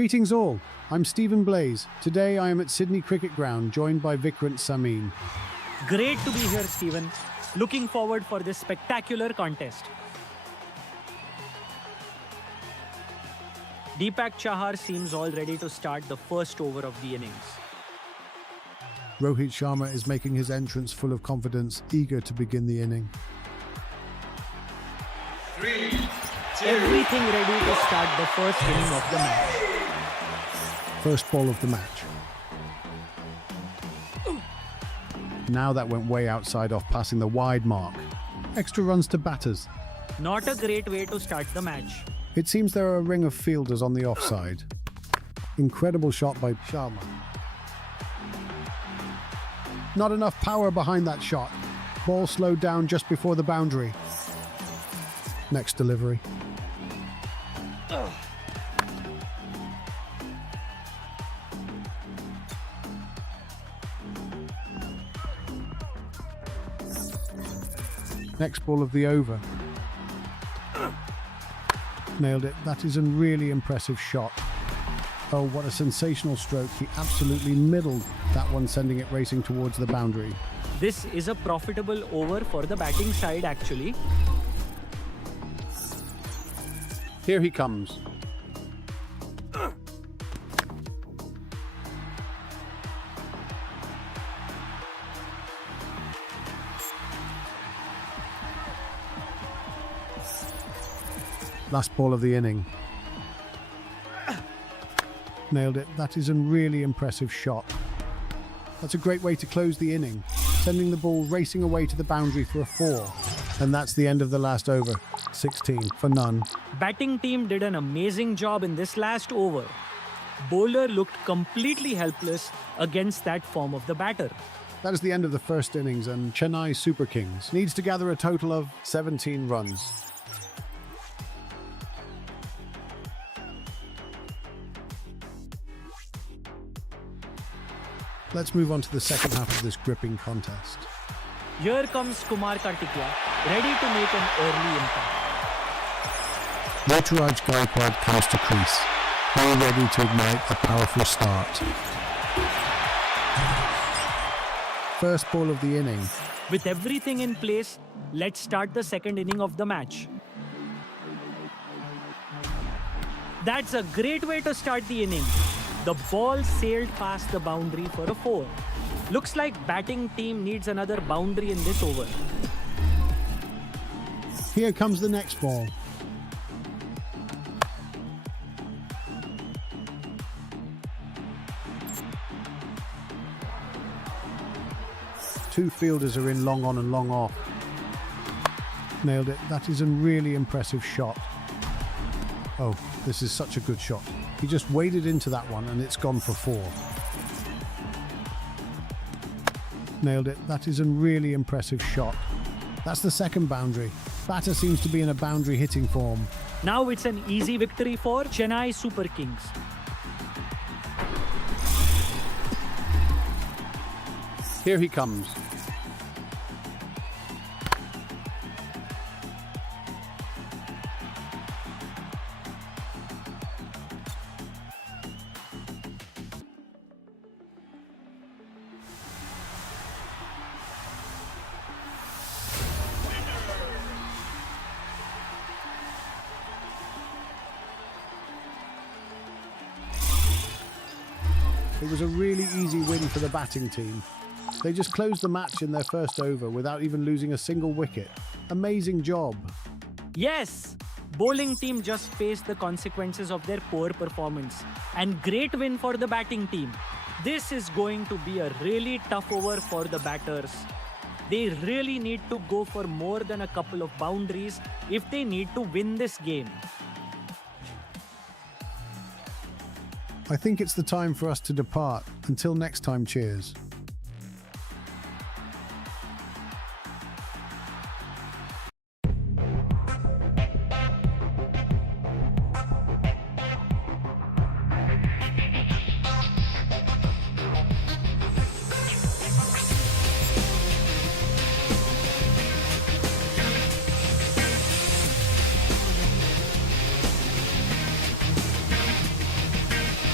Greetings all, I'm Stephen Blaze. Today I am at Sydney Cricket Ground, joined by Vikrant Samin. Great to be here, Stephen. Looking forward for this spectacular contest. Deepak Chahar seems all ready to start the first over of the innings. Rohit Sharma is making his entrance full of confidence, eager to begin the inning. 3, 2, Everything ready to start the first inning of the match. First ball of the match. Now that went way outside off passing the wide mark. Extra runs to batters. Not a great way to start the match. It seems there are a ring of fielders on the offside. Incredible shot by Sharma. Not enough power behind that shot. Ball slowed down just before the boundary. Next delivery. Next ball of the over. Nailed it. That is a really impressive shot. Oh, what a sensational stroke. He absolutely middled that one, sending it racing towards the boundary. This is a profitable over for the batting side actually. Here he comes. Last ball of the inning. Nailed it. That is a really impressive shot. That's a great way to close the inning, sending the ball racing away to the boundary for a 4. And that's the end of the last over. 16 for none. Batting team did an amazing job in this last over. Bowler looked completely helpless against that form of the batter. That is the end of the first innings, and Chennai Super Kings needs to gather a total of 17 runs. Let's move on to the second half of this gripping contest. Here comes Kumar Kartikeya, ready to make an early impact. Ruturaj Gaikwad comes to crease, all ready to ignite a powerful start. First ball of the inning. With everything in place, let's start the second inning of the match. That's a great way to start the inning. The ball sailed past the boundary for a 4. Looks like batting team needs another boundary in this over. Here comes the next ball. Two fielders are in long on and long off. Nailed it. That is a really impressive shot. Oh, this is such a good shot. He just waded into that one and it's gone for 4. Nailed it. That is a really impressive shot. That's the second boundary. Batter seems to be in a boundary hitting form. Now it's an easy victory for Chennai Super Kings. Here he comes. It was a really easy win for the batting team. They just closed the match in their first over without even losing a single wicket. Amazing job. Yes! Bowling team just faced the consequences of their poor performance. And great win for the batting team. This is going to be a really tough over for the batters. They really need to go for more than a couple of boundaries if they need to win this game. I think it's the time for us to depart. Until next time, cheers.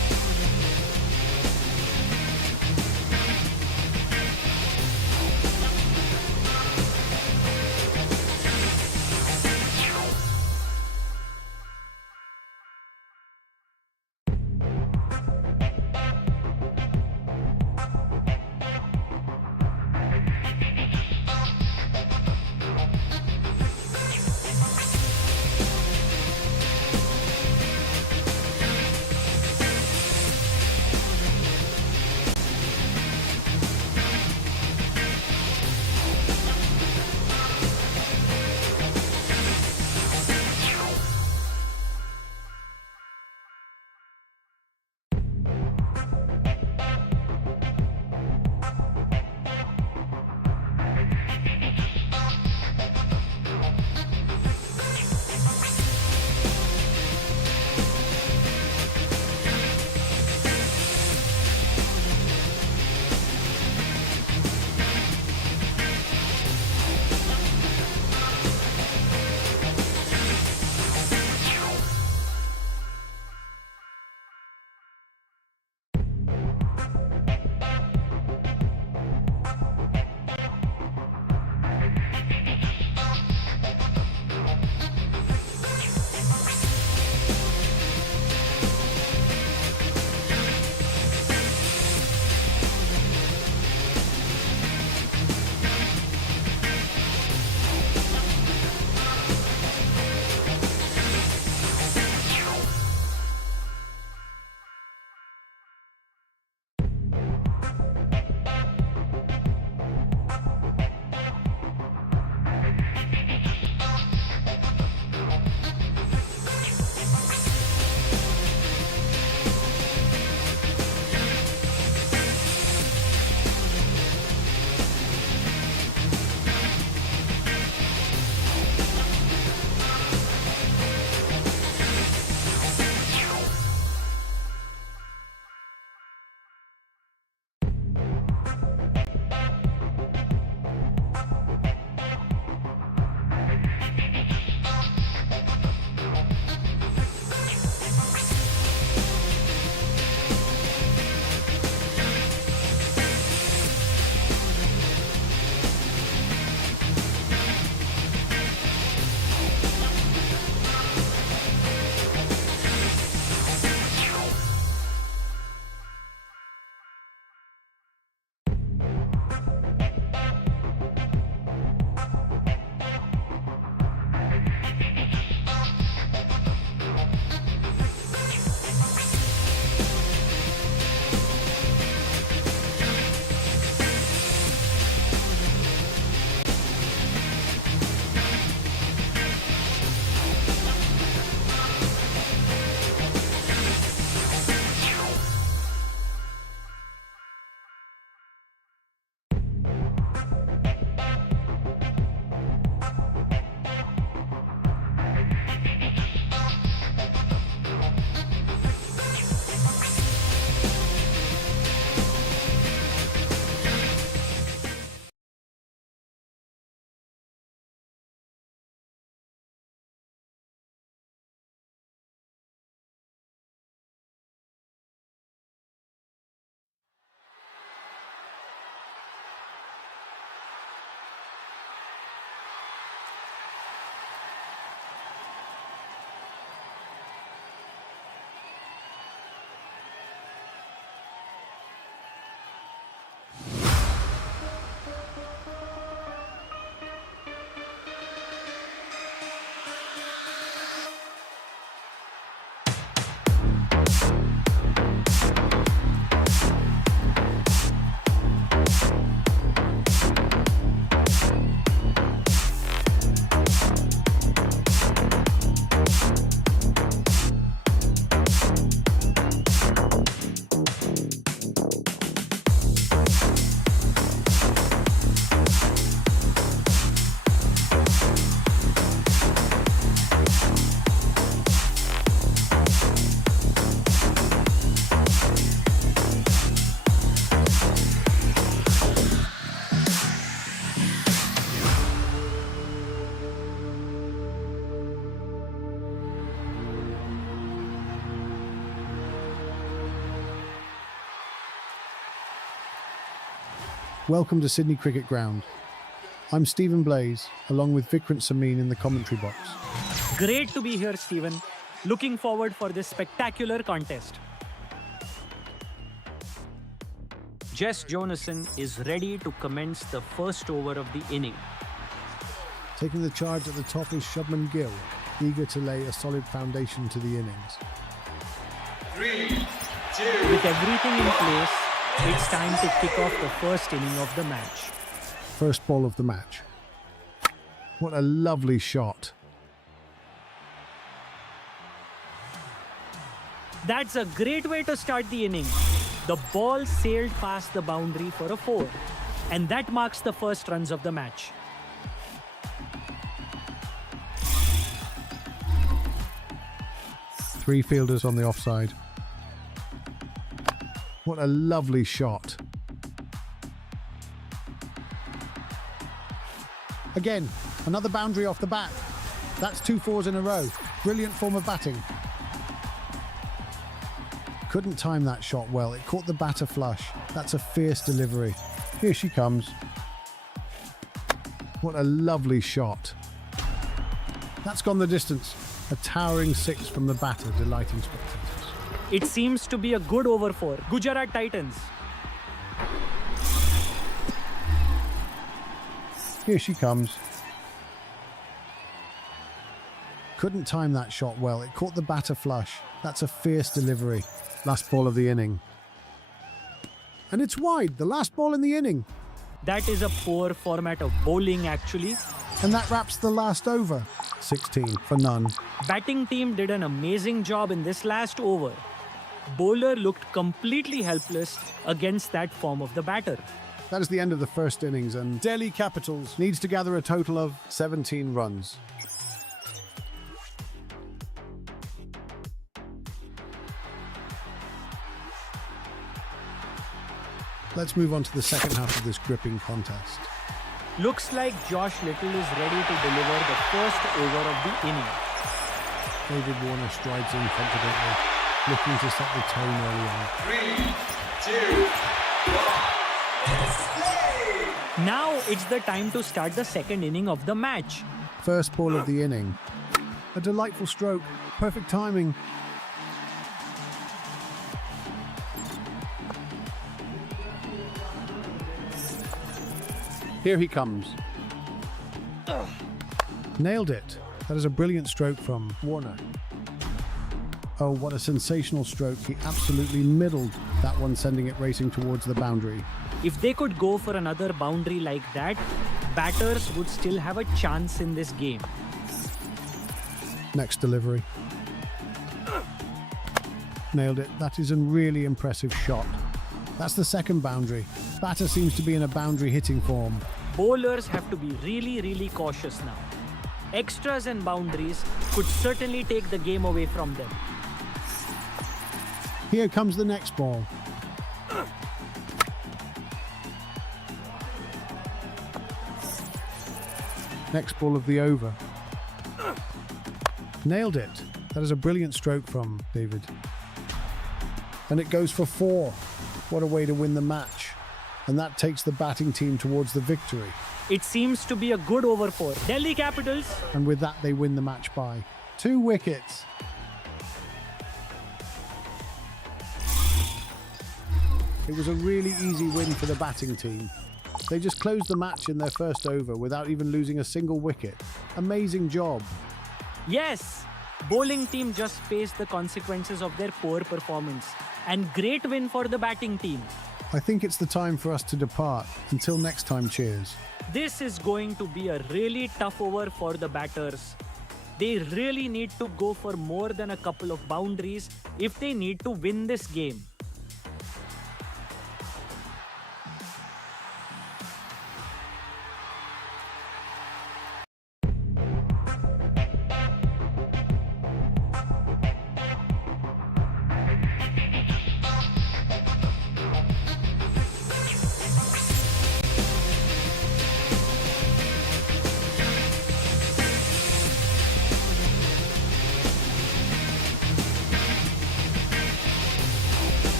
Welcome to Sydney Cricket Ground. I'm Stephen Blaze, along with Vikrant Samin in the commentary box. Great to be here, Stephen. Looking forward for this spectacular contest. Jess Jonassen is ready to commence the first over of the inning. Taking the charge at the top is Shubman Gill, eager to lay a solid foundation to the innings. 3, 2, With everything in place, it's time to kick off the first inning of the match. First ball of the match. What a lovely shot. That's a great way to start the inning. The ball sailed past the boundary for a 4, and that marks the first runs of the match. Three fielders on the offside. What a lovely shot. Again, another boundary off the bat. That's 2 fours in a row. Brilliant form of batting. Couldn't time that shot well. It caught the batter flush. That's a fierce delivery. Here she comes. What a lovely shot. That's gone the distance. A towering 6 from the batter, delighting spectators. It seems to be a good over for Gujarat Titans. Here she comes. Couldn't time that shot well. It caught the batter flush. That's a fierce delivery. Last ball of the inning. And it's wide. The last ball in the inning. That is a poor format of bowling, actually. And that wraps the last over. 16 for none. Batting team did an amazing job in this last over. Bowler looked completely helpless against that form of the batter. That is the end of the first innings, and Delhi Capitals needs to gather a total of 17 runs. Let's move on to the second half of this gripping contest. Looks like Josh Little is ready to deliver the first over of the inning. David Warner strides in confidently, looking to set the tone early on. 3, 2, 1. Now it's the time to start the second inning of the match. First ball of the inning. A delightful stroke, perfect timing. Here he comes. Nailed it. That is a brilliant stroke from Warner. Oh, what a sensational stroke. He absolutely middled that one, sending it racing towards the boundary. If they could go for another boundary like that, batters would still have a chance in this game. Next delivery. Nailed it. That is a really impressive shot. That's the second boundary. Batter seems to be in a boundary hitting form. Bowlers have to be really cautious now. Extras and boundaries could certainly take the game away from them. Here comes the next ball. Next ball of the over. Nailed it. That is a brilliant stroke from David. And it goes for 4. What a way to win the match. And that takes the batting team towards the victory. It seems to be a good over for Delhi Capitals. And with that, they win the match by 2 wickets. It was a really easy win for the batting team. They just closed the match in their first over without even losing a single wicket. Amazing job. Yes, bowling team just faced the consequences of their poor performance. And great win for the batting team. I think it's the time for us to depart. Until next time, cheers. This is going to be a really tough over for the batters. They really need to go for more than a couple of boundaries if they need to win this game.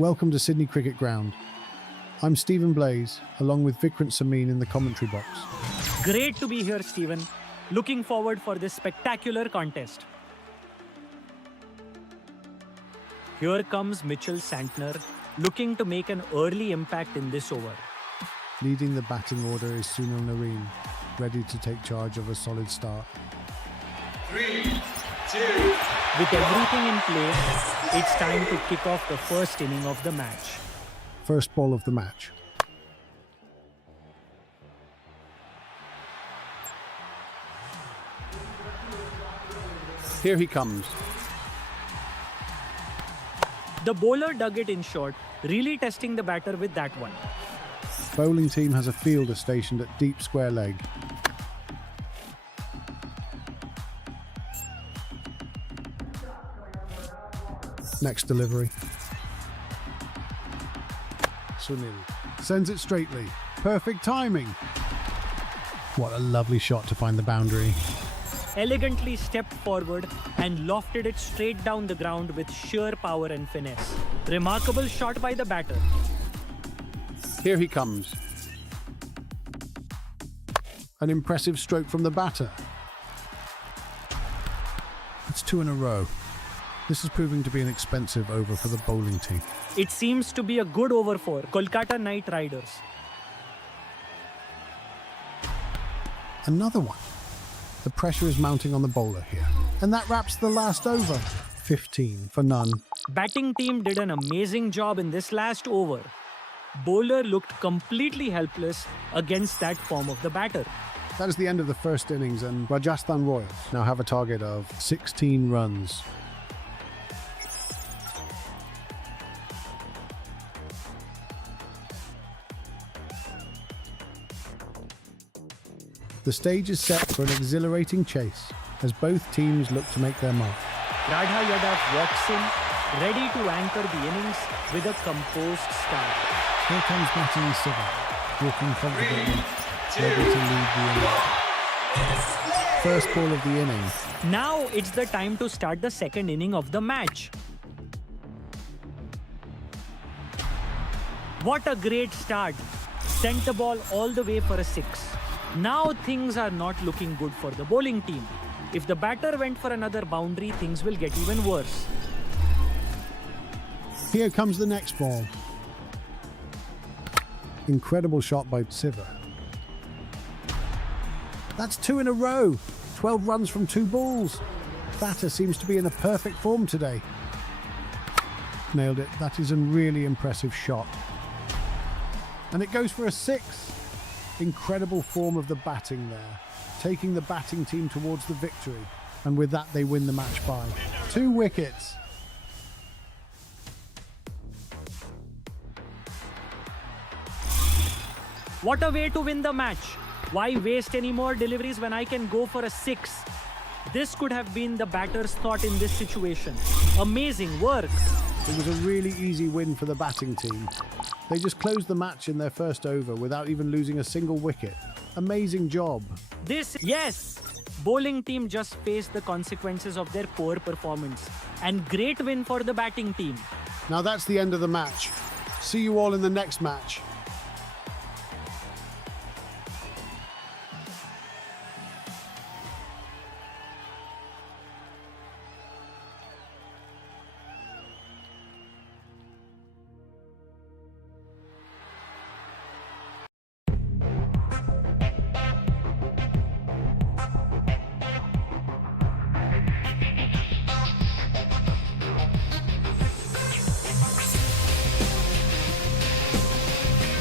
Welcome to Sydney Cricket Ground. I'm Stephen Blaze, along with Vikrant Samin in the commentary box. Great to be here, Stephen. Looking forward for this spectacular contest. Here comes Mitchell Santner, looking to make an early impact in this over. Leading the batting order is Sunil Narine, ready to take charge of a solid start. 3, 2, With everything in place, it's time to kick off the first inning of the match. First ball of the match. Here he comes. The bowler dug it in short, really testing the batter with that one. Bowling team has a fielder stationed at deep square leg. Next delivery. Sunil sends it straightly. Perfect timing. What a lovely shot to find the boundary. Elegantly stepped forward and lofted it straight down the ground with sheer power and finesse. Remarkable shot by the batter. Here he comes. An impressive stroke from the batter. It's 2 in a row. This is proving to be an expensive over for the bowling team. It seems to be a good over for Kolkata Knight Riders. Another one. The pressure is mounting on the bowler here. And that wraps the last over. 15 for none. Batting team did an amazing job in this last over. Bowler looked completely helpless against that form of the batter. That is the end of the first innings, and Rajasthan Royals now have a target of 16 runs. The stage is set for an exhilarating chase as both teams look to make their mark. Radha Yadav walks in, ready to anchor the innings with a composed start. Here comes Matty Siva, walking confidently, ready to lead the inning. First ball of the inning. Now it's the time to start the second inning of the match. What a great start. Sent the ball all the way for a 6. Now things are not looking good for the bowling team. If the batter went for another boundary, things will get even worse. Here comes the next ball. Incredible shot by Siva. That's 2 in a row. 12 runs from 2 balls. Batter seems to be in a perfect form today. Nailed it. That is a really impressive shot. And it goes for a 6. Incredible form of the batting there, taking the batting team towards the victory, and with that they win the match by 2 wickets. What a way to win the match. Why waste any more deliveries when I can go for a 6? This could have been the batter's thought in this situation. Amazing work. It was a really easy win for the batting team. They just closed the match in their first over without even losing a single wicket. Amazing job. Yes! Bowling team just faced the consequences of their poor performance. And great win for the batting team. Now that's the end of the match. See you all in the next match.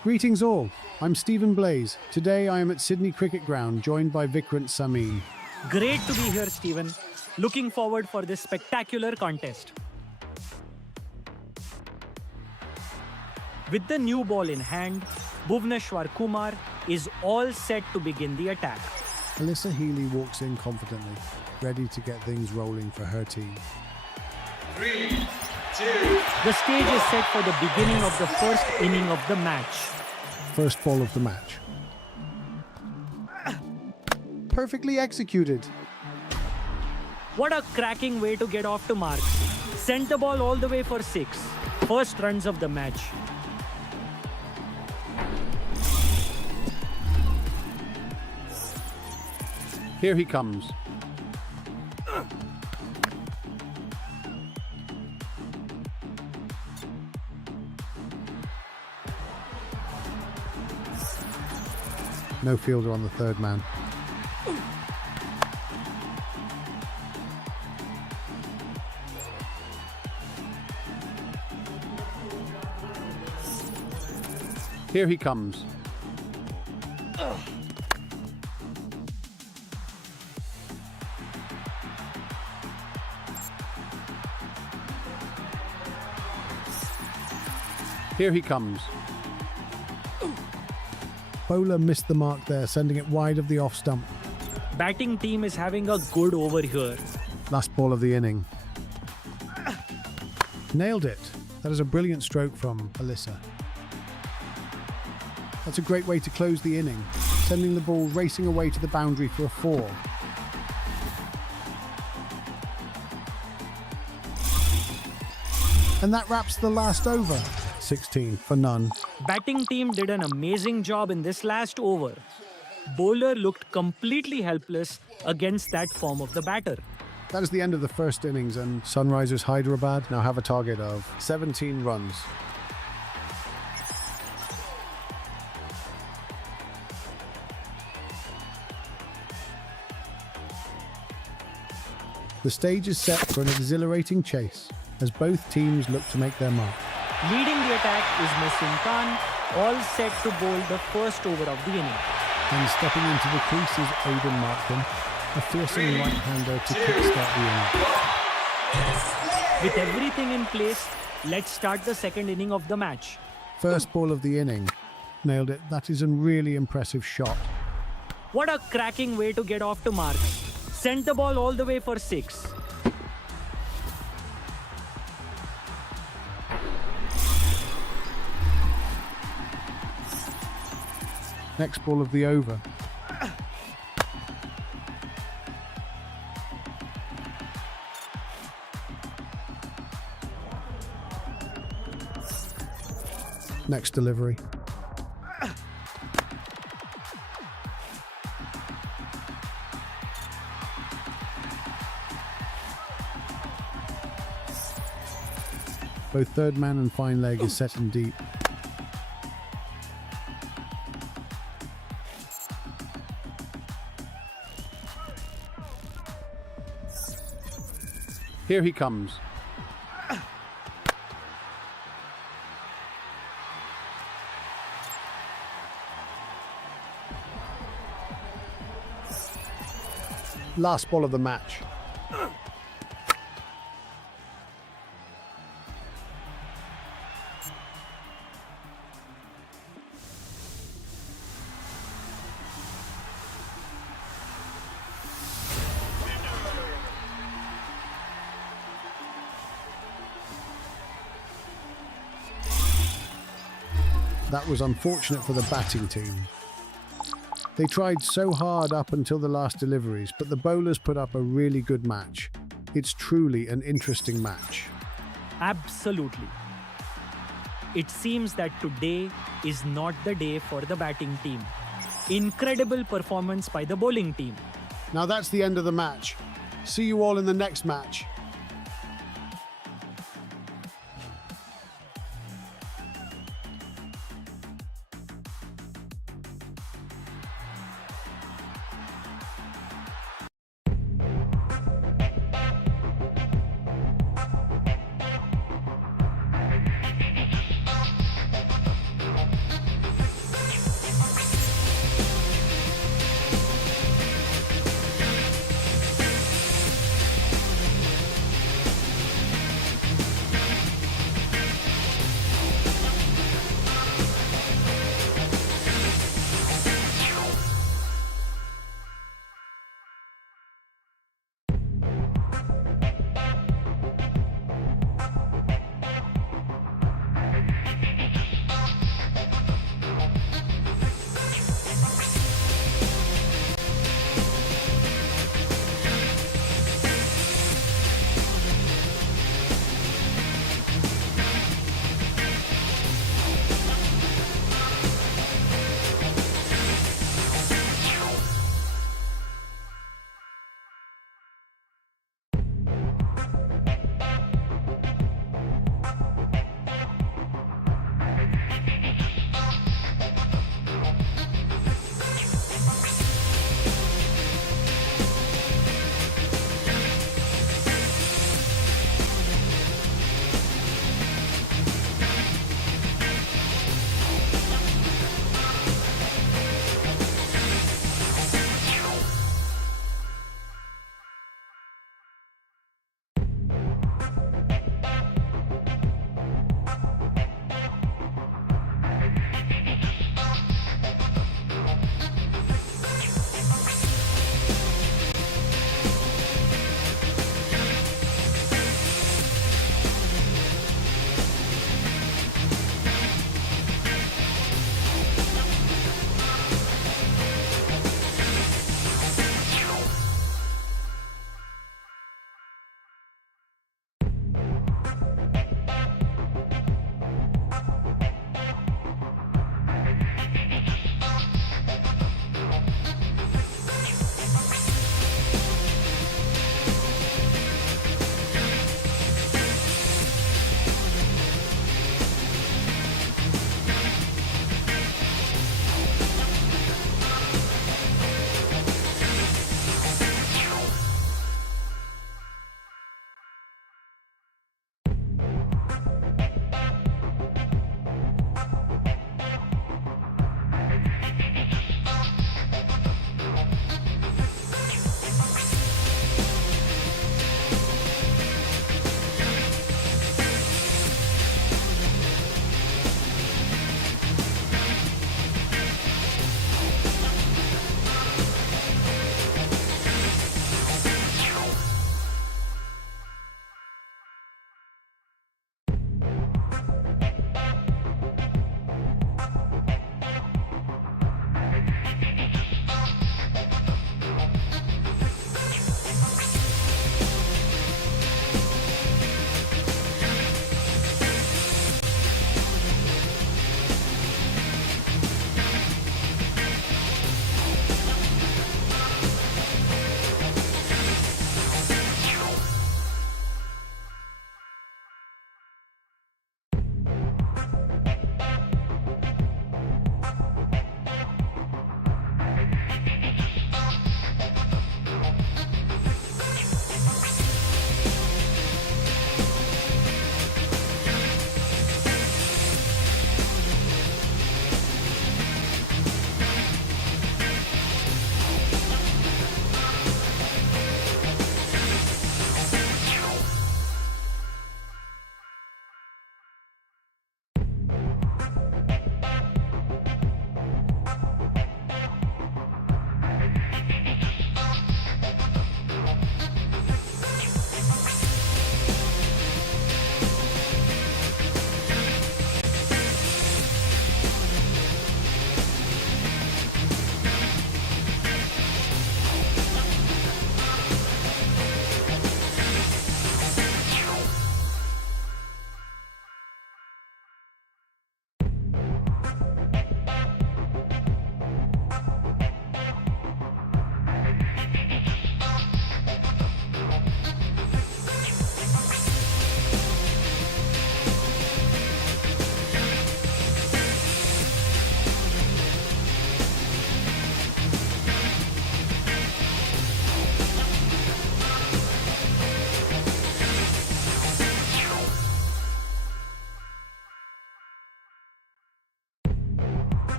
Greetings all, I'm Stephen Blaze. Today I am at Sydney Cricket Ground joined by Vikrant Samin. Great to be here, Stephen. Looking forward for this spectacular contest. With the new ball in hand, Bhuvneshwar Kumar is all set to begin the attack. Alyssa Healy walks in confidently, ready to get things rolling for her team. 3, 2, The stage is set for the beginning of the first inning of the match. First ball of the match. Perfectly executed. What a cracking way to get off to marks. Sent the ball all the way for 6. First runs of the match. Here he comes. No fielder on the third man. Here he comes. Here he comes. Bowler missed the mark there, sending it wide of the off stump. Batting team is having a good over here. Last ball of the inning. Nailed it. That is a brilliant stroke from Alyssa. That's a great way to close the inning, sending the ball racing away to the boundary for a 4. And that wraps the last over. 16 for none. Batting team did an amazing job in this last over. Bowler looked completely helpless against that form of the batter. That is the end of the first innings, and Sunrisers Hyderabad now have a target of 17 runs. The stage is set for an exhilarating chase as both teams look to make their mark. Leading the attack is Mohsin Khan, all set to bowl the first over of the inning. And stepping into the crease is Aidan Markham, a fearsome right-hander to kickstart the inning. With everything in place, let's start the second inning of the match. First ball of the inning. Nailed it. That is a really impressive shot. What a cracking way to get off to marks. Sent the ball all the way for 6. Next ball of the over. Next delivery. Both third man and fine leg is set in deep. Here he comes. Last ball of the match. That was unfortunate for the batting team. They tried so hard up until the last deliveries, but the bowlers put up a really good match. It's truly an interesting match. Absolutely. It seems that today is not the day for the batting team. Incredible performance by the bowling team. Now that's the end of the match. See you all in the next match.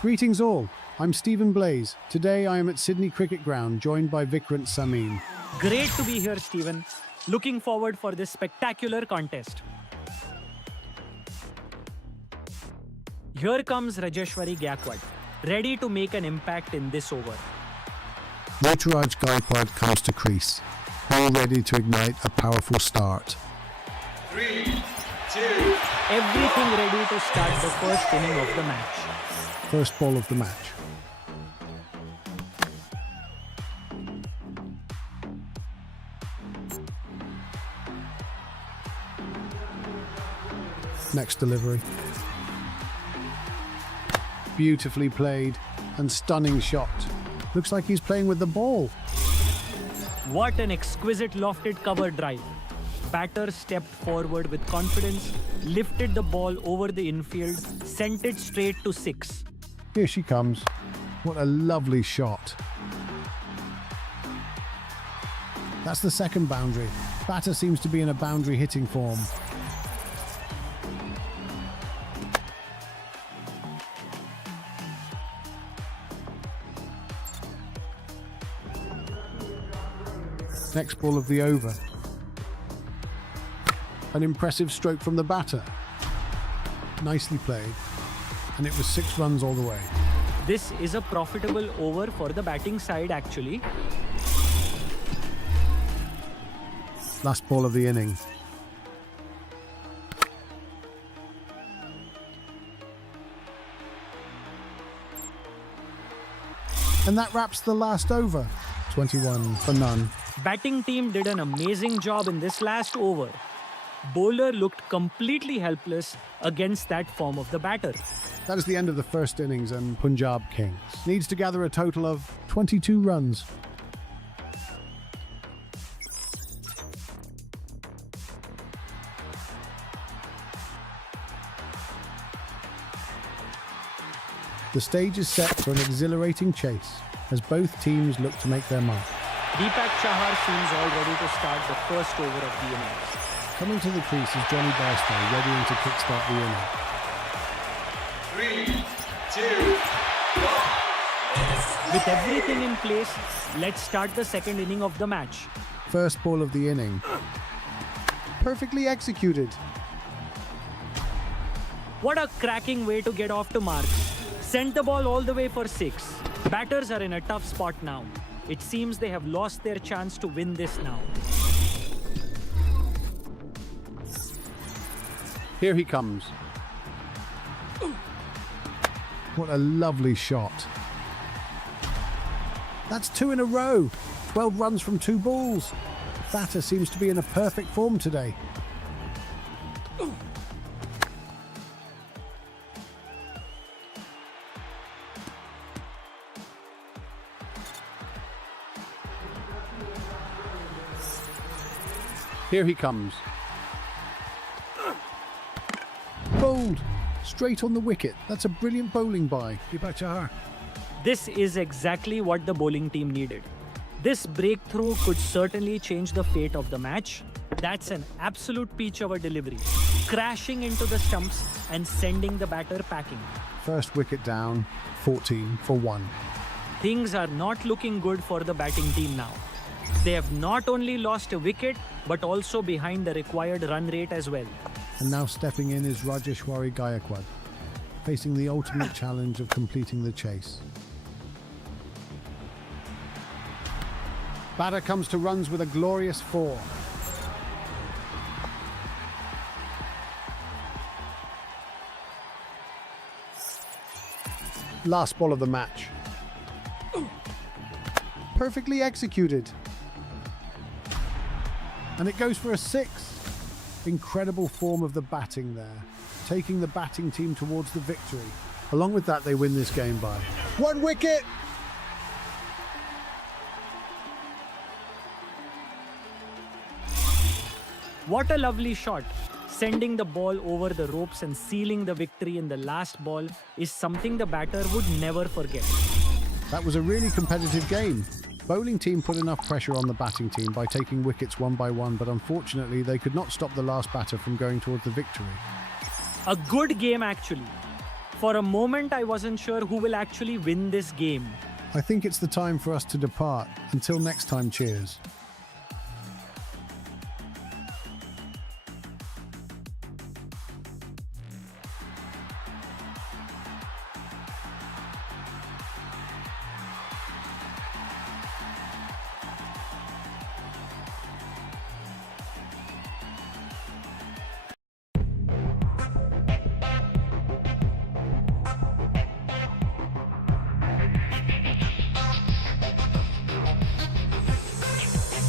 Greetings all, I'm Stephen Blaze. Today I am at Sydney Cricket Ground, joined by Vikrant Samin. Great to be here, Stephen. Looking forward for this spectacular contest. Here comes Rajeshwari Gaikwad, ready to make an impact in this over. Ruturaj Gaikwad comes to crease, all ready to ignite a powerful start. 3, 2, Everything ready to start the first inning of the match. First ball of the match. Next delivery. Beautifully played and stunning shot. Looks like he's playing with the ball. What an exquisite lofted cover drive. Batter stepped forward with confidence, lifted the ball over the infield, sent it straight to 6. Here she comes. What a lovely shot. That's the second boundary. Batter seems to be in a boundary hitting form. Next ball of the over. An impressive stroke from the batter. Nicely played. And it was 6 runs all the way. This is a profitable over for the batting side actually. Last ball of the inning. And that wraps the last over. 21 for none. Batting team did an amazing job in this last over. Bowler looked completely helpless against that form of the batter. That is the end of the first innings, and Punjab Kings needs to gather a total of 22 runs. The stage is set for an exhilarating chase as both teams look to make their mark. Deepak Chahar seems all ready to start the first over of the innings. Coming to the crease is Johnny Bairstow, readying to kickstart the inning. 3, 2, 1. With everything in place, let's start the second inning of the match. First ball of the inning. Perfectly executed. What a cracking way to get off to marks. Sent the ball all the way for 6. Batters are in a tough spot now. It seems they have lost their chance to win this now. Here he comes. What a lovely shot. That's 2 in a row. 12 runs from 2 balls. Batter seems to be in a perfect form today. Here he comes. Bowled. Straight on the wicket. That's a brilliant bowling by Deepak Chahar. This is exactly what the bowling team needed. This breakthrough could certainly change the fate of the match. That's an absolute peach of a delivery. Crashing into the stumps and sending the batter packing. First wicket down, 14 for 1. Things are not looking good for the batting team now. They have not only lost a wicket, but also behind the required run rate as well. And now stepping in is Rajeshwari Gaikwad, facing the ultimate challenge of completing the chase. Batter comes to runs with a glorious 4. Last ball of the match. Perfectly executed. And it goes for a 6. Incredible form of the batting there, taking the batting team towards the victory. Along with that, they win this game by 1 wicket. What a lovely shot. Sending the ball over the ropes and sealing the victory in the last ball is something the batter would never forget. That was a really competitive game. Bowling team put enough pressure on the batting team by taking wickets one by one, but unfortunately they could not stop the last batter from going towards the victory. A good game actually. For a moment, I wasn't sure who will actually win this game. I think it's the time for us to depart. Until next time, cheers.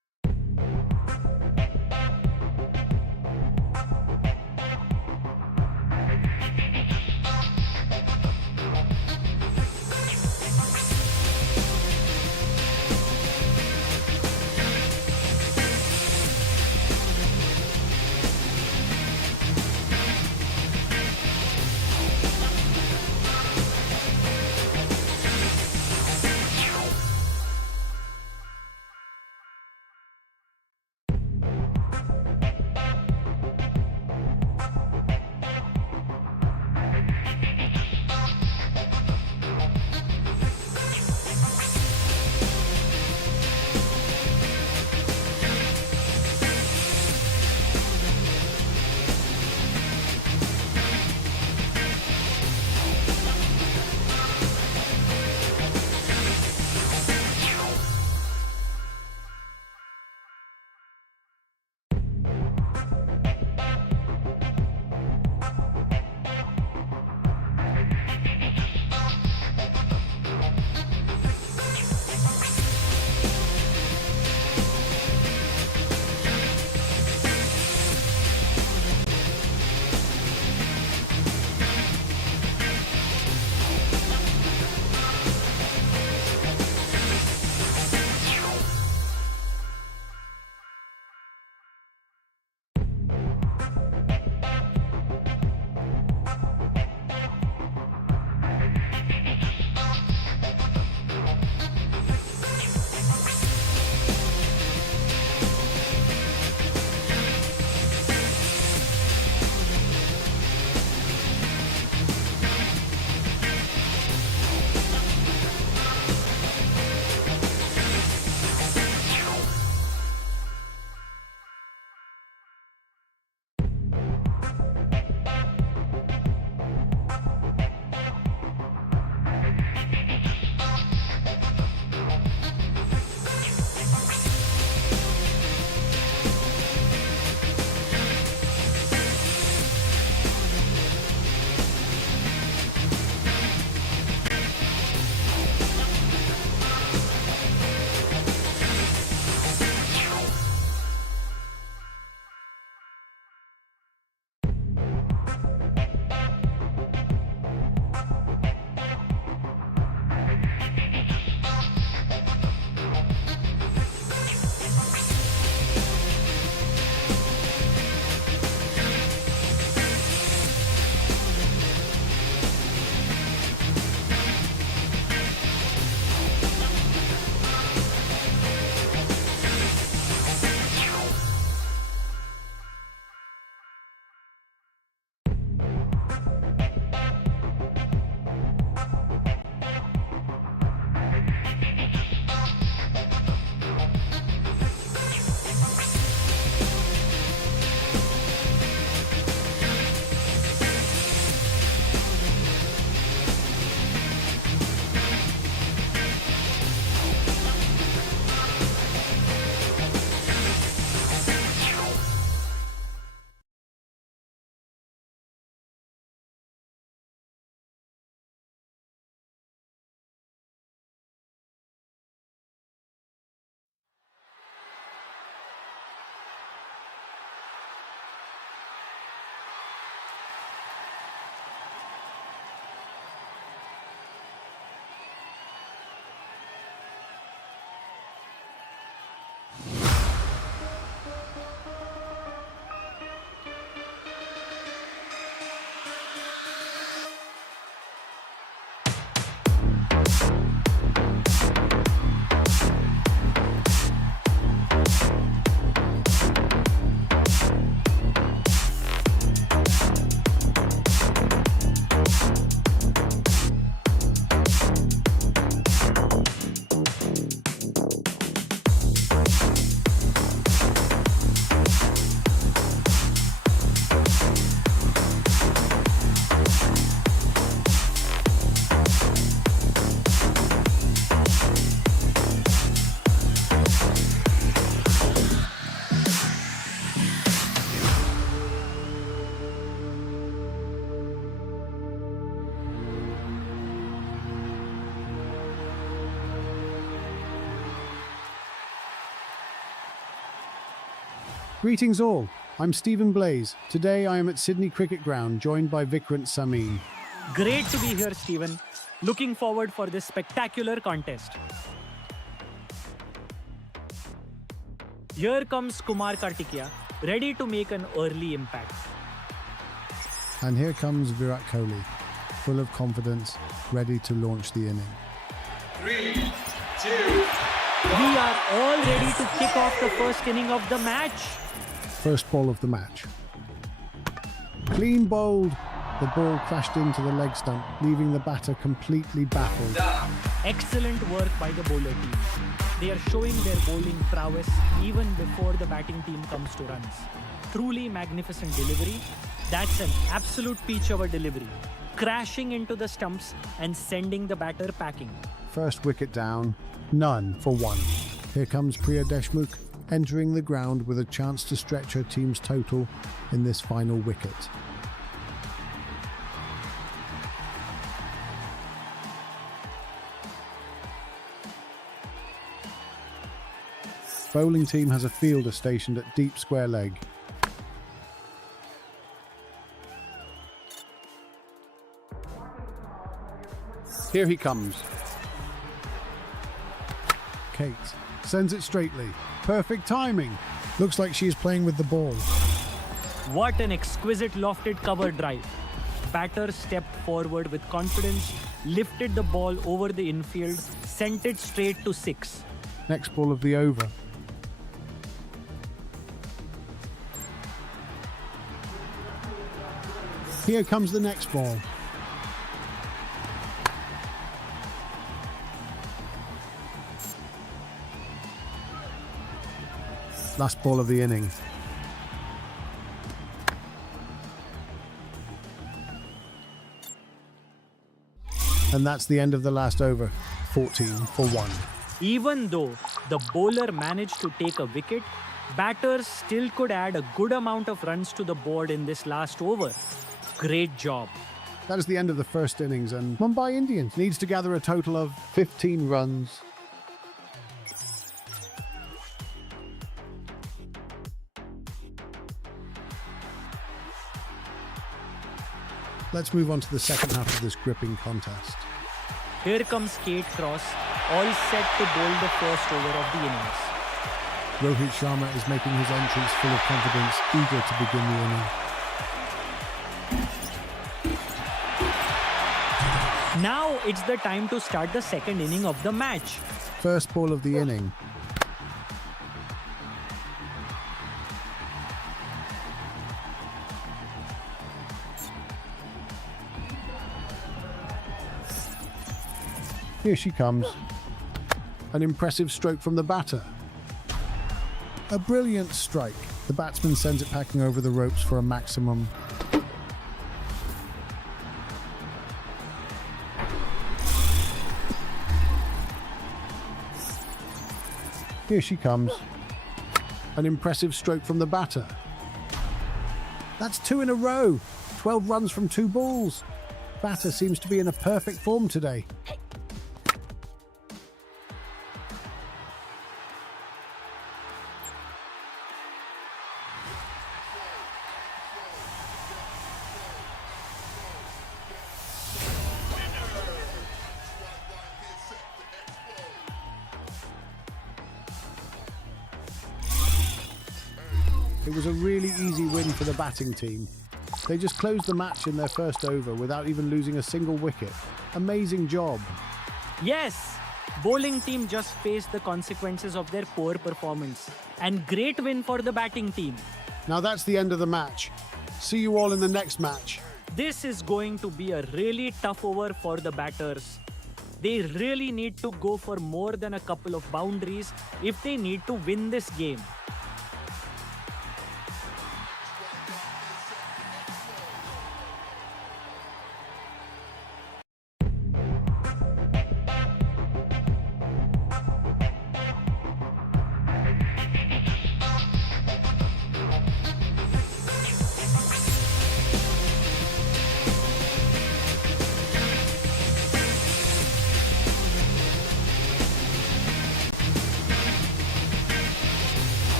Greetings all, I'm Stephen Blaze. Today I am at Sydney Cricket Ground, joined by Vikrant Samin. Great to be here, Stephen. Looking forward for this spectacular contest. Here comes Kumar Kartikeya, ready to make an early impact. And here comes Virat Kohli, full of confidence, ready to launch the inning. 3, 2, We are all ready to kick off the first inning of the match. First ball of the match. Clean bowled. The ball crashed into the leg stump, leaving the batter completely baffled. Excellent work by the bowler team. They are showing their bowling prowess even before the batting team comes to runs. Truly magnificent delivery. That's an absolute peach of a delivery. Crashing into the stumps and sending the batter packing. First wicket down, none for one. Here comes Priya Deshmukh, entering the ground with a chance to stretch her team's total in this final wicket. Bowling team has a fielder stationed at deep square leg. Here he comes. Kate sends it straightly. Perfect timing. Looks like she is playing with the ball. What an exquisite lofted cover drive. Batter stepped forward with confidence, lifted the ball over the infield, sent it straight to 6. Next ball of the over. Here comes the next ball. Last ball of the inning. And that's the end of the last over. 14 for 1. Even though the bowler managed to take a wicket, batters still could add a good amount of runs to the board in this last over. Great job. That is the end of the first innings, and Mumbai Indians needs to gather a total of 15 runs. Let's move on to the second half of this gripping contest. Here comes Kate Cross, all set to bowl the first over of the innings. Rohit Sharma is making his entrance full of confidence, eager to begin the inning. Now it's the time to start the second inning of the match. First ball of the inning. Here she comes. An impressive stroke from the batter. A brilliant strike. The batsman sends it packing over the ropes for a maximum. Here she comes. An impressive stroke from the batter. That's 2 in a row. 12 runs from 2 balls. Batter seems to be in a perfect form today. It was a really easy win for the batting team. They just closed the match in their first over without even losing a single wicket. Amazing job. Yes, bowling team just faced the consequences of their poor performance. And great win for the batting team. Now that's the end of the match. See you all in the next match. This is going to be a really tough over for the batters. They really need to go for more than a couple of boundaries if they need to win this game.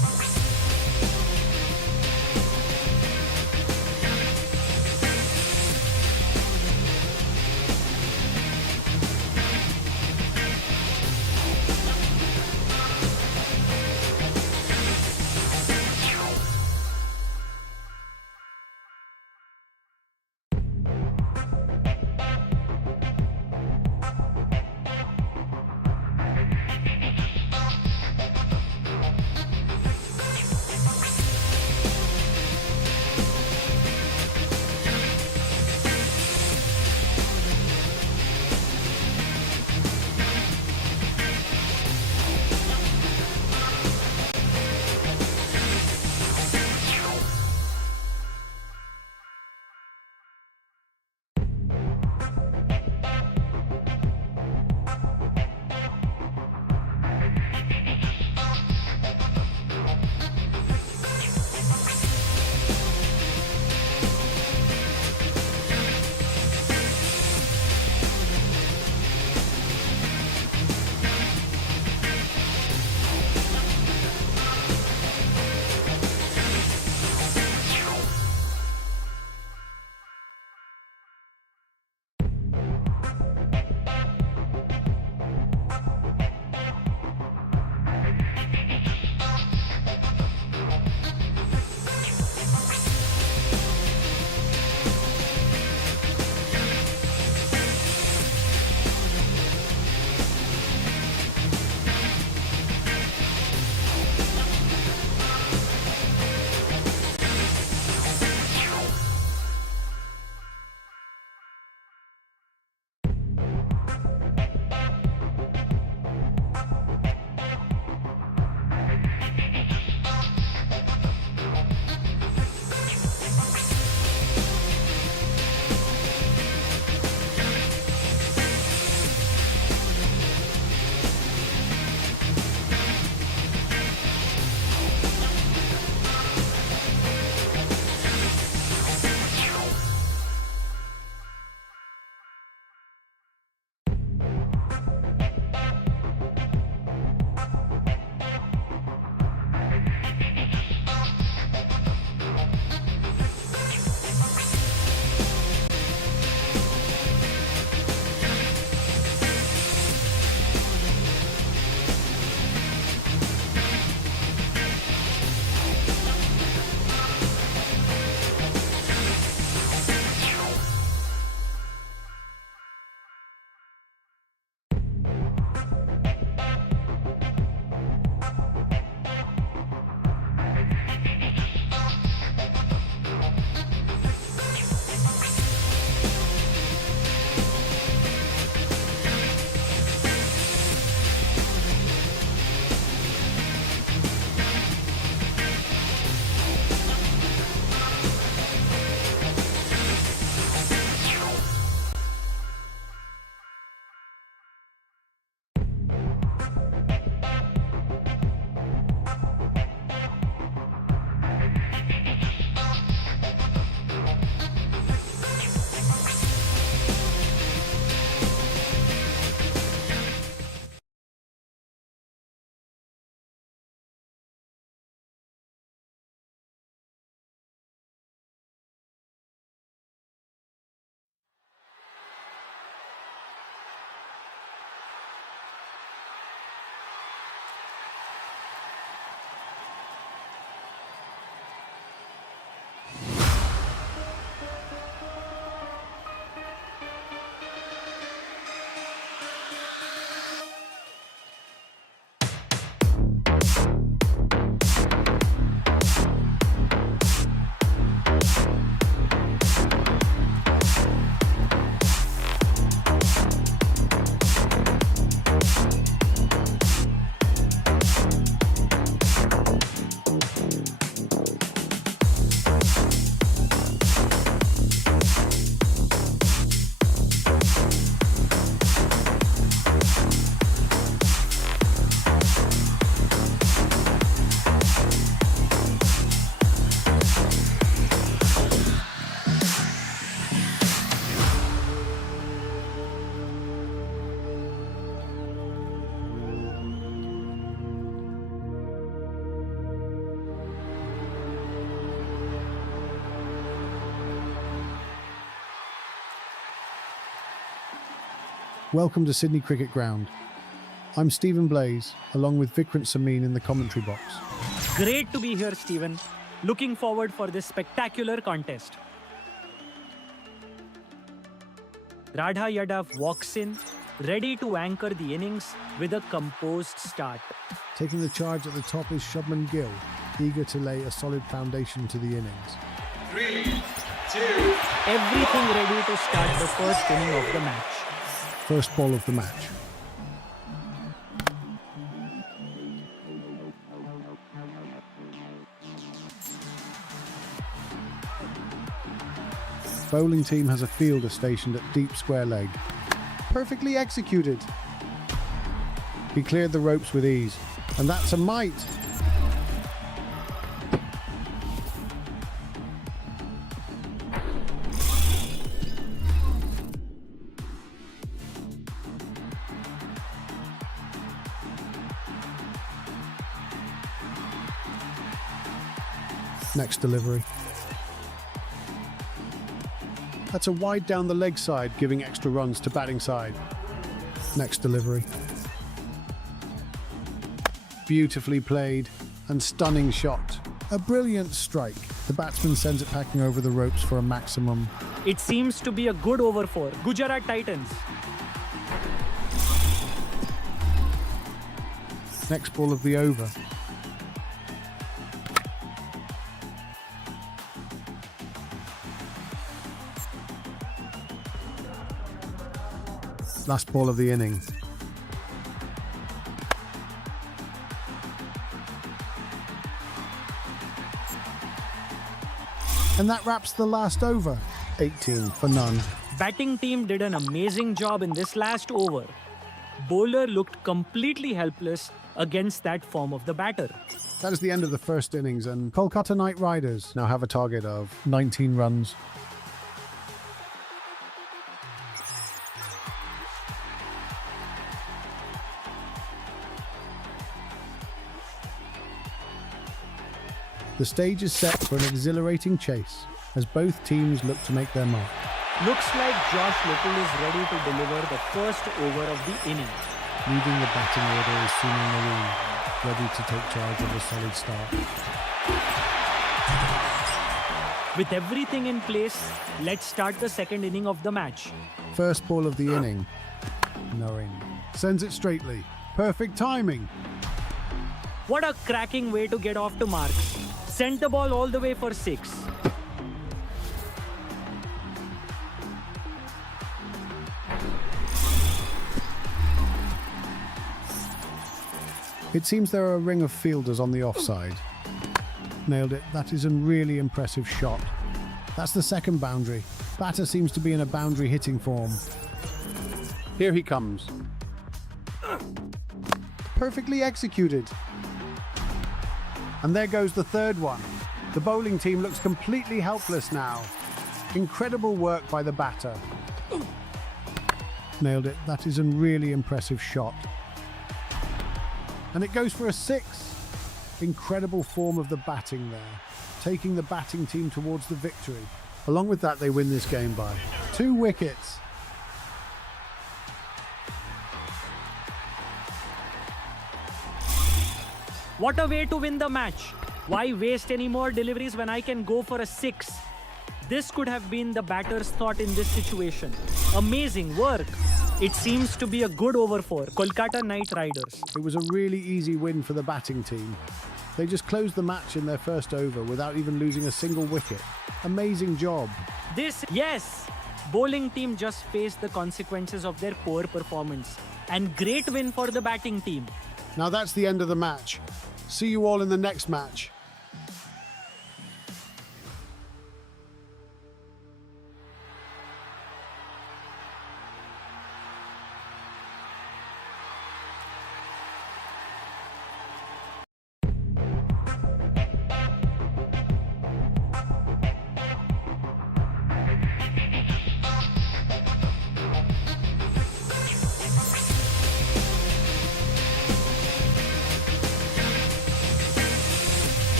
Welcome to Sydney Cricket Ground. I'm Stephen Blaze, along with Vikrant Samin in the commentary box. Great to be here, Stephen. Looking forward for this spectacular contest. Radha Yadav walks in, ready to anchor the innings with a composed start. Taking the charge at the top is Shubman Gill, eager to lay a solid foundation to the innings. 3, 2, Everything ready to start the first inning of the match. First ball of the match. Bowling team has a fielder stationed at deep square leg. Perfectly executed. He cleared the ropes with ease, and that's a mite. Next delivery. That's a wide down the leg side, giving extra runs to batting side. Next delivery. Beautifully played and stunning shot. A brilliant strike. The batsman sends it packing over the ropes for a maximum. It seems to be a good over for Gujarat Titans. Next ball of the over. Last ball of the inning. And that wraps the last over. 18 for none. Batting team did an amazing job in this last over. Bowler looked completely helpless against that form of the batter. That is the end of the first innings, and Kolkata Knight Riders now have a target of 19 runs. The stage is set for an exhilarating chase as both teams look to make their mark. Looks like Josh Little is ready to deliver the first over of the inning. Leading the batting order is Sunil Narine, ready to take charge of a solid start. With everything in place, let's start the second inning of the match. First ball of the inning. Narine sends it straightly. Perfect timing. What a cracking way to get off to marks. Sent the ball all the way for 6. It seems there are a ring of fielders on the offside. Nailed it. That is a really impressive shot. That's the second boundary. Batter seems to be in a boundary hitting form. Here he comes. Perfectly executed. And there goes the third one. The bowling team looks completely helpless now. Incredible work by the batter. Nailed it. That is a really impressive shot. And it goes for a 6. Incredible form of the batting there, taking the batting team towards the victory. Along with that, they win this game by 2 wickets. What a way to win the match. Why waste any more deliveries when I can go for a 6? This could have been the batter's thought in this situation. Amazing work. It seems to be a good over for Kolkata Knight Riders. It was a really easy win for the batting team. They just closed the match in their first over without even losing a single wicket. Amazing job. Yes, bowling team just faced the consequences of their poor performance. And great win for the batting team. Now that's the end of the match. See you all in the next match.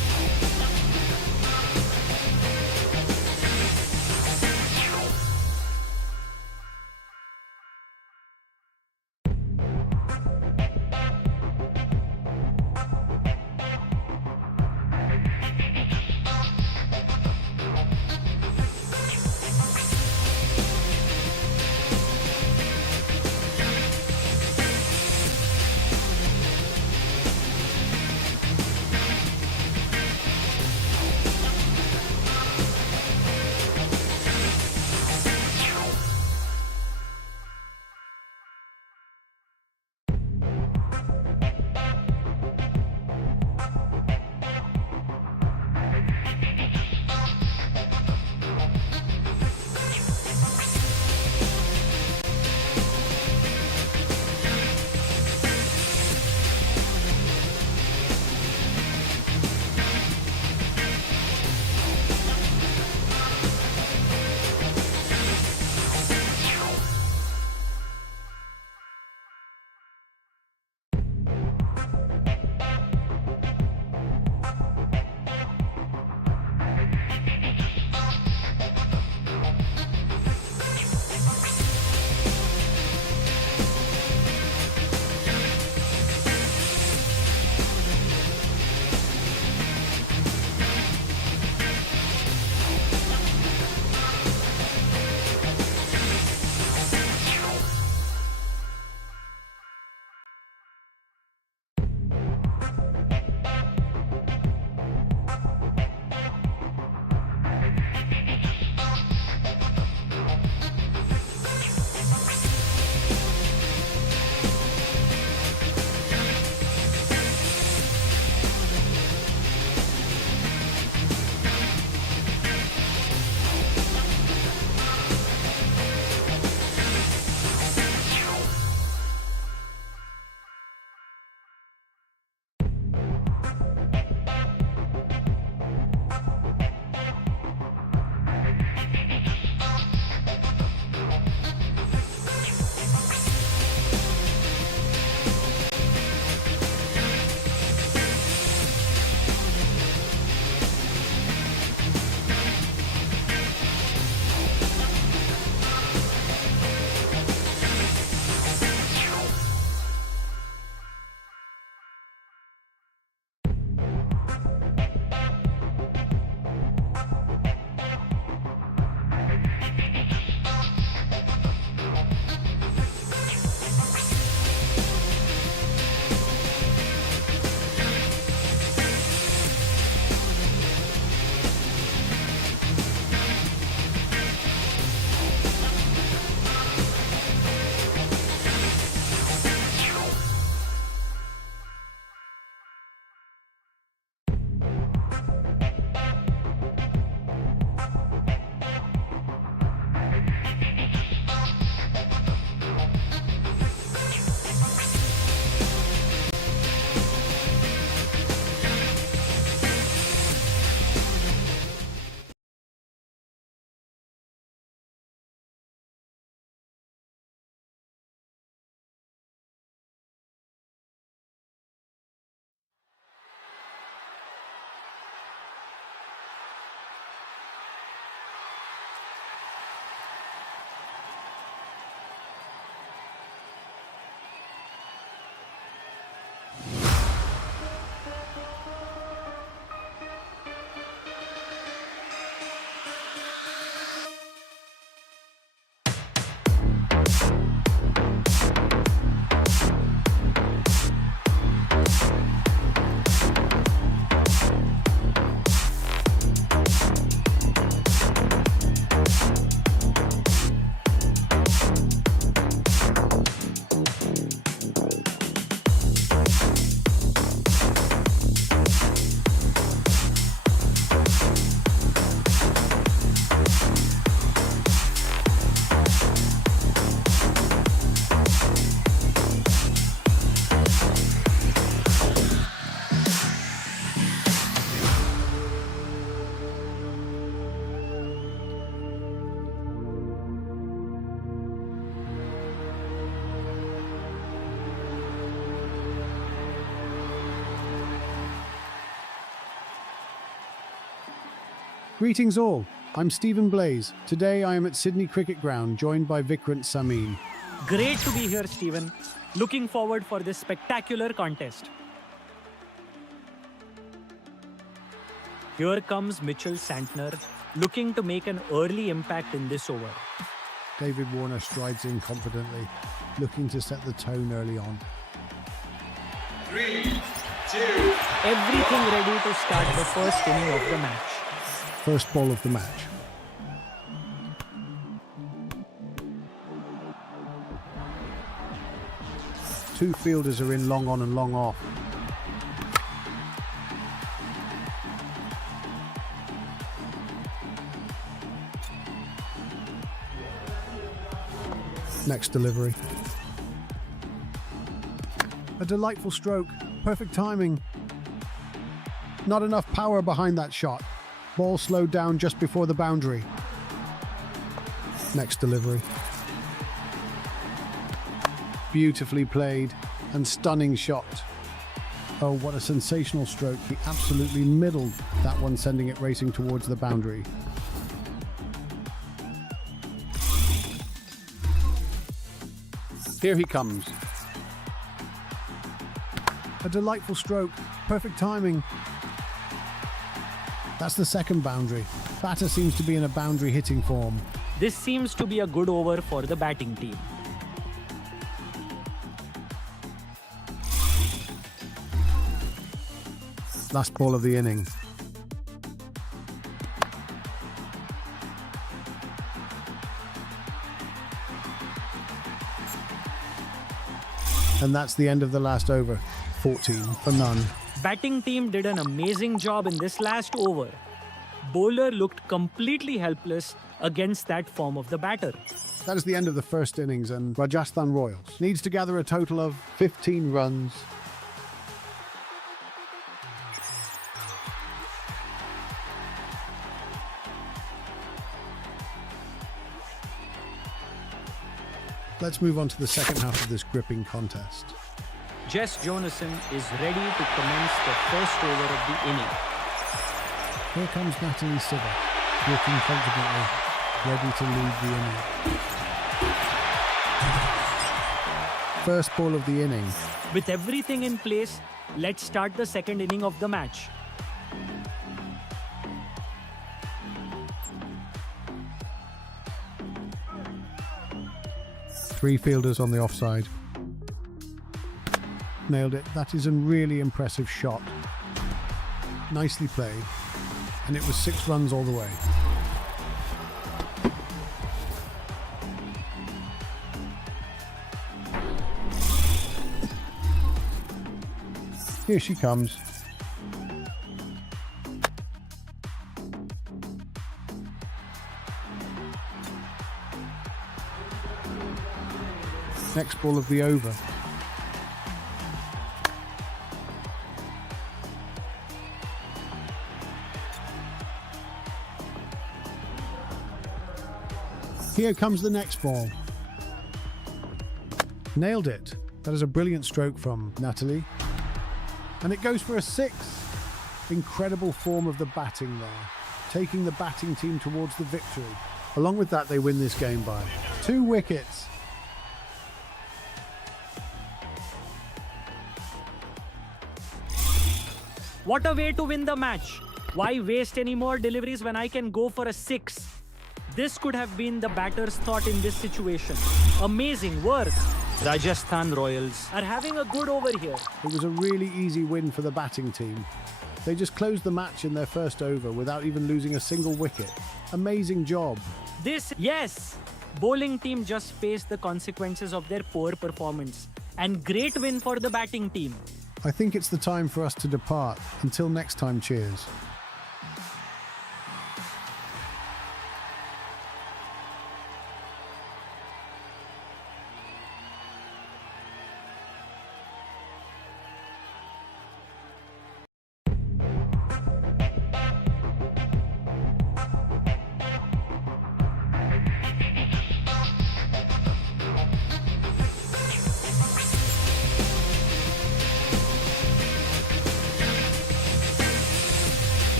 Greetings all, I'm Stephen Blaze. Today I am at Sydney Cricket Ground, joined by Vikrant Samin. Great to be here, Stephen. Looking forward for this spectacular contest. Here comes Mitchell Santner, looking to make an early impact in this over. David Warner strides in confidently, looking to set the tone early on. 3, 2, Everything ready to start the first inning of the match. First ball of the match. Two fielders are in long on and long off. Next delivery. A delightful stroke. Perfect timing. Not enough power behind that shot. Ball slowed down just before the boundary. Next delivery. Beautifully played and stunning shot. Oh, what a sensational stroke. He absolutely middled that one, sending it racing towards the boundary. Here he comes. A delightful stroke. Perfect timing. That's the second boundary. Batter seems to be in a boundary hitting form. This seems to be a good over for the batting team. Last ball of the inning. And that's the end of the last over. 14 for none. Batting team did an amazing job in this last over. Bowler looked completely helpless against that form of the batter. That is the end of the first innings, and Rajasthan Royals needs to gather a total of 15 runs. Let's move on to the second half of this gripping contest. Jess Jonassen is ready to commence the first over of the inning. Here comes Natalie Siver, walking confidently, ready to lead the inning. First ball of the inning. With everything in place, let's start the second inning of the match. Three fielders on the offside. Nailed it. That is a really impressive shot. Nicely played. And it was 6 runs all the way. Here she comes. Next ball of the over. Here comes the next ball. Nailed it. That is a brilliant stroke from Natalie. And it goes for a 6. Incredible form of the batting there, taking the batting team towards the victory. Along with that, they win this game by 2 wickets. What a way to win the match. Why waste any more deliveries when I can go for a 6? This could have been the batter's thought in this situation. Amazing work. Rajasthan Royals are having a good over here. It was a really easy win for the batting team. They just closed the match in their first over without even losing a single wicket. Amazing job. Yes, bowling team just faced the consequences of their poor performance. And great win for the batting team. I think it's the time for us to depart. Until next time, cheers.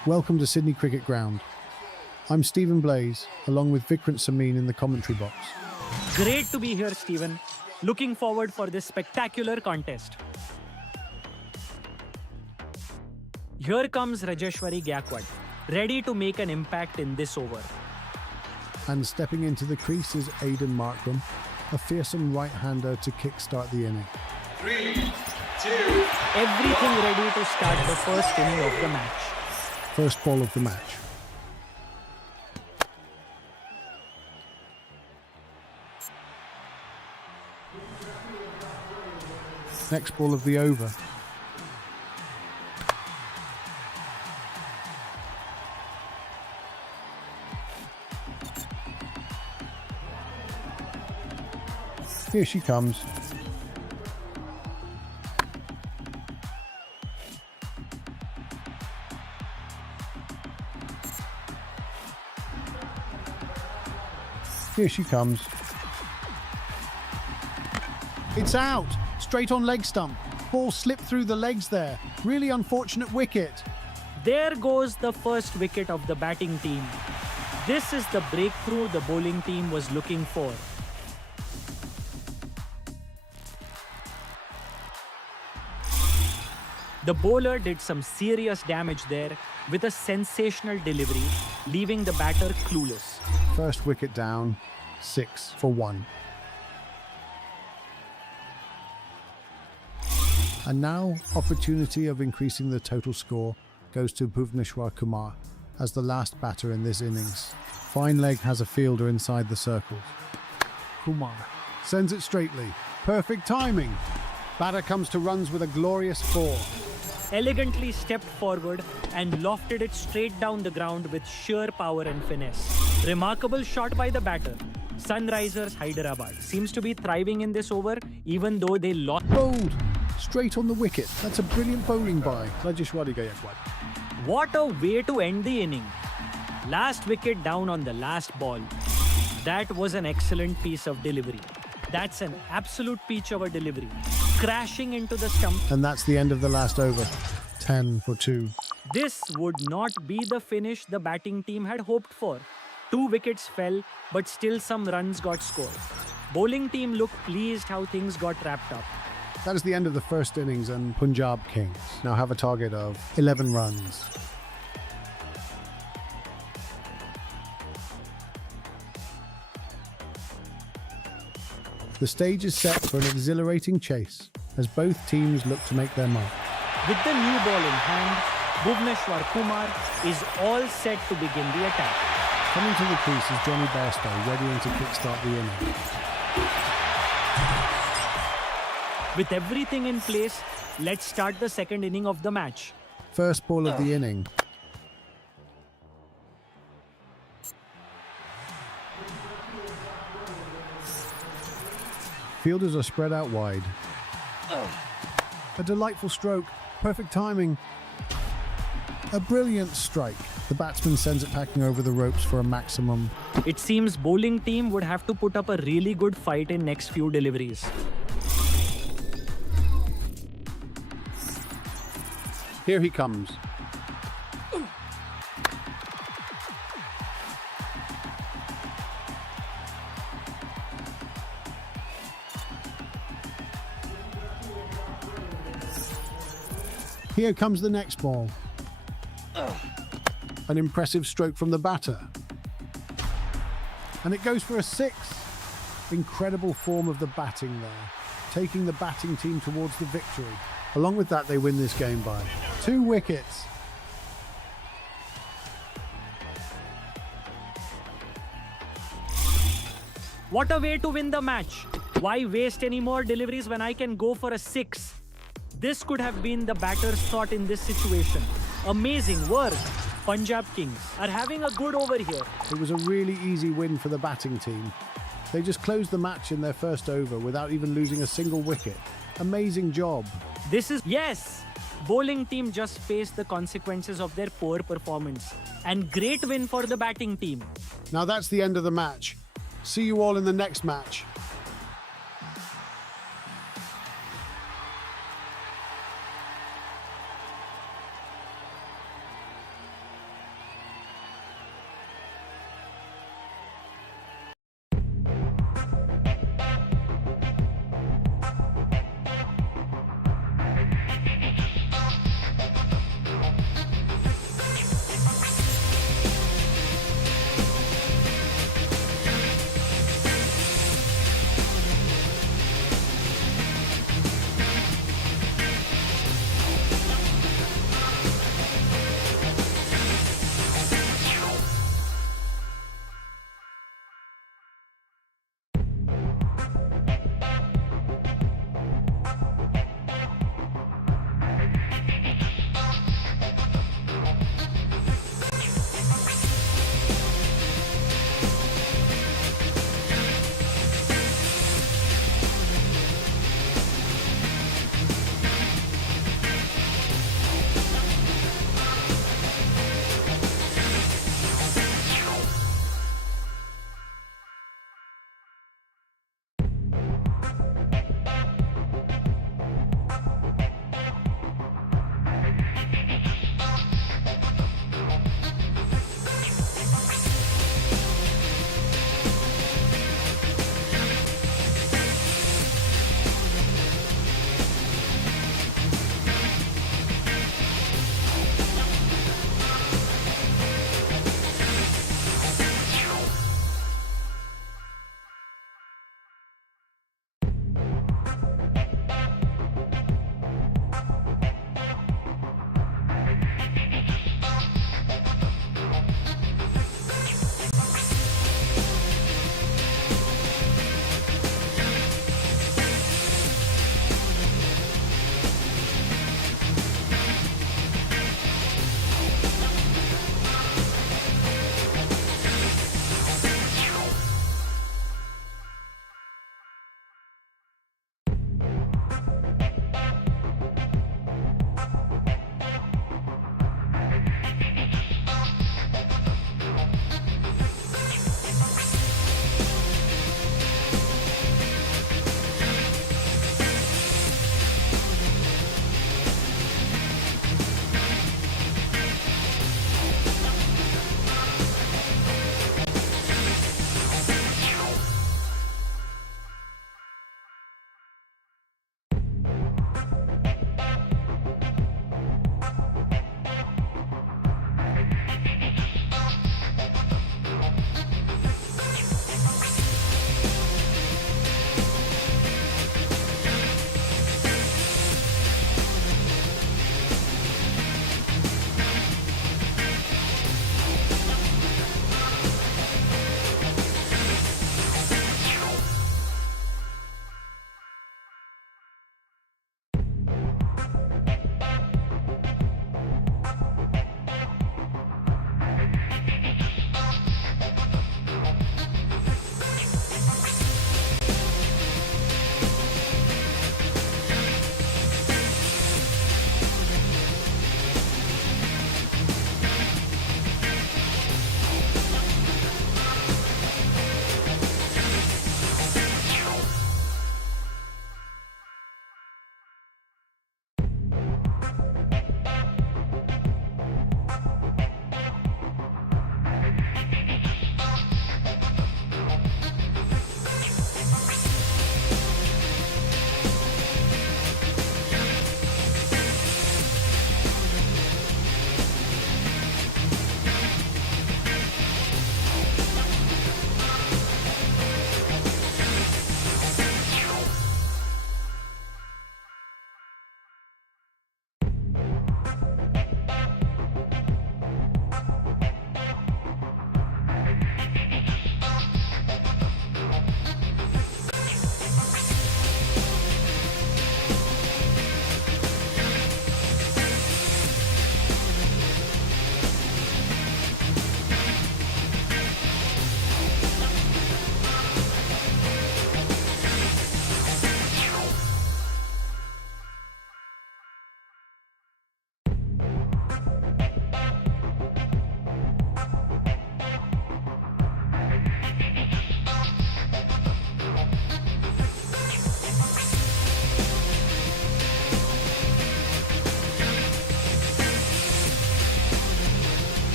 Welcome to Sydney Cricket Ground. I'm Stephen Blaze, along with Vikrant Samin in the commentary box. Great to be here, Stephen. Looking forward for this spectacular contest. Here comes Rajeshwari Gaikwad, ready to make an impact in this over. And stepping into the crease is Aidan Markram, a fearsome right-hander to kickstart the inning. 3, 2, Everything ready to start the first inning of the match. First ball of the match. Next ball of the over. Here she comes. Here she comes. It's out! Straight on leg stump. Ball slipped through the legs there. Really unfortunate wicket. There goes the first wicket of the batting team. This is the breakthrough the bowling team was looking for. The bowler did some serious damage there with a sensational delivery, leaving the batter clueless. First wicket down, 6 for 1. And now, opportunity of increasing the total score goes to Bhuvneshwar Kumar as the last batter in this innings. Fine leg has a fielder inside the circles. Kumar sends it straightly. Perfect timing. Batter comes to runs with a glorious 4. Elegantly stepped forward and lofted it straight down the ground with sheer power and finesse. Remarkable shot by the batter. Sunrisers Hyderabad seems to be thriving in this over even though they lost. Bowled straight on the wicket. That's a brilliant bowling by Rajeshwari Gaikwad. What a way to end the inning. Last wicket down on the last ball. That was an excellent piece of delivery. That's an absolute peach of a delivery. Crashing into the stump. And that's the end of the last over. 10 for 2. This would not be the finish the batting team had hoped for. 2 wickets fell, but still some runs got scored. Bowling team looked pleased how things got wrapped up. That is the end of the first innings, and Punjab Kings now have a target of 11 runs. The stage is set for an exhilarating chase as both teams look to make their mark. With the new ball in hand, Bhuvneshwar Kumar is all set to begin the attack. Coming to the crease is Johnny Bairstow, readying to kickstart the inning. With everything in place, let's start the second inning of the match. First ball of the inning. Fielders are spread out wide. A delightful stroke. Perfect timing. A brilliant strike. The batsman sends it packing over the ropes for a maximum. It seems bowling team would have to put up a really good fight in next few deliveries. Here he comes. Here comes the next ball. An impressive stroke from the batter. And it goes for a 6. Incredible form of the batting there, taking the batting team towards the victory. Along with that, they win this game by 2 wickets. What a way to win the match. Why waste any more deliveries when I can go for a 6? This could have been the batter's thought in this situation. Amazing work. Punjab Kings are having a good over here. It was a really easy win for the batting team. They just closed the match in their first over without even losing a single wicket. Amazing job. Yes! Bowling team just faced the consequences of their poor performance. And great win for the batting team. Now that's the end of the match. See you all in the next match.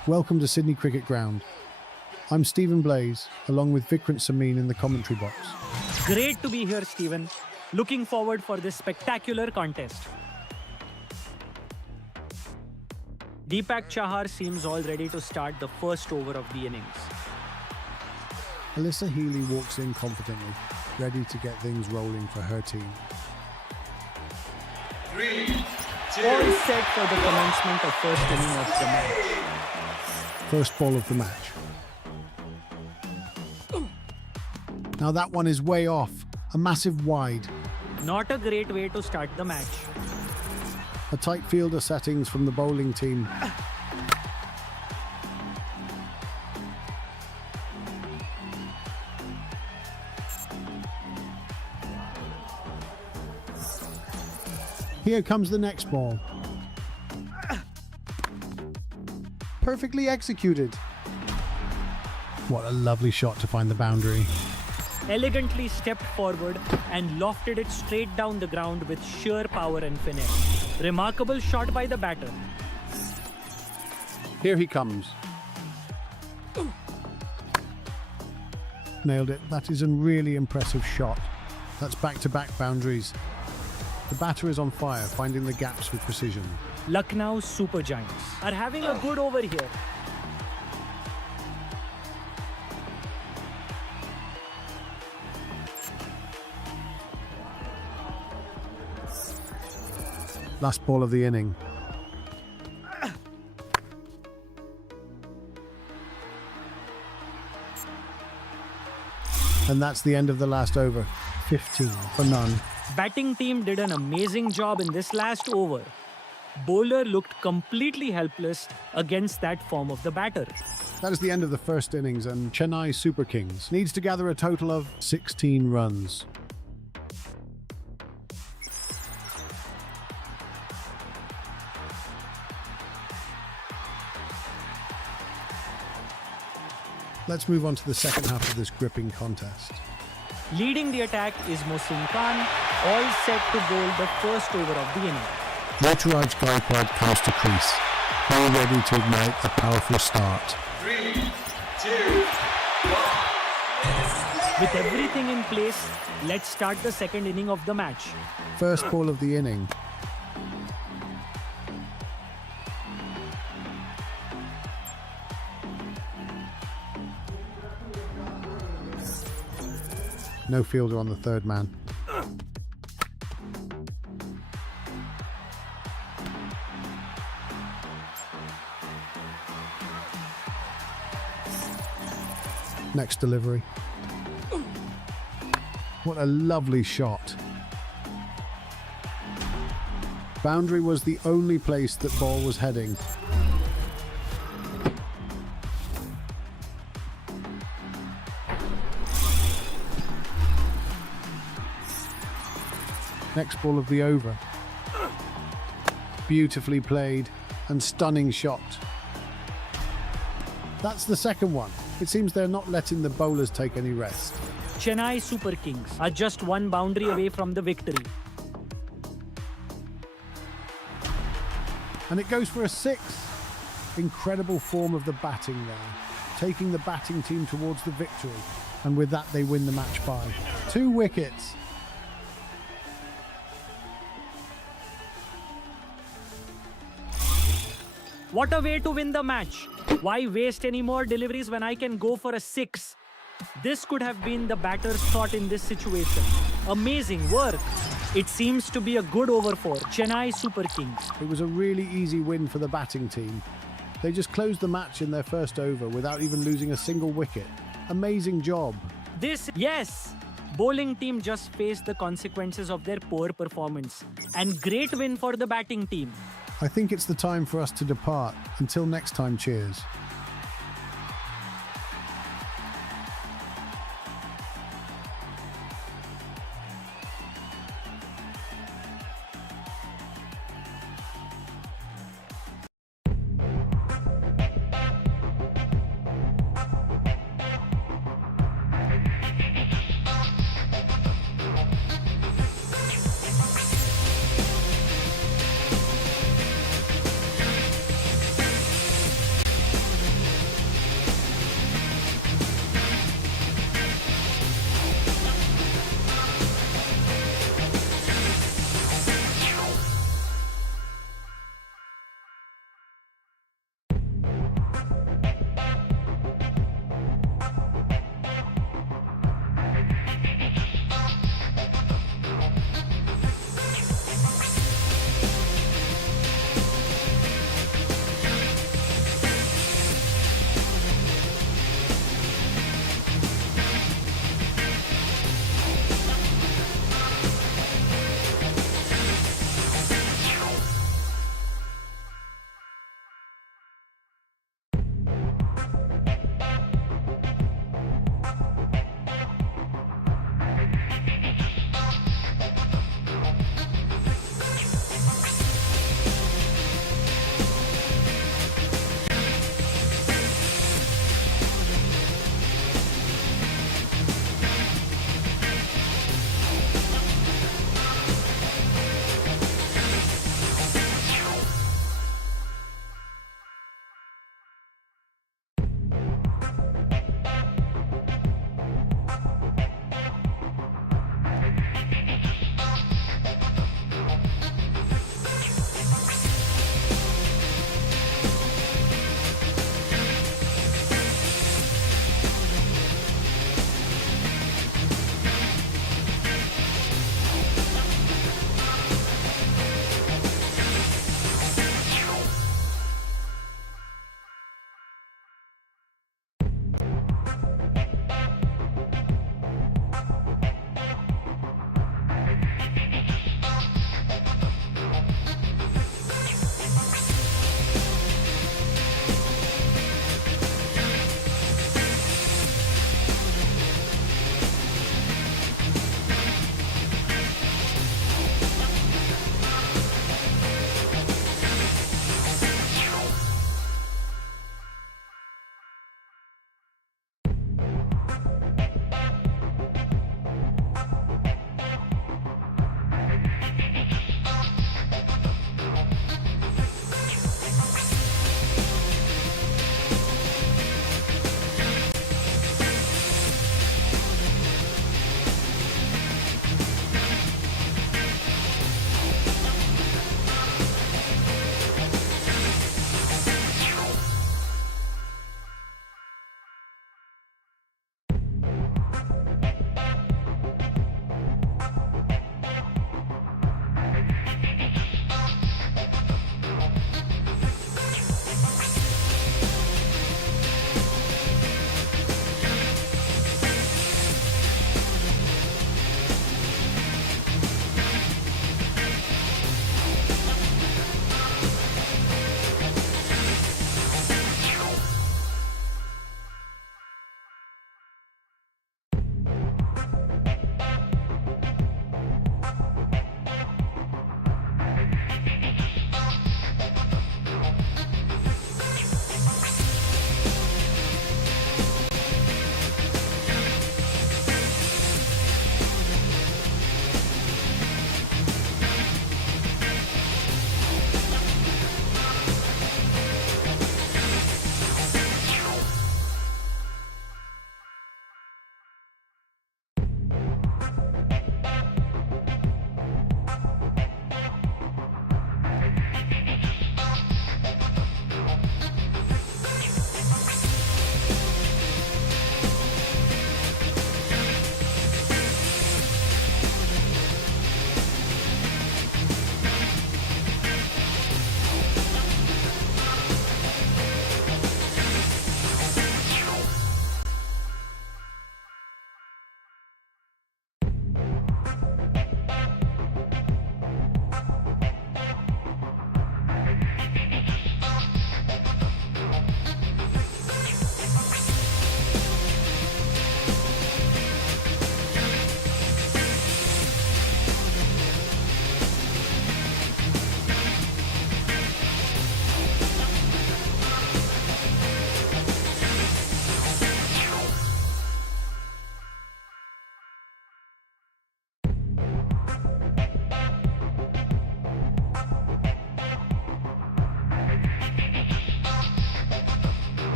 Welcome to Sydney Cricket Ground. I'm Stephen Blaze, along with Vikrant Samin in the commentary box. Great to be here, Stephen. Looking forward for this spectacular contest. Deepak Chahar seems all ready to start the first over of the innings. Alyssa Healy walks in confidently, ready to get things rolling for her team. 3, 2, All set for the commencement of first inning of the match. First ball of the match. Now that one is way off, a massive wide. Not a great way to start the match. A tight fielder settings from the bowling team. Here comes the next ball. Perfectly executed. What a lovely shot to find the boundary. Elegantly stepped forward and lofted it straight down the ground with sheer power and finesse. Remarkable shot by the batter. Here he comes. Nailed it. That is a really impressive shot. That's back-to-back boundaries. The batter is on fire, finding the gaps with precision. Lucknow Super Giants are having a good over here. Last ball of the inning. And that's the end of the last over. 15 for none. Batting team did an amazing job in this last over. Bowler looked completely helpless against that form of the batter. That is the end of the first innings, and Chennai Super Kings needs to gather a total of 16 runs. Let's move on to the second half of this gripping contest. Leading the attack is Mohsin Khan, all set to bowl the first over of the inning. Ruturaj Gaikwad comes to crease, all ready to ignite a powerful start. 3, 2, 1. With everything in place, let's start the second inning of the match. First ball of the inning. No fielder on the third man. Next delivery. What a lovely shot. Boundary was the only place that ball was heading. Next ball of the over. Beautifully played and stunning shot. That's the second one. It seems they're not letting the bowlers take any rest. Chennai Super Kings are just one boundary away from the victory. And it goes for a 6. Incredible form of the batting there, taking the batting team towards the victory. And with that, they win the match by 2 wickets. What a way to win the match. Why waste any more deliveries when I can go for a 6? This could have been the batter's thought in this situation. Amazing work. It seems to be a good over for Chennai Super Kings. It was a really easy win for the batting team. They just closed the match in their first over without even losing a single wicket. Amazing job. Yes! Bowling team just faced the consequences of their poor performance. And great win for the batting team. I think it's the time for us to depart. Until next time, cheers.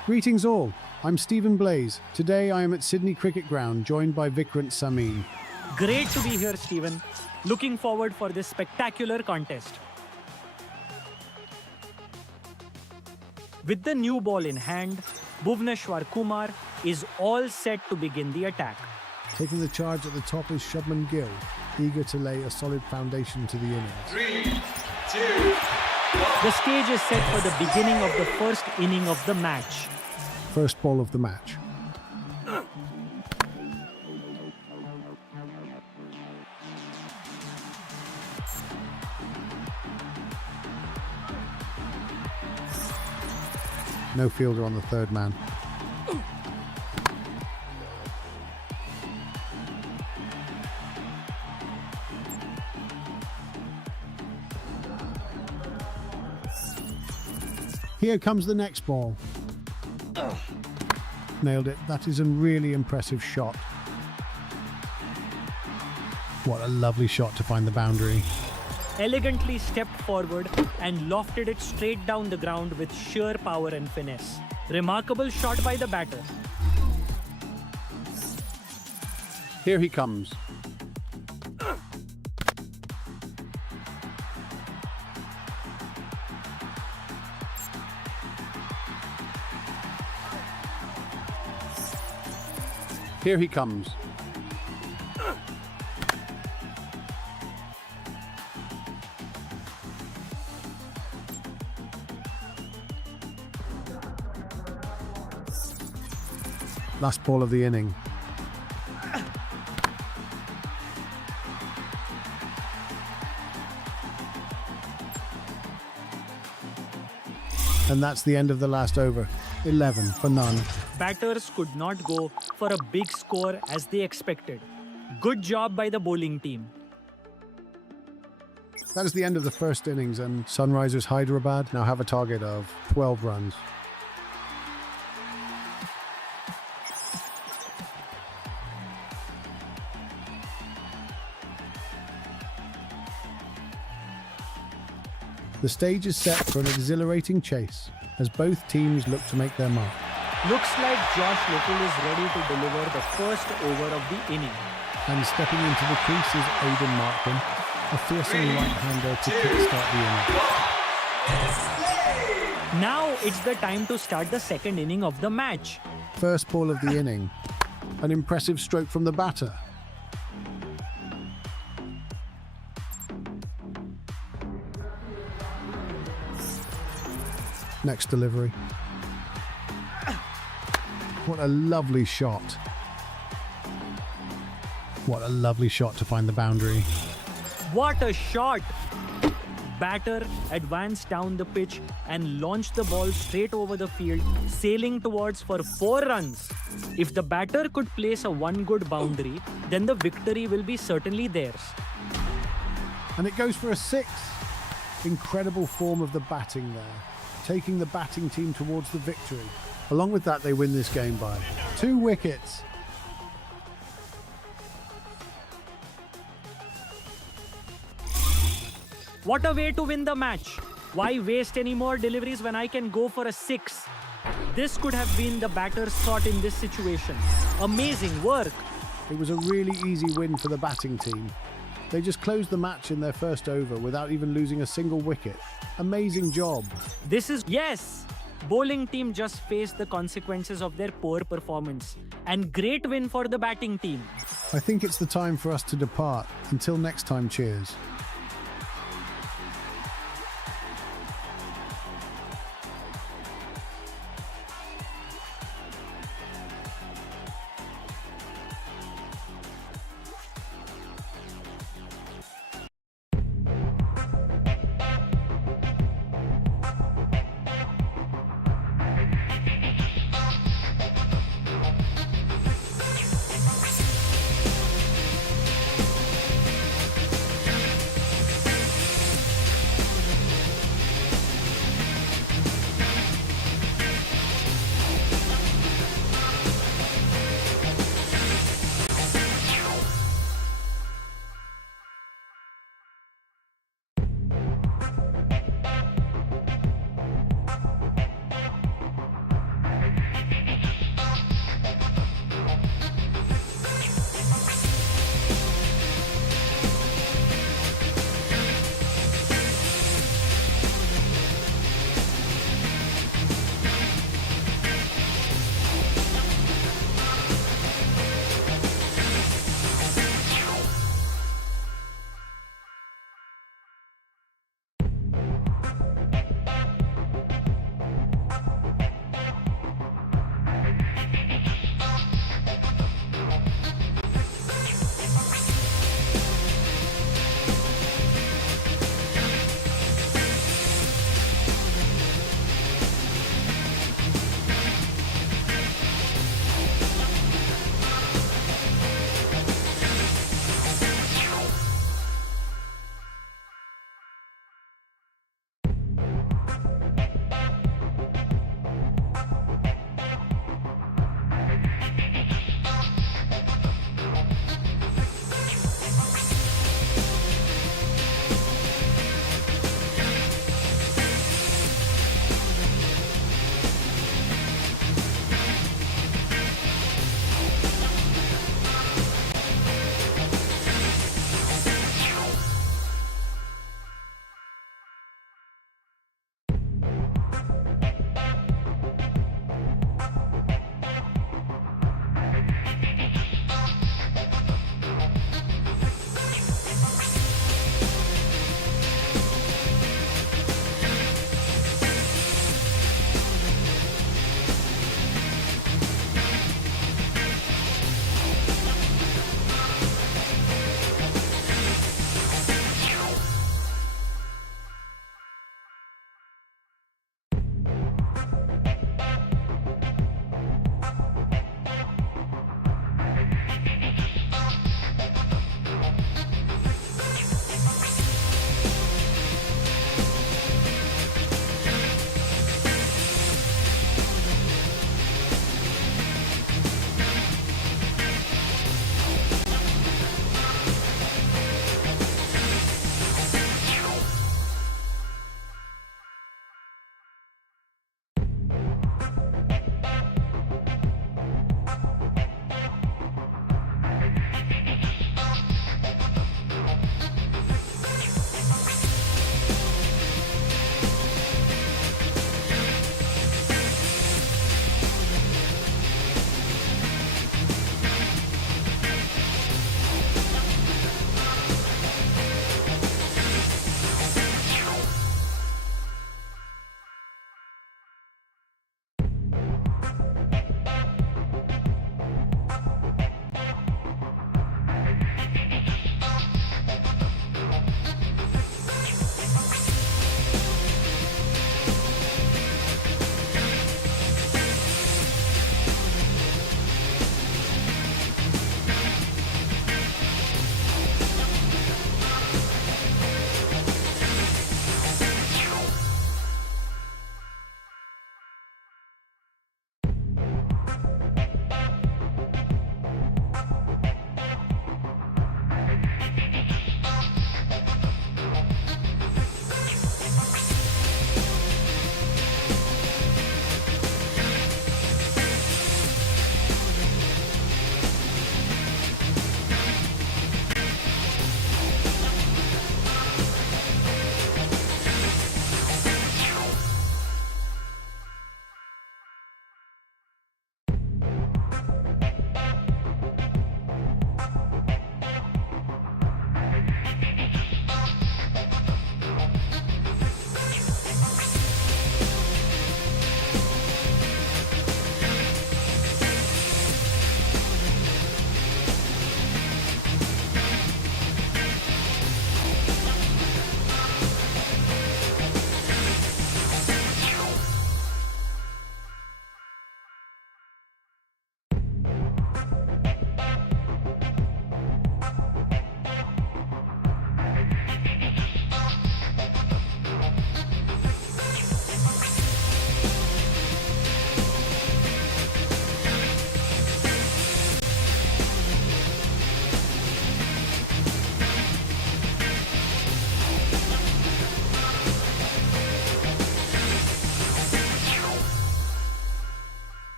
Greetings all, I'm Stephen Blaze. Today I am at Sydney Cricket Ground, joined by Vikrant Samin. Great to be here, Stephen. Looking forward for this spectacular contest. With the new ball in hand, Bhuvneshwar Kumar is all set to begin the attack. Taking the charge at the top is Shubman Gill, eager to lay a solid foundation to the innings. 3, 2, 1. The stage is set for the beginning of the first inning of the match. First ball of the match. No fielder on the third man. Here comes the next ball. Nailed it. That is a really impressive shot. What a lovely shot to find the boundary. Elegantly stepped forward and lofted it straight down the ground with sheer power and finesse. Remarkable shot by the batter. Here he comes. Here he comes. Last ball of the inning. And that's the end of the last over. 11 for none. Batters could not go for a big score as they expected. Good job by the bowling team. That is the end of the first innings, and Sunrisers Hyderabad now have a target of 12 runs. The stage is set for an exhilarating chase as both teams look to make their mark. Looks like Josh Little is ready to deliver the first over of the inning. And stepping into the crease is Aidan Markham, a fearsome right-hander to kickstart the inning. Now it's the time to start the second inning of the match. First ball of the inning. An impressive stroke from the batter. Next delivery. What a lovely shot. What a lovely shot to find the boundary. What a shot! Batter advanced down the pitch and launched the ball straight over the field, sailing towards for 4 runs. If the batter could place a one good boundary, then the victory will be certainly theirs. And it goes for a 6. Incredible form of the batting there, taking the batting team towards the victory. Along with that, they win this game by 2 wickets. What a way to win the match! Why waste any more deliveries when I can go for a 6? This could have been the batter's thought in this situation. Amazing work! It was a really easy win for the batting team. They just closed the match in their first over without even losing a single wicket. Amazing job. Yes! Bowling team just faced the consequences of their poor performance. And great win for the batting team. I think it's the time for us to depart. Until next time, cheers.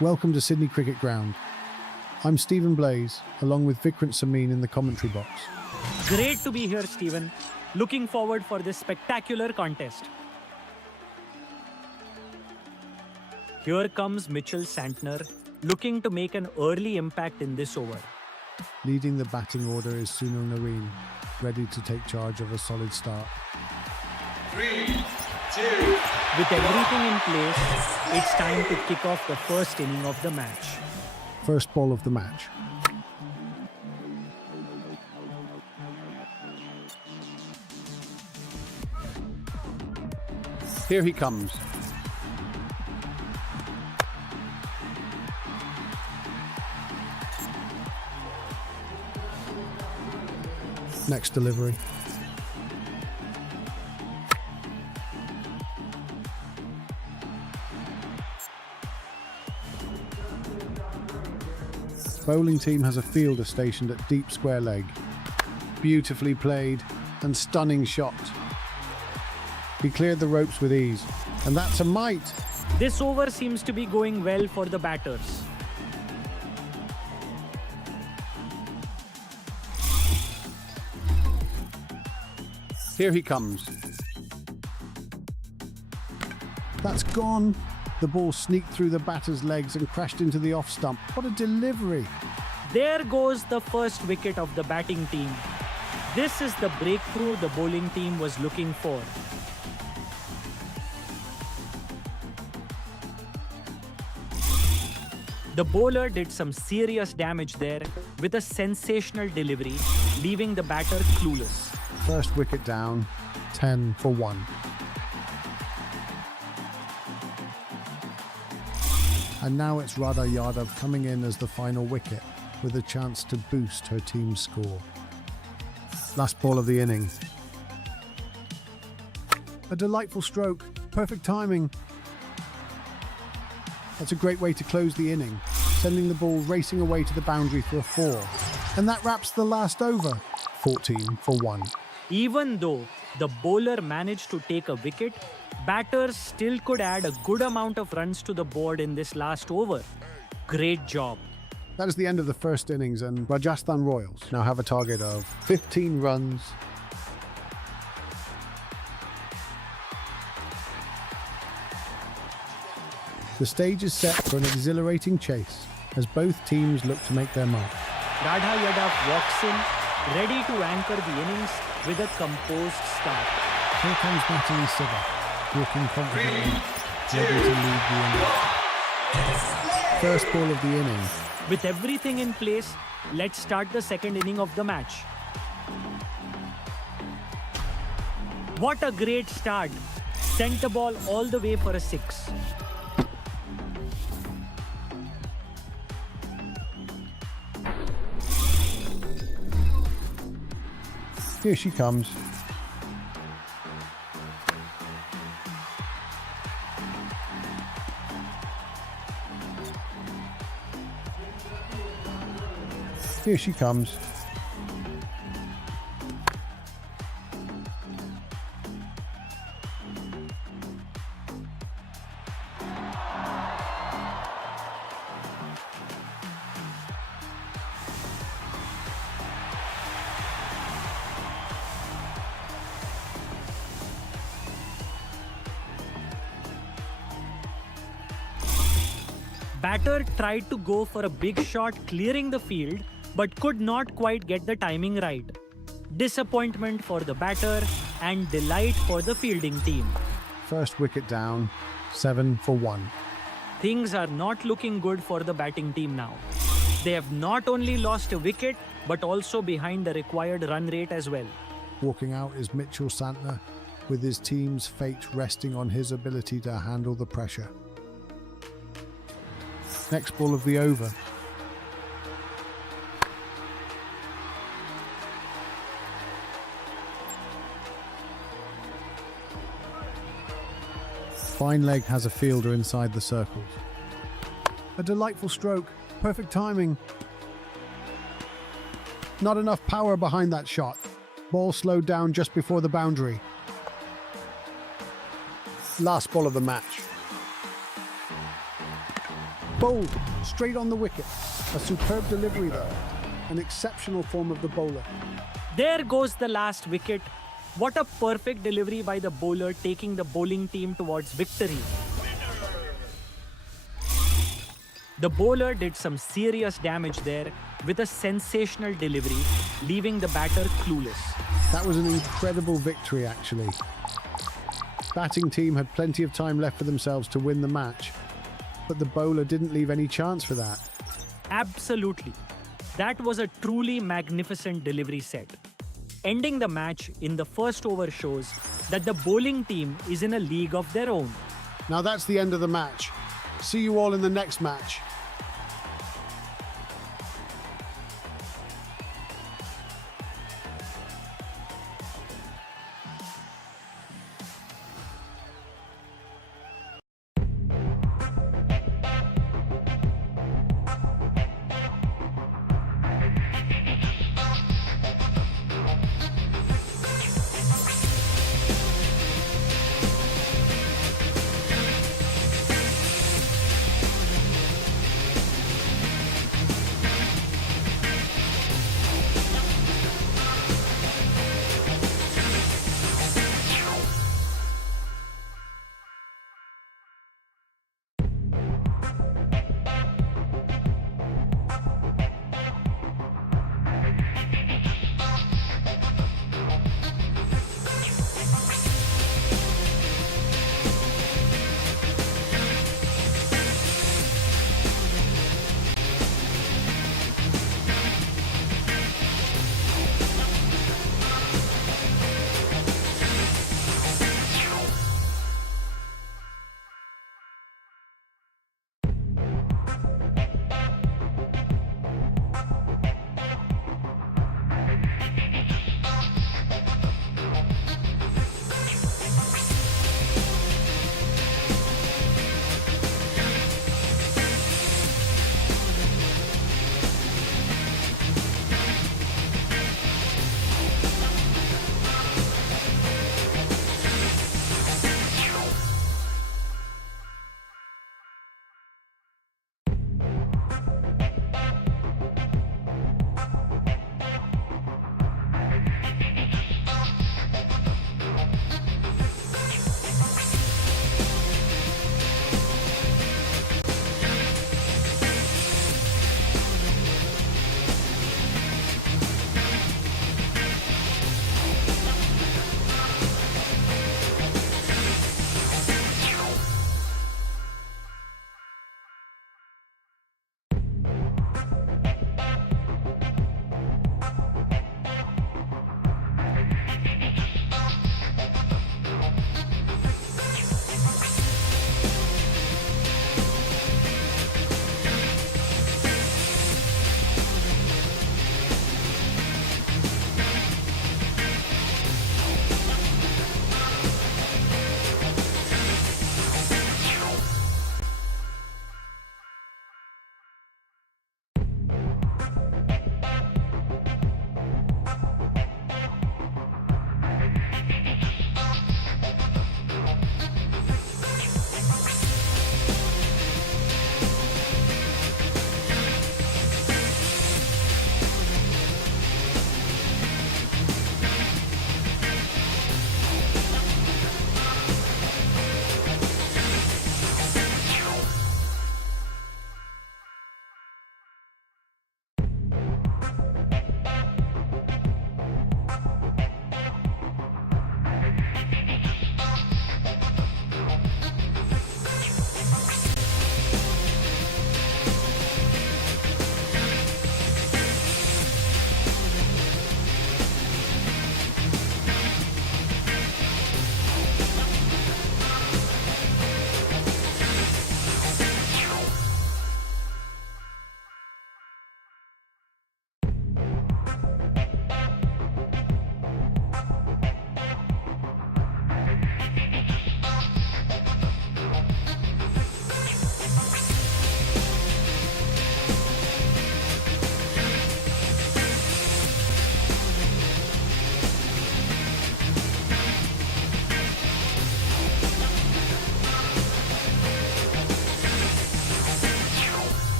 Welcome to Sydney Cricket Ground. I'm Stephen Blaze, along with Vikrant Samin in the commentary box. Great to be here, Stephen. Looking forward for this spectacular contest. Here comes Mitchell Santner, looking to make an early impact in this over. Leading the batting order is Sunil Narine, ready to take charge of a solid start. 3, 2, With everything in place, it's time to kick off the first inning of the match. First ball of the match. Here he comes. Next delivery. Bowling team has a fielder stationed at deep square leg. Beautifully played and stunning shot. He cleared the ropes with ease, and that's a mite. This over seems to be going well for the batters. Here he comes. That's gone. The ball sneaked through the batter's legs and crashed into the off stump. What a delivery. There goes the first wicket of the batting team. This is the breakthrough the bowling team was looking for. The bowler did some serious damage there with a sensational delivery, leaving the batter clueless. First wicket down, 10 for 1. And now it's Radha Yadav coming in as the final wicket, with a chance to boost her team's score. Last ball of the inning. A delightful stroke, perfect timing. That's a great way to close the inning, sending the ball racing away to the boundary for a 4. And that wraps the last over, 14 for 1. Even though the bowler managed to take a wicket, batters still could add a good amount of runs to the board in this last over. Great job. That is the end of the first innings, and Rajasthan Royals now have a target of 15 runs. The stage is set for an exhilarating chase as both teams look to make their mark. Radha Yadav walks in, ready to anchor the innings with a composed start. Here comes batting Siva, walking confidently, 3, 2, ready to lead the inning. First ball of the inning. With everything in place, let's start the second inning of the match. What a great start! Sent the ball all the way for a 6. Here she comes. Here she comes. Batter tried to go for a big shot clearing the field, but could not quite get the timing right. Disappointment for the batter and delight for the fielding team. First wicket down, 7 for 1. Things are not looking good for the batting team now. They have not only lost a wicket, but also behind the required run rate as well. Walking out is Mitchell Santner, with his team's fate resting on his ability to handle the pressure. Next ball of the over. Fine leg has a fielder inside the circles. A delightful stroke, perfect timing. Not enough power behind that shot. Ball slowed down just before the boundary. Last ball of the match. Bowled straight on the wicket. A superb delivery there. An exceptional form of the bowler. There goes the last wicket. What a perfect delivery by the bowler, taking the bowling team towards victory. The bowler did some serious damage there with a sensational delivery, leaving the batter clueless. That was an incredible victory, actually. Batting team had plenty of time left for themselves to win the match, but the bowler didn't leave any chance for that. Absolutely. That was a truly magnificent delivery set. Ending the match in the first over shows that the bowling team is in a league of their own. Now that's the end of the match. See you all in the next match.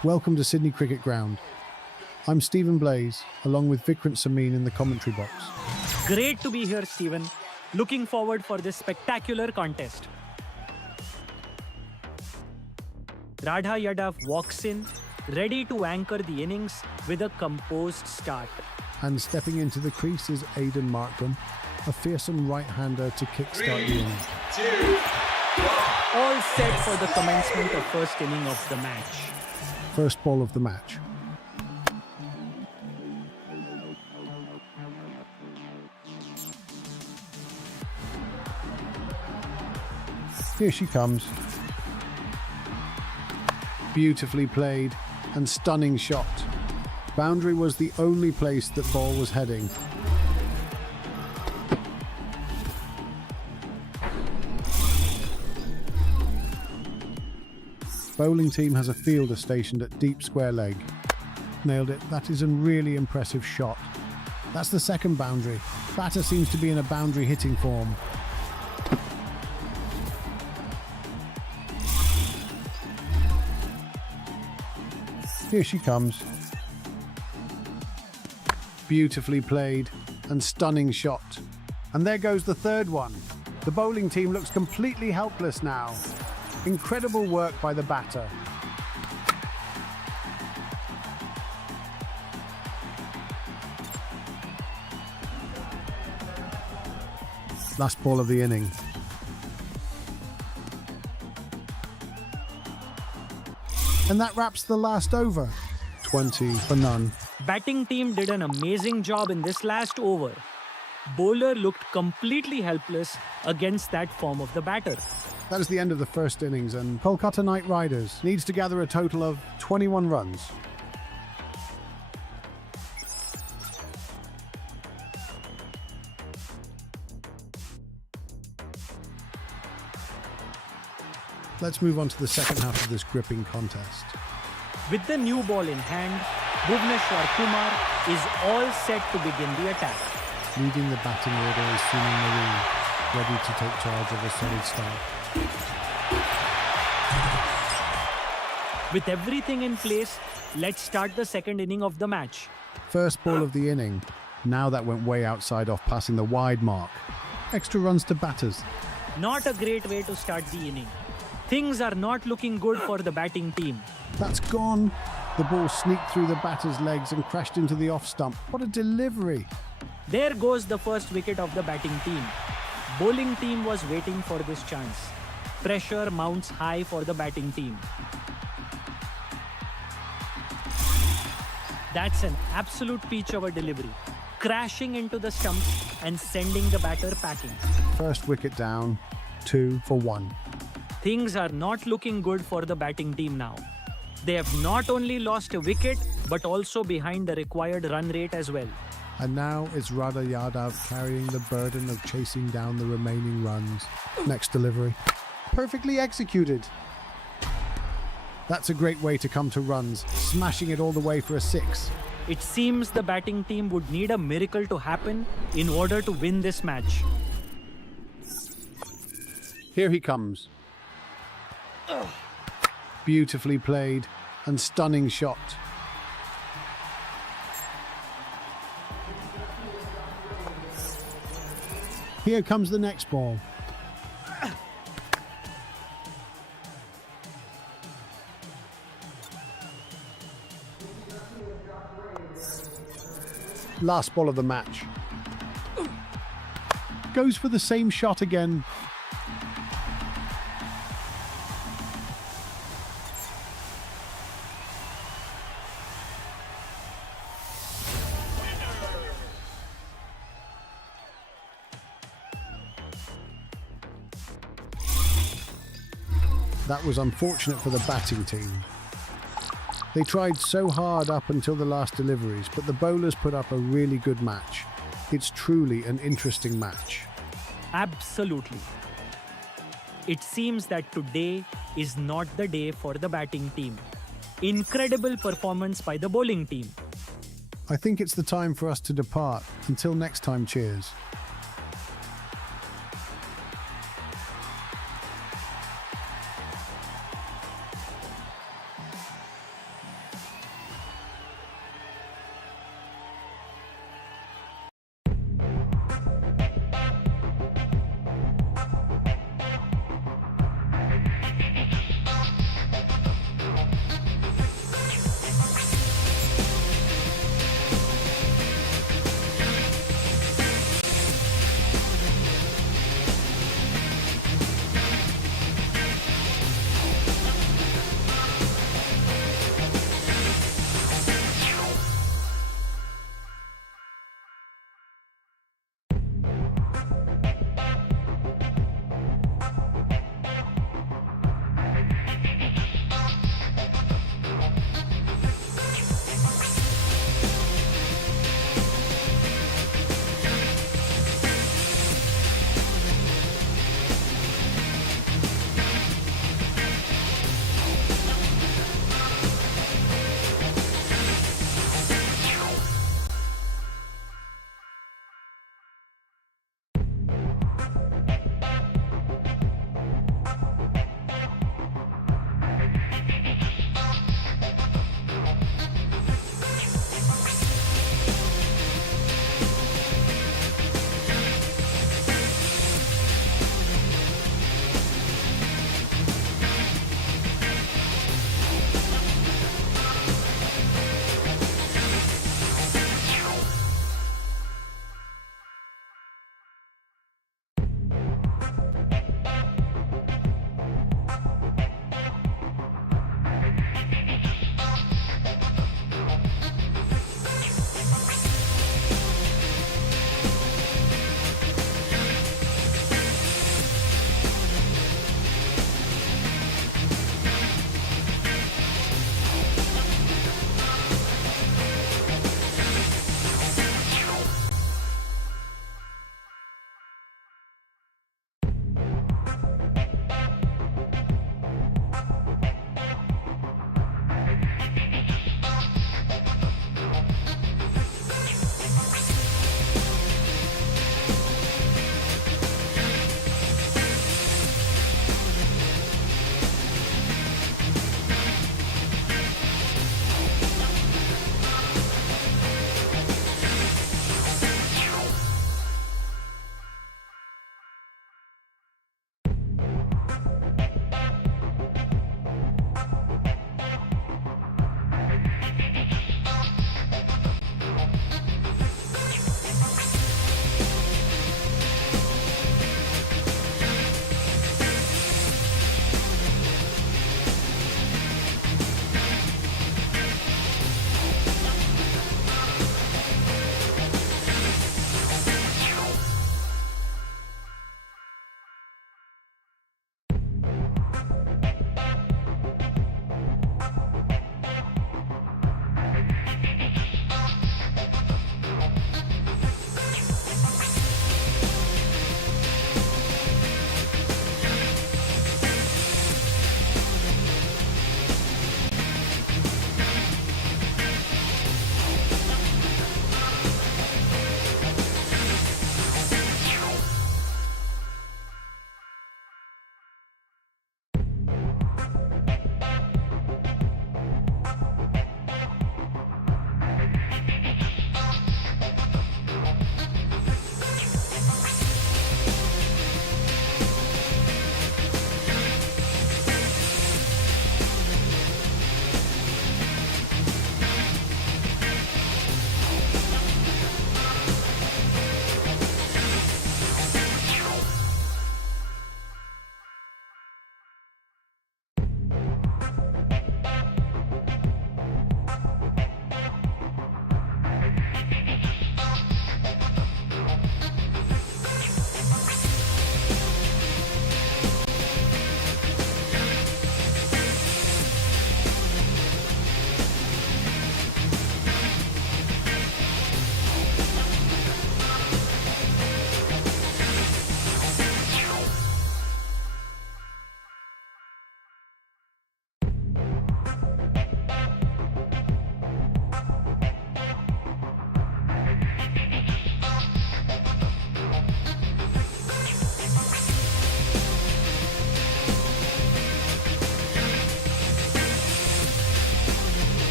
Welcome to Sydney Cricket Ground. I'm Stephen Blaze, along with Vikrant Samin in the commentary box. Great to be here, Stephen. Looking forward for this spectacular contest. Radha Yadav walks in, ready to anchor the innings with a composed start. And stepping into the crease is Aidan Markram, a fearsome right-hander to kickstart the inning. 2, 1. All set for the commencement of first inning of the match. First ball of the match. Here she comes. Beautifully played and stunning shot. Boundary was the only place that ball was heading. Bowling team has a fielder stationed at deep square leg. Nailed it. That is a really impressive shot. That's the second boundary. Batter seems to be in a boundary hitting form. Here she comes. Beautifully played and stunning shot. And there goes the third one. The bowling team looks completely helpless now. Incredible work by the batter. Last ball of the inning. And that wraps the last over. 20 for none. Batting team did an amazing job in this last over. Bowler looked completely helpless against that form of the batter. That is the end of the first innings, and Kolkata Knight Riders needs to gather a total of 21 runs. Let's move on to the second half of this gripping contest. With the new ball in hand, Bhuvneshwar Kumar is all set to begin the attack. Leading the batting order is Sunil Marine, ready to take charge of a solid start. With everything in place, let's start the second inning of the match. First ball of the inning. Now that went way outside off passing the wide mark. Extra runs to batters. Not a great way to start the inning. Things are not looking good for the batting team. That's gone. The ball sneaked through the batter's legs and crashed into the off stump. What a delivery. There goes the first wicket of the batting team. Bowling team was waiting for this chance. Pressure mounts high for the batting team. That's an absolute peach of a delivery. Crashing into the stumps and sending the batter packing. First wicket down, 2 for 1. Things are not looking good for the batting team now. They have not only lost a wicket, but also behind the required run rate as well. And now it's Radha Yadav carrying the burden of chasing down the remaining runs. Next delivery. Perfectly executed. That's a great way to come to runs, smashing it all the way for a 6. It seems the batting team would need a miracle to happen in order to win this match. Here he comes. Beautifully played and stunning shot. Here comes the next ball. Last ball of the match. Goes for the same shot again. That was unfortunate for the batting team. They tried so hard up until the last deliveries, but the bowlers put up a really good match. It's truly an interesting match. Absolutely. It seems that today is not the day for the batting team. Incredible performance by the bowling team. I think it's the time for us to depart. Until next time, cheers.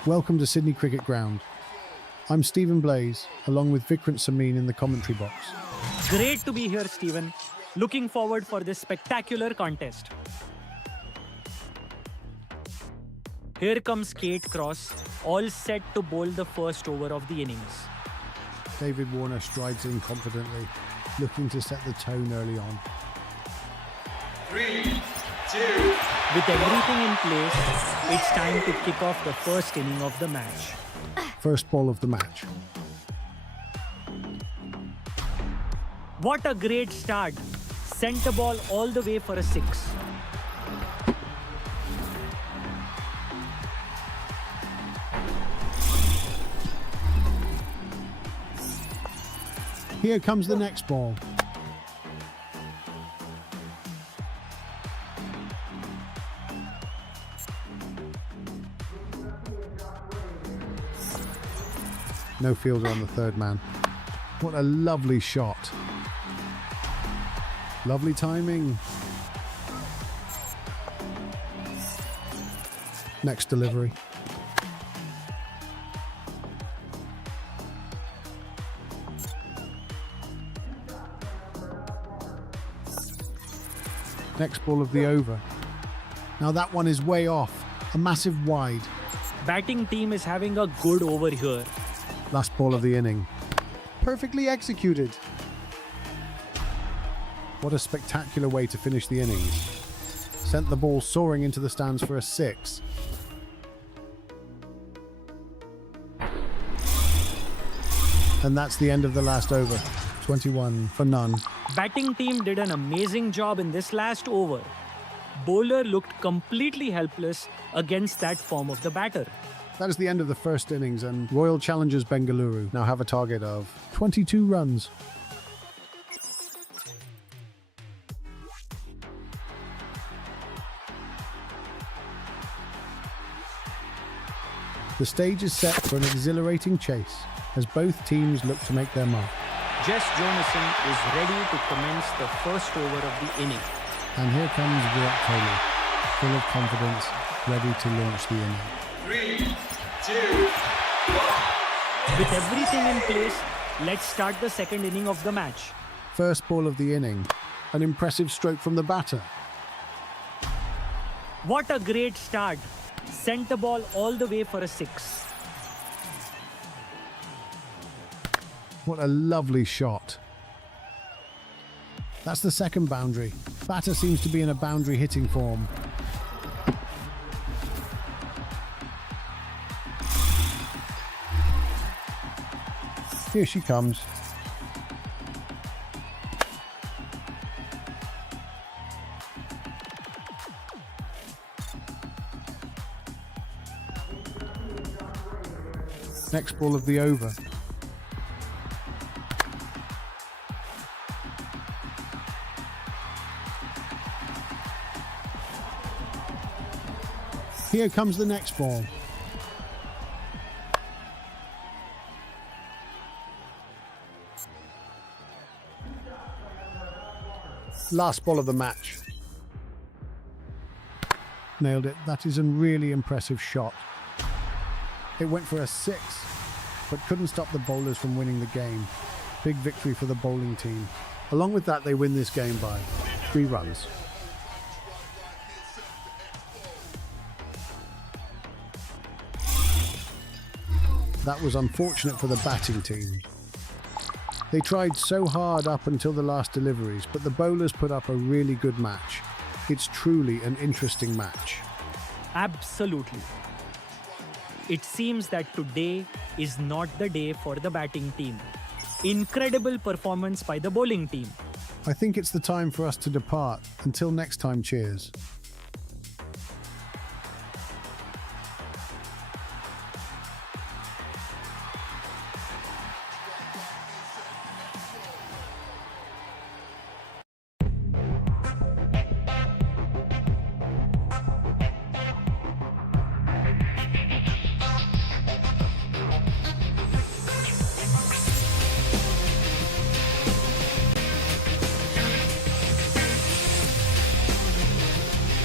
Welcome to Sydney Cricket Ground. I'm Stephen Blaze, along with Vikrant Samin in the commentary box. Great to be here, Stephen. Looking forward for this spectacular contest. Here comes Kate Cross, all set to bowl the first over of the innings. David Warner strides in confidently, looking to set the tone early on. 3, 2, With everything in place, it's time to kick off the first inning of the match. First ball of the match. What a great start. Sent the ball all the way for a 6. Here comes the next ball. No fielder on the third man. What a lovely shot. Lovely timing. Next delivery. Next ball of the over. Now that one is way off. A massive wide. Batting team is having a good over here. Last ball of the inning. Perfectly executed. What a spectacular way to finish the innings. Sent the ball soaring into the stands for a 6. And that's the end of the last over. 21 for none. Batting team did an amazing job in this last over. Bowler looked completely helpless against that form of the batter. That is the end of the first innings, and Royal Challengers Bengaluru now have a target of 22 runs. The stage is set for an exhilarating chase as both teams look to make their mark. Jess Jonasson is ready to commence the first over of the inning. And here comes Virat Kohli, full of confidence, ready to launch the inning. 3, 2, 1. With everything in place, let's start the second inning of the match. First ball of the inning, an impressive stroke from the batter. What a great start. Sent the ball all the way for a 6. What a lovely shot. That's the second boundary. Batter seems to be in a boundary hitting form. Here she comes. Next ball of the over. Here comes the next ball. Last ball of the match. Nailed it. That is a really impressive shot. It went for a 6, but couldn't stop the bowlers from winning the game. Big victory for the bowling team. Along with that, they win this game by 3 runs. That was unfortunate for the batting team. They tried so hard up until the last deliveries, but the bowlers put up a really good match. It's truly an interesting match. Absolutely. It seems that today is not the day for the batting team. Incredible performance by the bowling team. I think it's the time for us to depart. Until next time, cheers.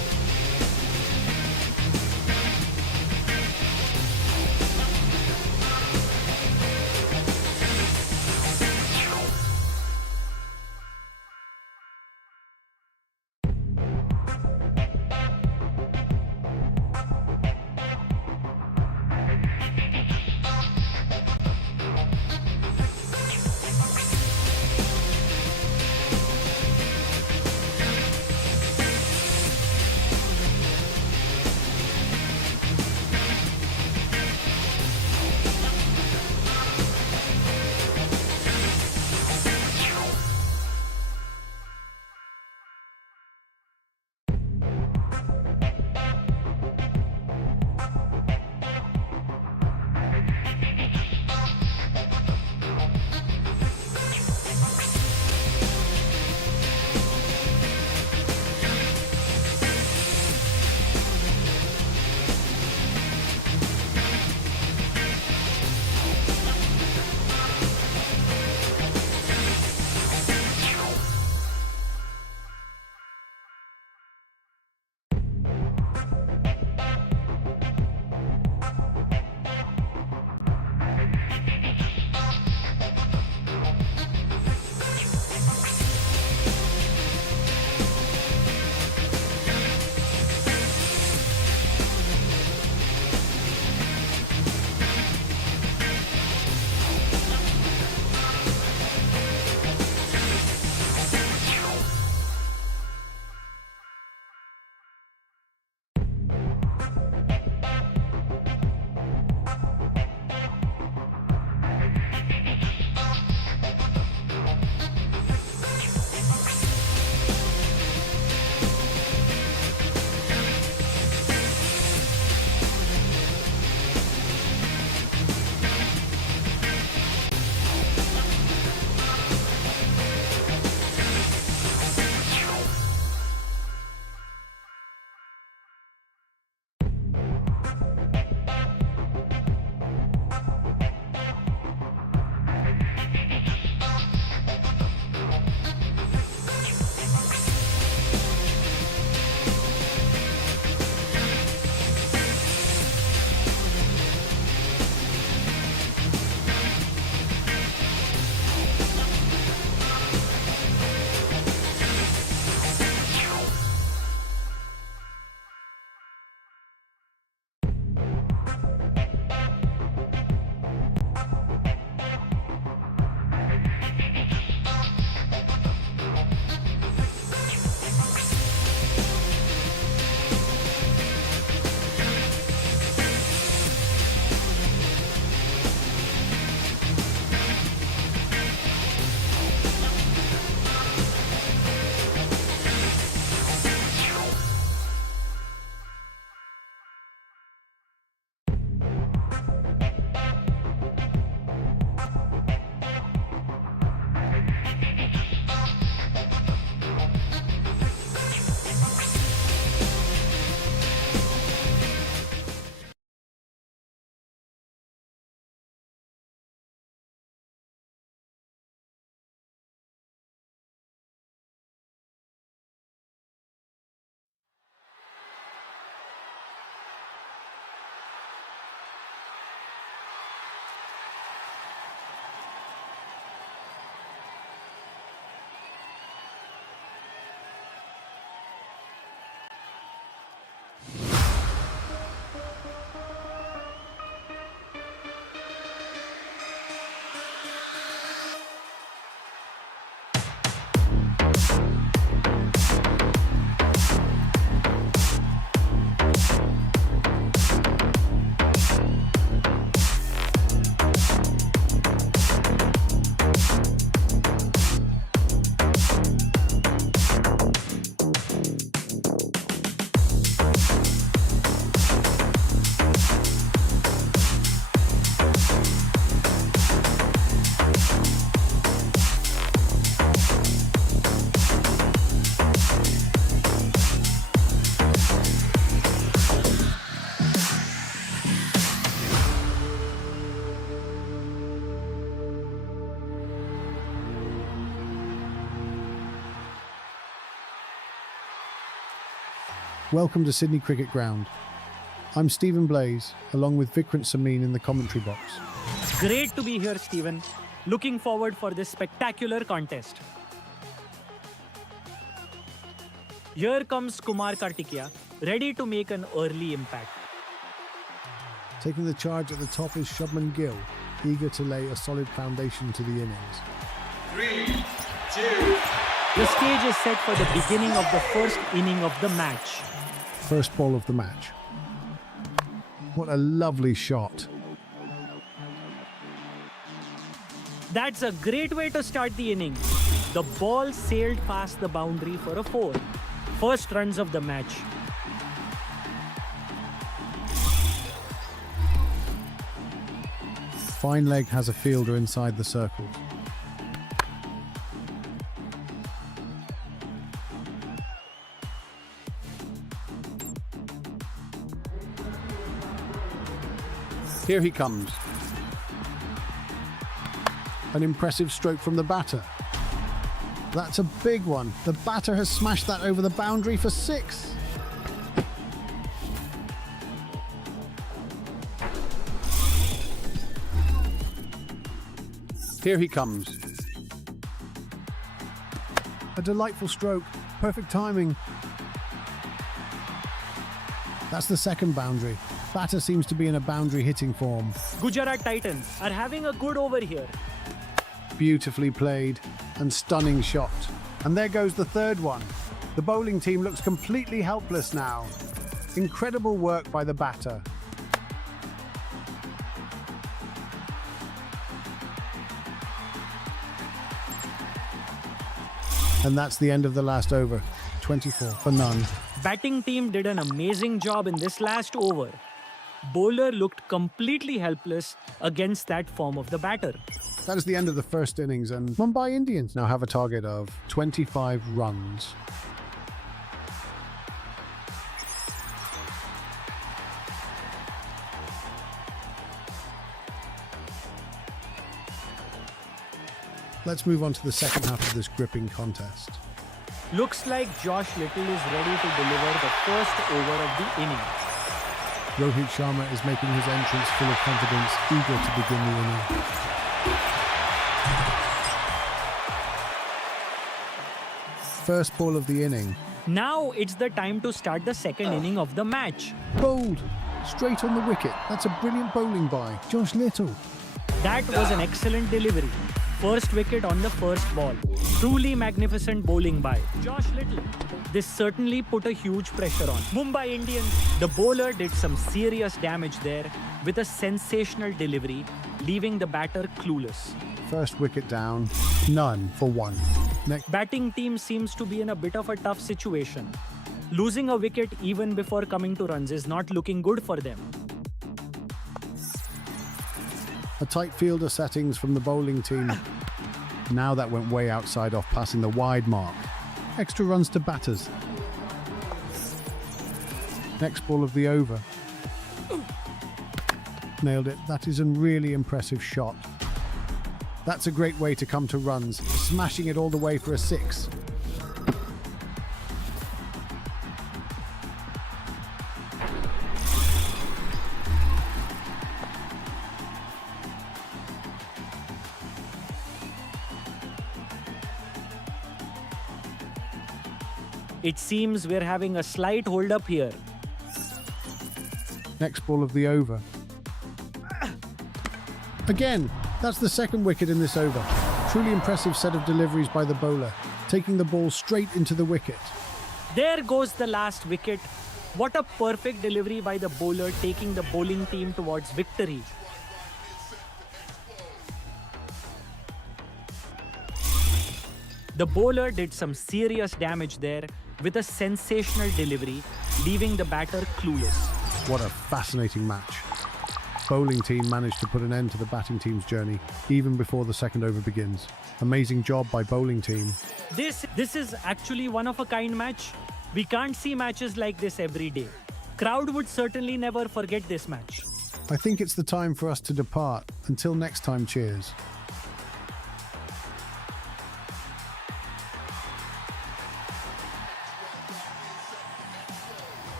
Welcome to Sydney Cricket Ground. I'm Stephen Blaze, along with Vikrant Samin in the commentary box. Great to be here, Stephen. Looking forward for this spectacular contest. Here comes Kumar Kartikeya, ready to make an early impact. Taking the charge at the top is Shubman Gill, eager to lay a solid foundation to the innings. 3, 2, The stage is set for the beginning of the first inning of the match. First ball of the match. What a lovely shot. That's a great way to start the inning. The ball sailed past the boundary for a 4. First runs of the match. Fine leg has a fielder inside the circles. Here he comes. An impressive stroke from the batter. That's a big one. The batter has smashed that over the boundary for 6. Here he comes. A delightful stroke. Perfect timing. That's the second boundary. Batter seems to be in a boundary hitting form. Gujarat Titans are having a good over here. Beautifully played and stunning shot. And there goes the third one. The bowling team looks completely helpless now. Incredible work by the batter. And that's the end of the last over. 24 for none. Batting team did an amazing job in this last over. Bowler looked completely helpless against that form of the batter. That is the end of the first innings, and Mumbai Indians now have a target of 25 runs. Let's move on to the second half of this gripping contest. Looks like Josh Little is ready to deliver the first over of the inning. Rohit Sharma is making his entrance full of confidence, eager to begin the inning. First ball of the inning. Now it's the time to start the second inning of the match. Bowled. Straight on the wicket. That's a brilliant bowling by Josh Little. That was an excellent delivery. First wicket on the first ball. Truly magnificent bowling by Josh Little. This certainly put a huge pressure on Mumbai Indians. The bowler did some serious damage there with a sensational delivery, leaving the batter clueless. First wicket down. None for 1. Next. Batting team seems to be in a bit of a tough situation. Losing a wicket even before coming to runs is not looking good for them. A tight fielder settings from the bowling team. Now that went way outside off passing the wide mark. Extra runs to batters. Next ball of the over. Nailed it. That is a really impressive shot. That's a great way to come to runs, smashing it all the way for a 6. It seems we're having a slight hold up here. Next ball of the over. Again, that's the second wicket in this over. Truly impressive set of deliveries by the bowler, taking the ball straight into the wicket. There goes the last wicket. What a perfect delivery by the bowler, taking the bowling team towards victory. The bowler did some serious damage there with a sensational delivery, leaving the batter clueless. What a fascinating match. Bowling team managed to put an end to the batting team's journey even before the second over begins. Amazing job by bowling team. This is actually one of a kind match. We can't see matches like this every day. Crowd would certainly never forget this match. I think it's the time for us to depart. Until next time, cheers.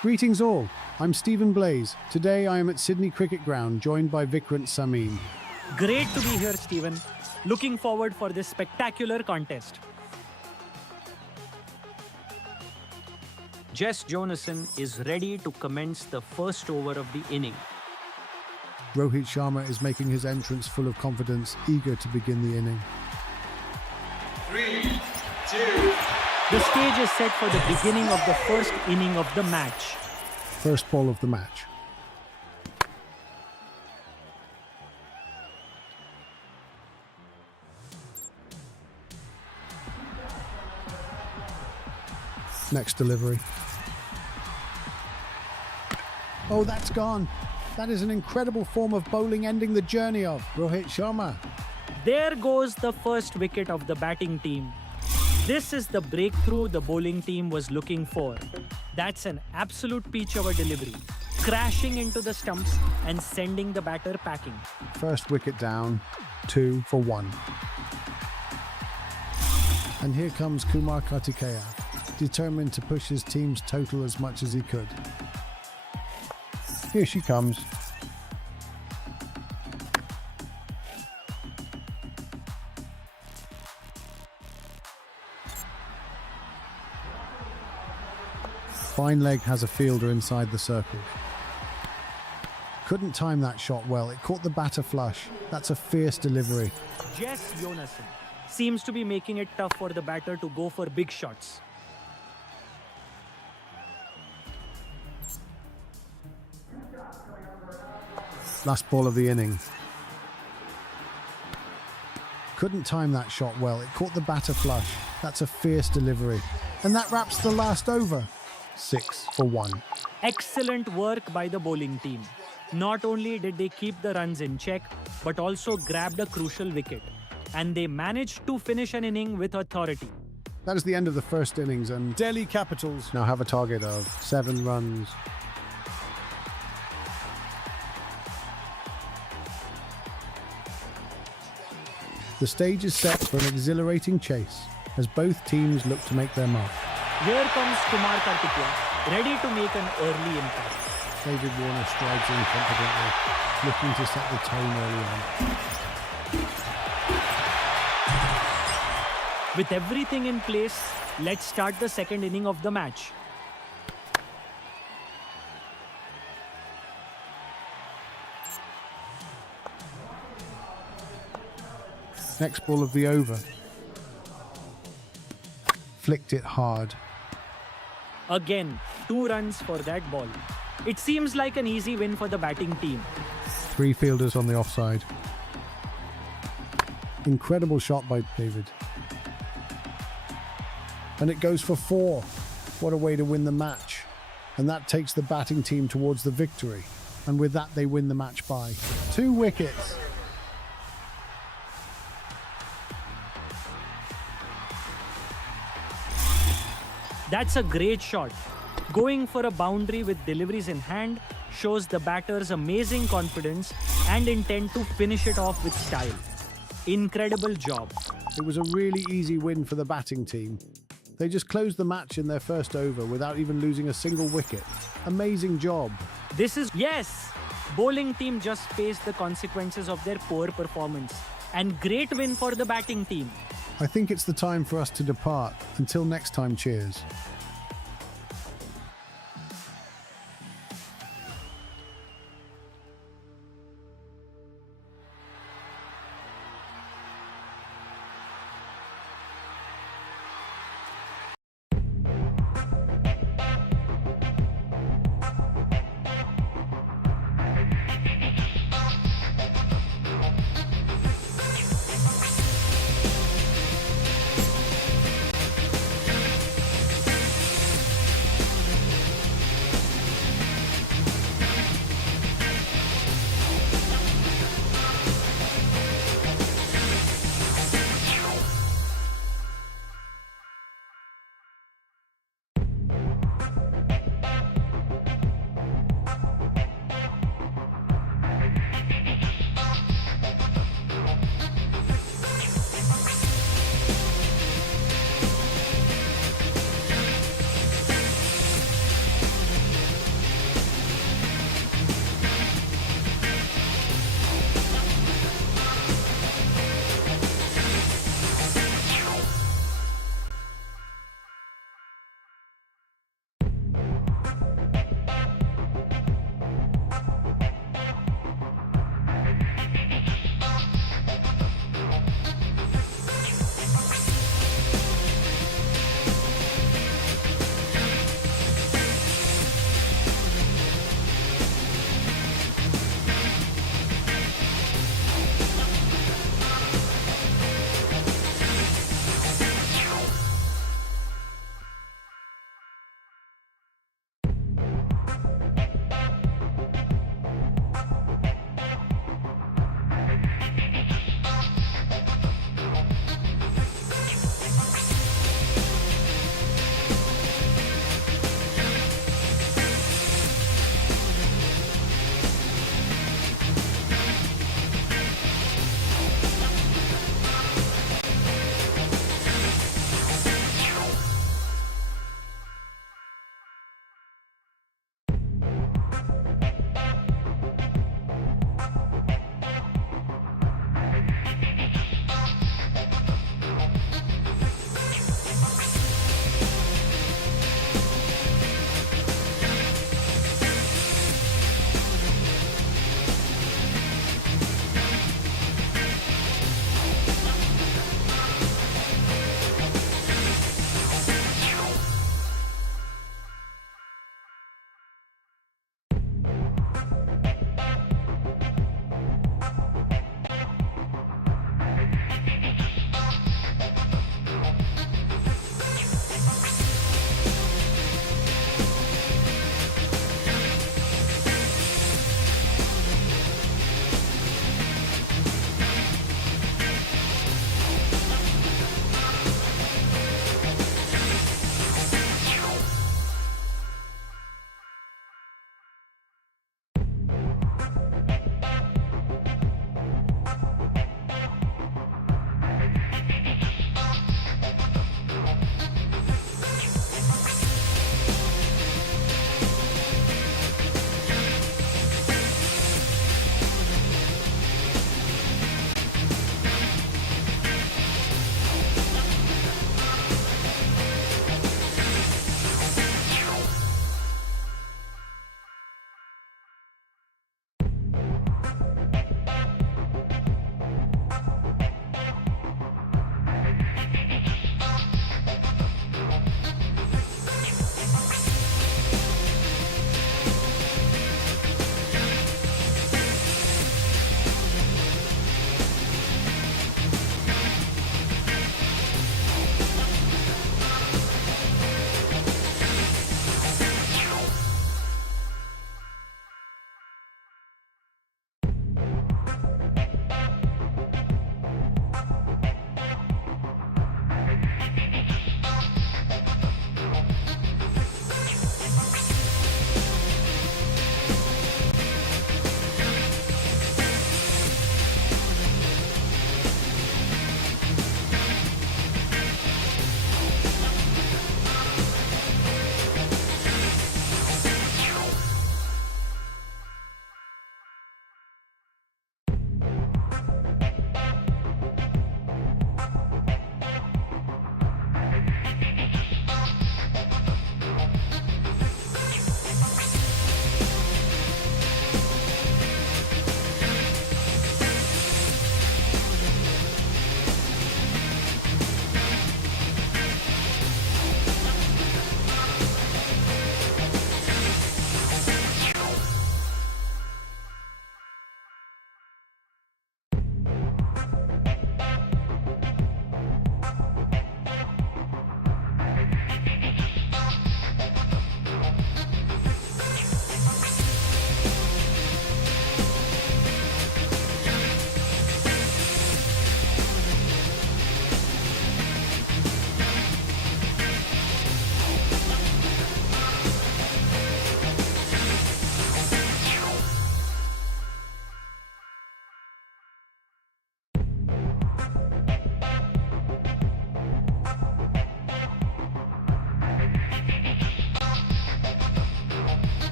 Greetings all, I'm Stephen Blaze. Today I am at Sydney Cricket Ground, joined by Vikrant Samin. Great to be here, Stephen. Looking forward for this spectacular contest. Jess Jonassen is ready to commence the first over of the inning. Rohit Sharma is making his entrance full of confidence, eager to begin the inning. 3, 2, The stage is set for the beginning of the first inning of the match. First ball of the match. Next delivery. Oh, that's gone. That is an incredible form of bowling, ending the journey of Rohit Sharma. There goes the first wicket of the batting team. This is the breakthrough the bowling team was looking for. That's an absolute Peachover delivery, crashing into the stumps and sending the batter packing. First wicket down, 2 for 1. And here comes Kumar Kartikeya, determined to push his team's total as much as he could. Here she comes. Fine leg has a fielder inside the circle. Couldn't time that shot well. It caught the batter flush. That's a fierce delivery. Jess Jonassen seems to be making it tough for the batter to go for big shots. Last ball of the inning. Couldn't time that shot well. It caught the batter flush. That's a fierce delivery. And that wraps the last over. 6 for 1. Excellent work by the bowling team. Not only did they keep the runs in check, but also grabbed a crucial wicket. And they managed to finish an inning with authority. That is the end of the first innings, and Delhi Capitals now have a target of 7 runs. The stage is set for an exhilarating chase as both teams look to make their mark. Here comes Kumar Kartikeya, ready to make an early impact. David Warner strides in confidently, looking to set the tone early on. With everything in place, let's start the second inning of the match. Next ball of the over. Flicked it hard. Again, 2 runs for that ball. It seems like an easy win for the batting team. 3 fielders on the offside. Incredible shot by David. And it goes for 4. What a way to win the match. And that takes the batting team towards the victory. And with that, they win the match by 2 wickets. That's a great shot. Going for a boundary with deliveries in hand shows the batter's amazing confidence and intent to finish it off with style. Incredible job. It was a really easy win for the batting team. They just closed the match in their first over without even losing a single wicket. Amazing job. Yes! Bowling team just faced the consequences of their poor performance. And great win for the batting team. I think it's the time for us to depart. Until next time, cheers.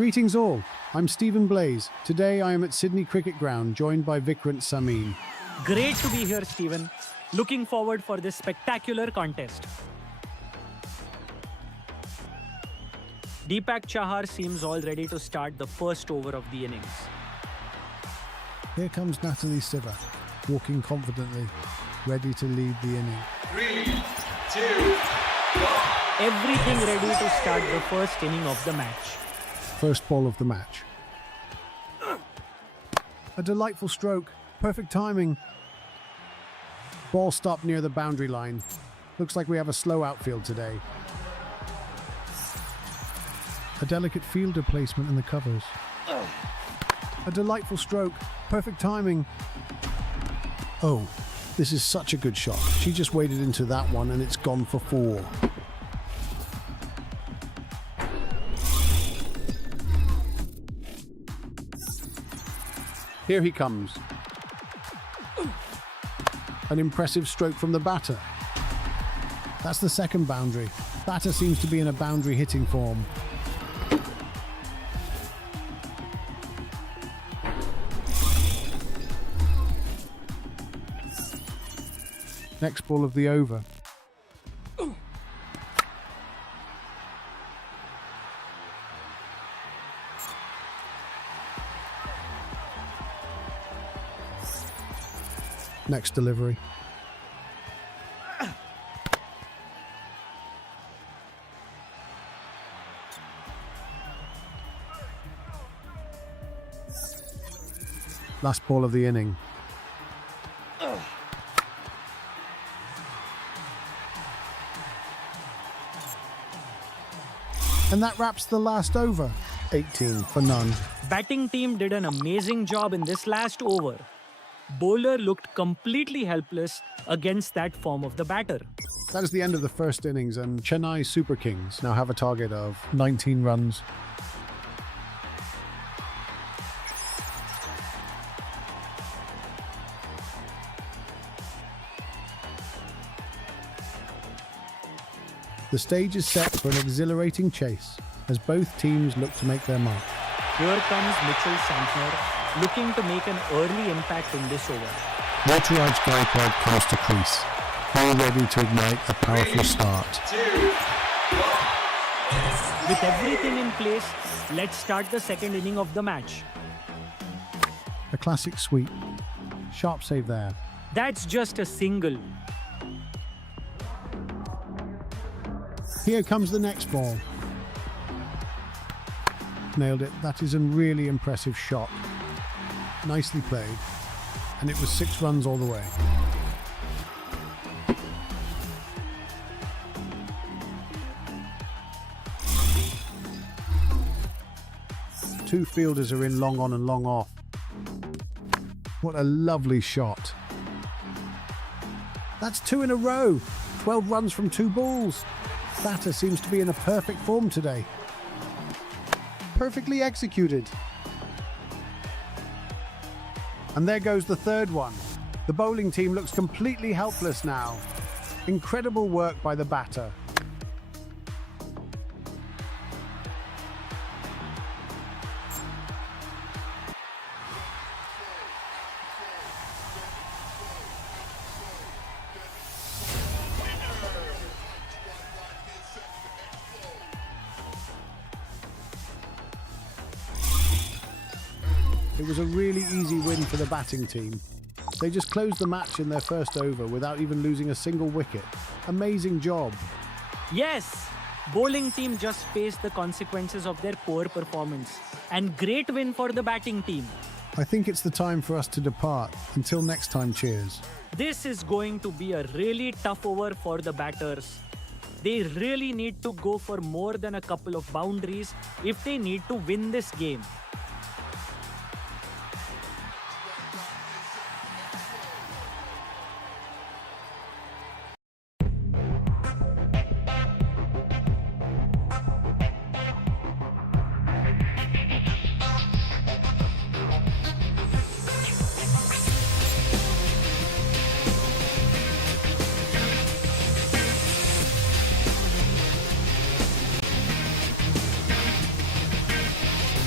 Greetings all, I'm Stephen Blaze. Today I am at Sydney Cricket Ground, joined by Vikrant Samin. Great to be here, Stephen. Looking forward for this spectacular contest. Deepak Chahar seems all ready to start the first over of the innings. Here comes Natalie Siva, walking confidently, ready to lead the inning. 3, 2, 1. Everything ready to start the first inning of the match. First ball of the match. A delightful stroke, perfect timing. Ball stopped near the boundary line. Looks like we have a slow outfield today. A delicate fielder placement in the covers. A delightful stroke, perfect timing. Oh, this is such a good shot. She just waded into that one and it's gone for 4. Here he comes. An impressive stroke from the batter. That's the second boundary. Batter seems to be in a boundary hitting form. Next ball of the over. Next delivery. Last ball of the inning. And that wraps the last over. 18 for none. Batting team did an amazing job in this last over. Bowler looked completely helpless against that form of the batter. That is the end of the first innings, and Chennai Super Kings now have a target of 19 runs. The stage is set for an exhilarating chase as both teams look to make their mark. Here comes Mitchell Santner, looking to make an early impact in this over. Ruturaj Gaikwad comes to crease, all ready to ignite a powerful start. 2, 1. With everything in place, let's start the second inning of the match. A classic sweep. Sharp save there. That's just a single. Here comes the next ball. Nailed it. That is a really impressive shot. Nicely played. And it was 6 runs all the way. Two fielders are in long on and long off. What a lovely shot. That's 2 in a row. 12 runs from 2 balls. Batter seems to be in a perfect form today. Perfectly executed. And there goes the third one. The bowling team looks completely helpless now. Incredible work by the batter. It was a really easy win for the batting team. They just closed the match in their first over without even losing a single wicket. Amazing job. Yes! Bowling team just faced the consequences of their poor performance. And great win for the batting team. I think it's the time for us to depart. Until next time, cheers. This is going to be a really tough over for the batters. They really need to go for more than a couple of boundaries if they need to win this game.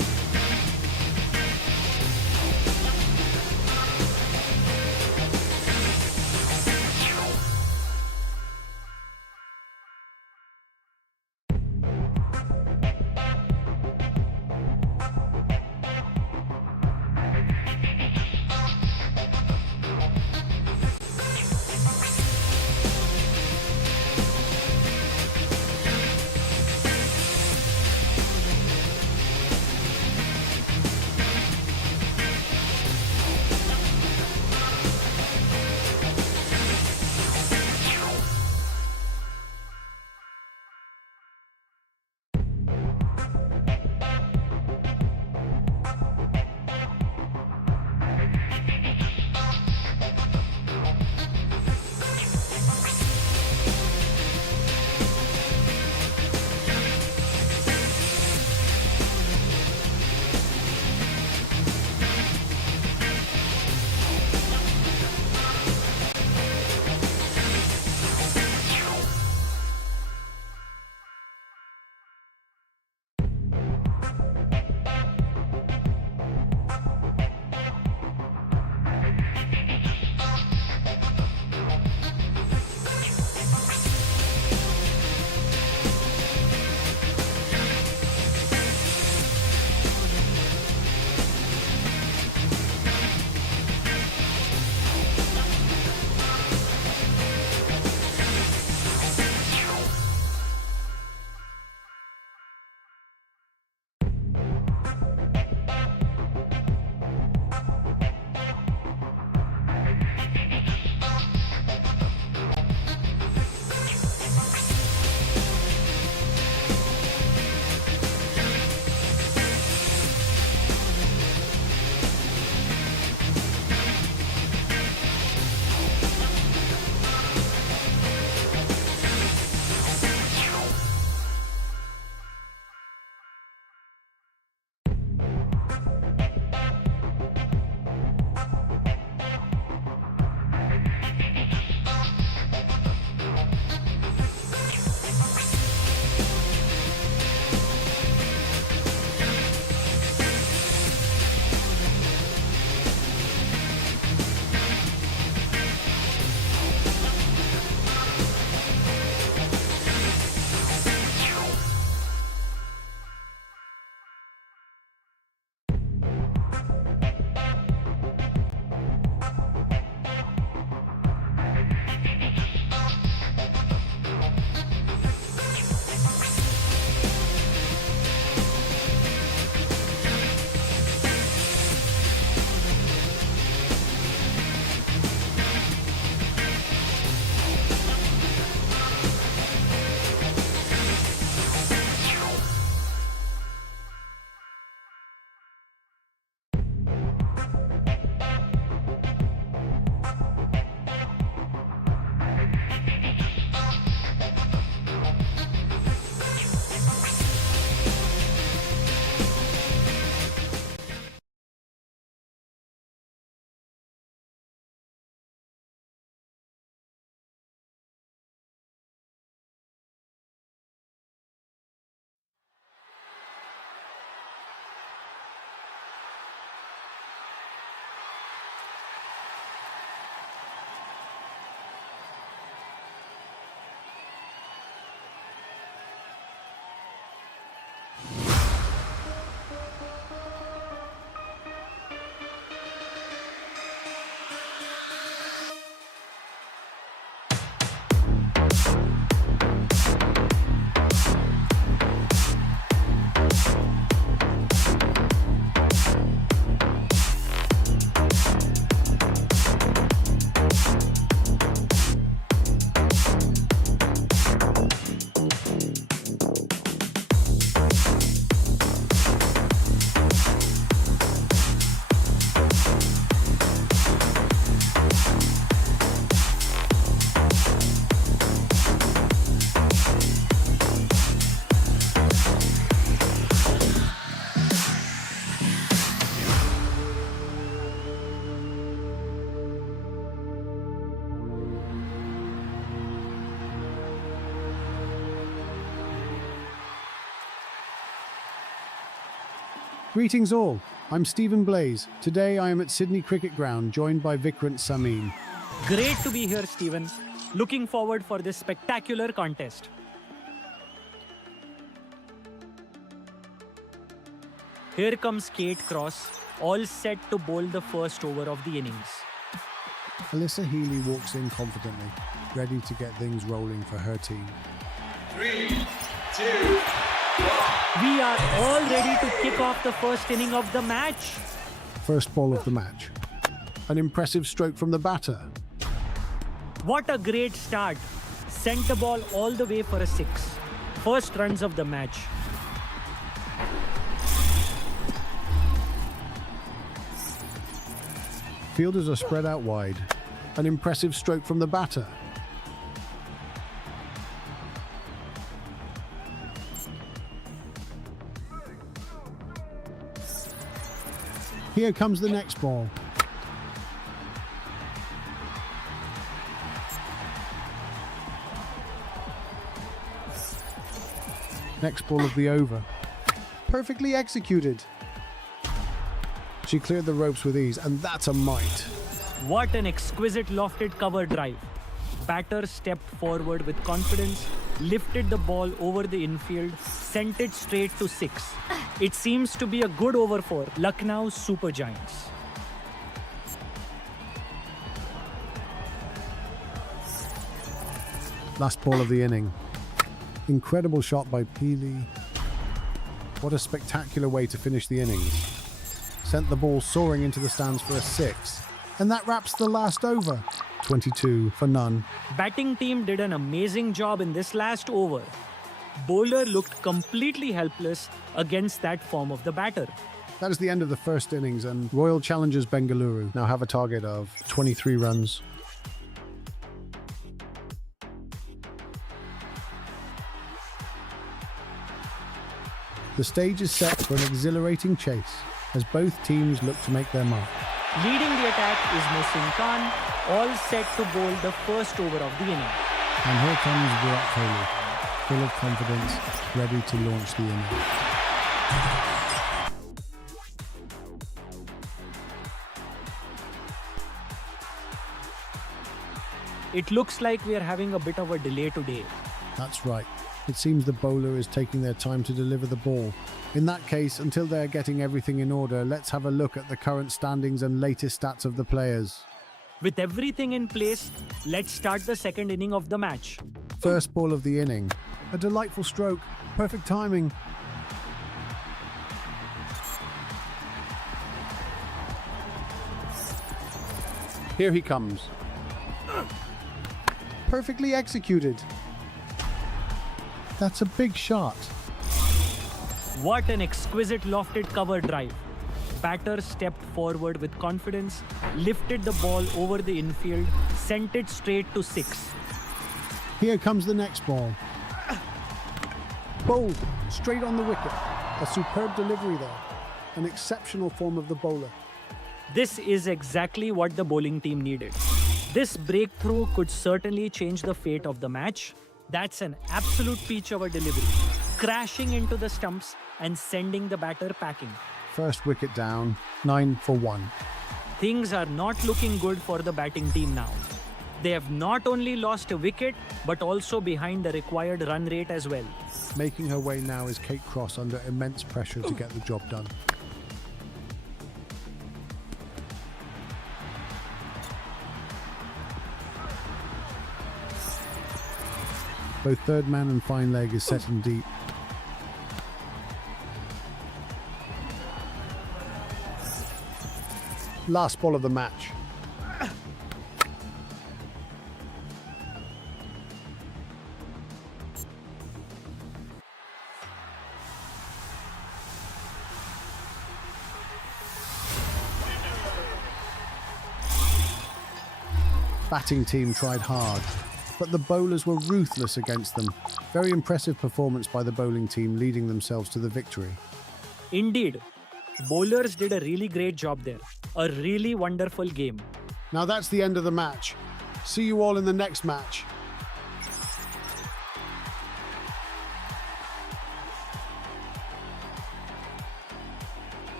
Greetings all, I'm Stephen Blaze. Today I am at Sydney Cricket Ground, joined by Vikrant Samin. Great to be here, Stephen. Looking forward for this spectacular contest. Here comes Kate Cross, all set to bowl the first over of the innings. Alyssa Healy walks in confidently, ready to get things rolling for her team. 3, 2, 1. We are all ready to kick off the first inning of the match. First ball of the match. An impressive stroke from the batter. What a great start. Sent the ball all the way for a 6. First runs of the match. Fielders are spread out wide. An impressive stroke from the batter. Here comes the next ball. Next ball of the over. Perfectly executed. She cleared the ropes with ease, and that's a mite. What an exquisite lofted cover drive. Batter stepped forward with confidence, lifted the ball over the infield, sent it straight to 6. It seems to be a good over for Lucknow Super Giants. Last ball of the inning. Incredible shot by Peely. What a spectacular way to finish the innings. Sent the ball soaring into the stands for a 6. And that wraps the last over. 22 for none. Batting team did an amazing job in this last over. Bowler looked completely helpless against that form of the batter. That is the end of the first innings, and Royal Challengers Bengaluru now have a target of 23 runs. The stage is set for an exhilarating chase as both teams look to make their mark. Leading the attack is Mohsin Khan, all set to bowl the first over of the inning. And here comes Virat Kohli, full of confidence, ready to launch the inning. It looks like we are having a bit of a delay today. That's right. It seems the bowler is taking their time to deliver the ball. In that case, until they're getting everything in order, let's have a look at the current standings and latest stats of the players. With everything in place, let's start the second inning of the match. First ball of the inning. A delightful stroke. Perfect timing. Here he comes. Perfectly executed. That's a big shot. What an exquisite lofted cover drive. Batter stepped forward with confidence, lifted the ball over the infield, sent it straight to 6. Here comes the next ball. Bowled straight on the wicket. A superb delivery there. An exceptional form of the bowler. This is exactly what the bowling team needed. This breakthrough could certainly change the fate of the match. That's an absolute peach of a delivery, crashing into the stumps and sending the batter packing. First wicket down, 9 for 1. Things are not looking good for the batting team now. They have not only lost a wicket, but also behind the required run rate as well. Making her way now is Kate Cross under immense pressure to get the job done. Both third man and fine leg is set in deep. Last ball of the match. Batting team tried hard, but the bowlers were ruthless against them. Very impressive performance by the bowling team, leading themselves to the victory. Indeed, bowlers did a really great job there. A really wonderful game. Now that's the end of the match. See you all in the next match.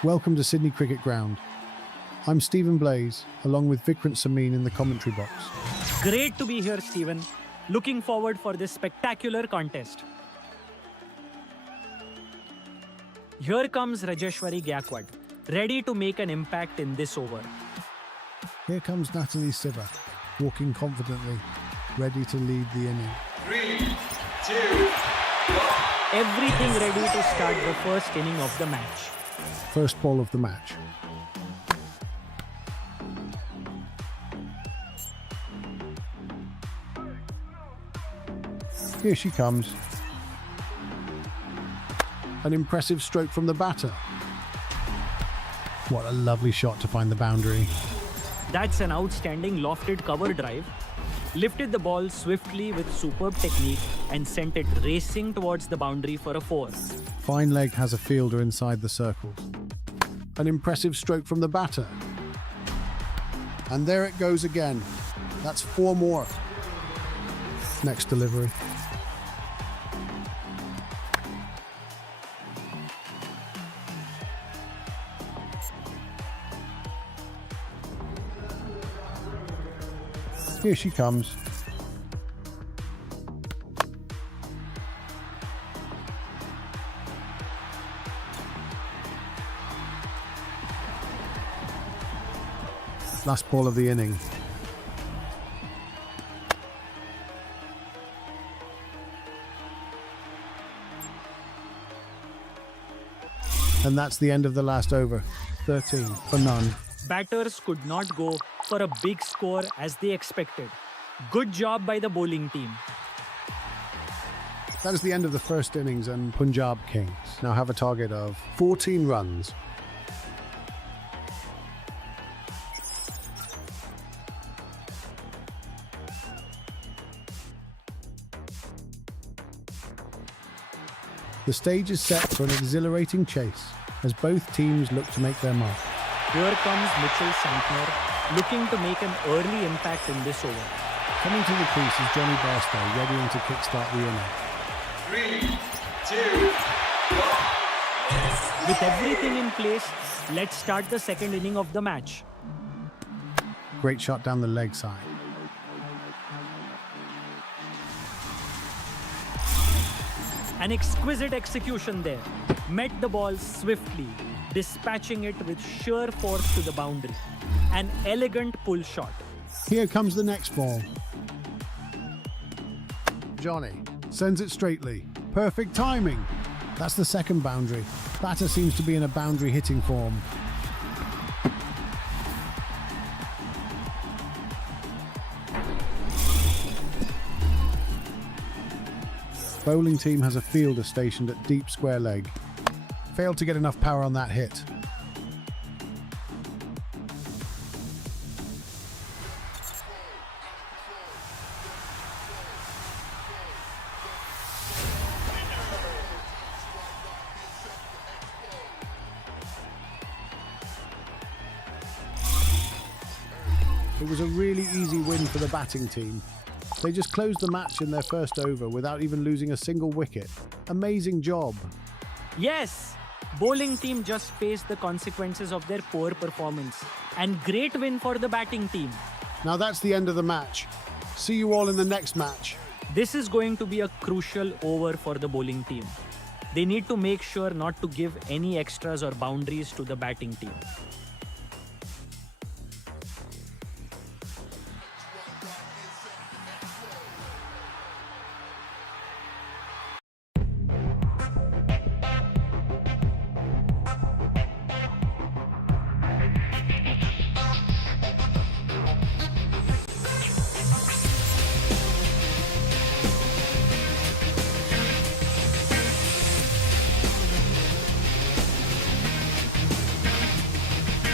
Welcome to Sydney Cricket Ground. I'm Stephen Blaze, along with Vikrant Samin in the commentary box. Great to be here, Stephen. Looking forward for this spectacular contest. Here comes Rajeshwari Gaikwad, ready to make an impact in this over. Here comes Natalie Siva, walking confidently, ready to lead the inning. 3, 2, 1. Everything ready to start the first inning of the match. First ball of the match. Here she comes. An impressive stroke from the batter. What a lovely shot to find the boundary. That's an outstanding lofted cover drive. Lifted the ball swiftly with superb technique and sent it racing towards the boundary for a 4. Fine leg has a fielder inside the circles. An impressive stroke from the batter. And there it goes again. That's 4 more. Next delivery. Here she comes. Last ball of the inning. And that's the end of the last over. 13 for none. Batters could not go for a big score as they expected. Good job by the bowling team. That is the end of the first innings, and Punjab Kings now have a target of 14 runs. The stage is set for an exhilarating chase as both teams look to make their mark. Here comes Mitchell Santner, looking to make an early impact in this over. Coming to the crease is Johnny Bairstow, readying to kickstart the inning. 3, 2, 1. With everything in place, let's start the second inning of the match. Great shot down the leg side. An exquisite execution there. Met the ball swiftly, dispatching it with sheer force to the boundary. An elegant pull shot. Here comes the next ball. Johnny sends it straightly. Perfect timing. That's the second boundary. Batter seems to be in a boundary hitting form. Bowling team has a fielder stationed at deep square leg. Failed to get enough power on that hit. It was a really easy win for the batting team. They just closed the match in their first over without even losing a single wicket. Amazing job. Yes! Bowling team just faced the consequences of their poor performance. And great win for the batting team. Now that's the end of the match. See you all in the next match. This is going to be a crucial over for the bowling team. They need to make sure not to give any extras or boundaries to the batting team.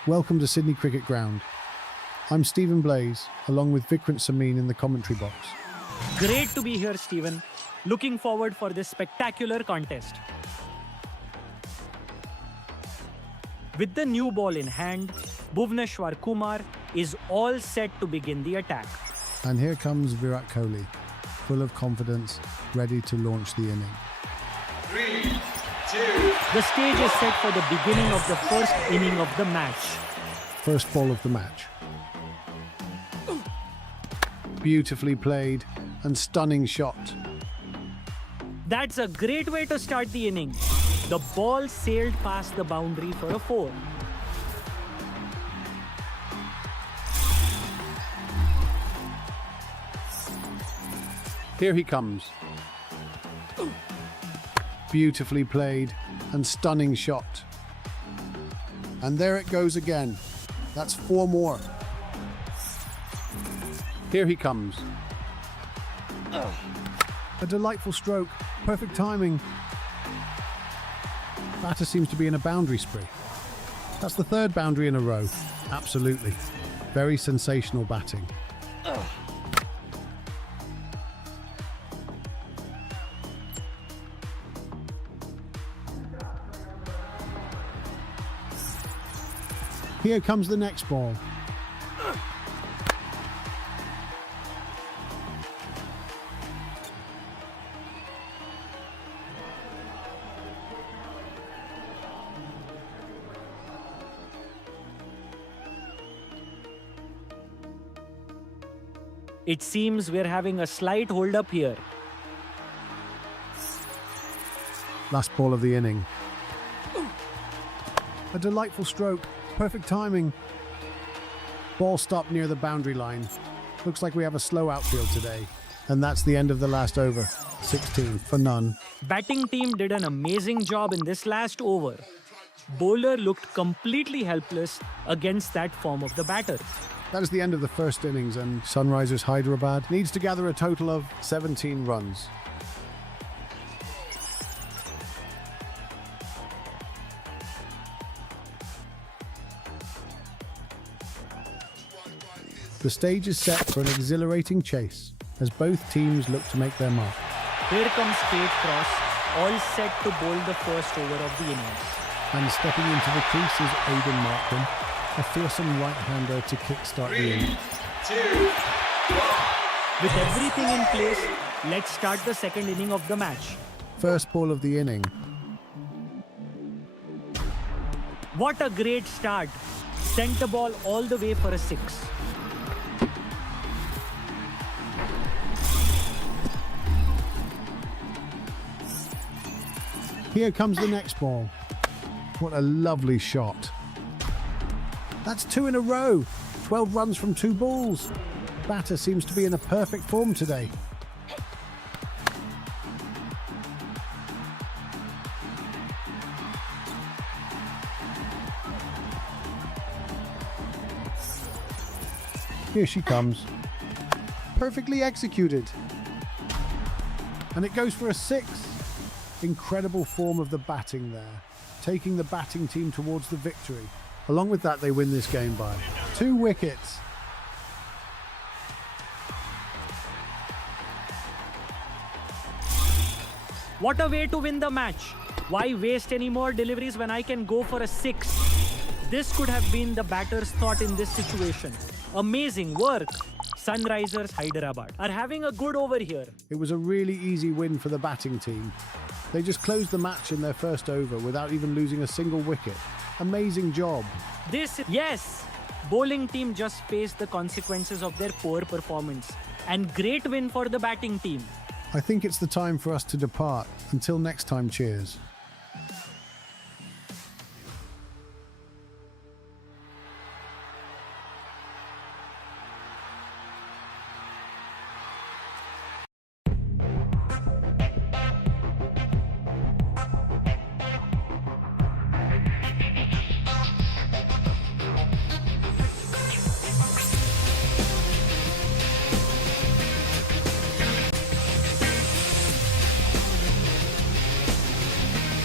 Welcome to Sydney Cricket Ground. I'm Stephen Blaze, along with Vikrant Samin in the commentary box. Great to be here, Stephen. Looking forward for this spectacular contest. With the new ball in hand, Bhuvneshwar Kumar is all set to begin the attack. And here comes Virat Kohli, full of confidence, ready to launch the inning. 3, 2, The stage is set for the beginning of the first inning of the match. First ball of the match. Beautifully played and stunning shot. That's a great way to start the inning. The ball sailed past the boundary for a 4. Here he comes. Beautifully played and stunning shot. And there it goes again. That's 4 more. Here he comes. A delightful stroke. Perfect timing. Batter seems to be in a boundary spree. That's the 3rd boundary in a row. Absolutely. Very sensational batting. Here comes the next ball. It seems we're having a slight hold-up here. Last ball of the inning. A delightful stroke. Perfect timing. Ball stopped near the boundary line. Looks like we have a slow outfield today. And that's the end of the last over. 16 for none. Batting team did an amazing job in this last over. Bowler looked completely helpless against that form of the batter. That is the end of the first innings, and Sunrisers Hyderabad needs to gather a total of 17 runs. The stage is set for an exhilarating chase as both teams look to make their mark. Here comes Kate Cross, all set to bowl the first over of the innings. And stepping into the crease is Aidan Markham, a fearsome right-hander to kickstart the 3, inning. 2, 1. With everything in place, let's start the second inning of the match. First ball of the inning. What a great start. Sent the ball all the way for a 6. Here comes the next ball. What a lovely shot. That's 2 in a row. 12 runs from 2 balls. Batter seems to be in a perfect form today. Here she comes. Perfectly executed. And it goes for a 6. Incredible form of the batting there, taking the batting team towards the victory. Along with that, they win this game by 2 wickets. What a way to win the match. Why waste any more deliveries when I can go for a 6? This could have been the batter's thought in this situation. Amazing work. Sunrisers Hyderabad are having a good over here. It was a really easy win for the batting team. They just closed the match in their first over without even losing a single wicket. Amazing job. Yes, bowling team just faced the consequences of their poor performance. And great win for the batting team. I think it's the time for us to depart. Until next time, cheers.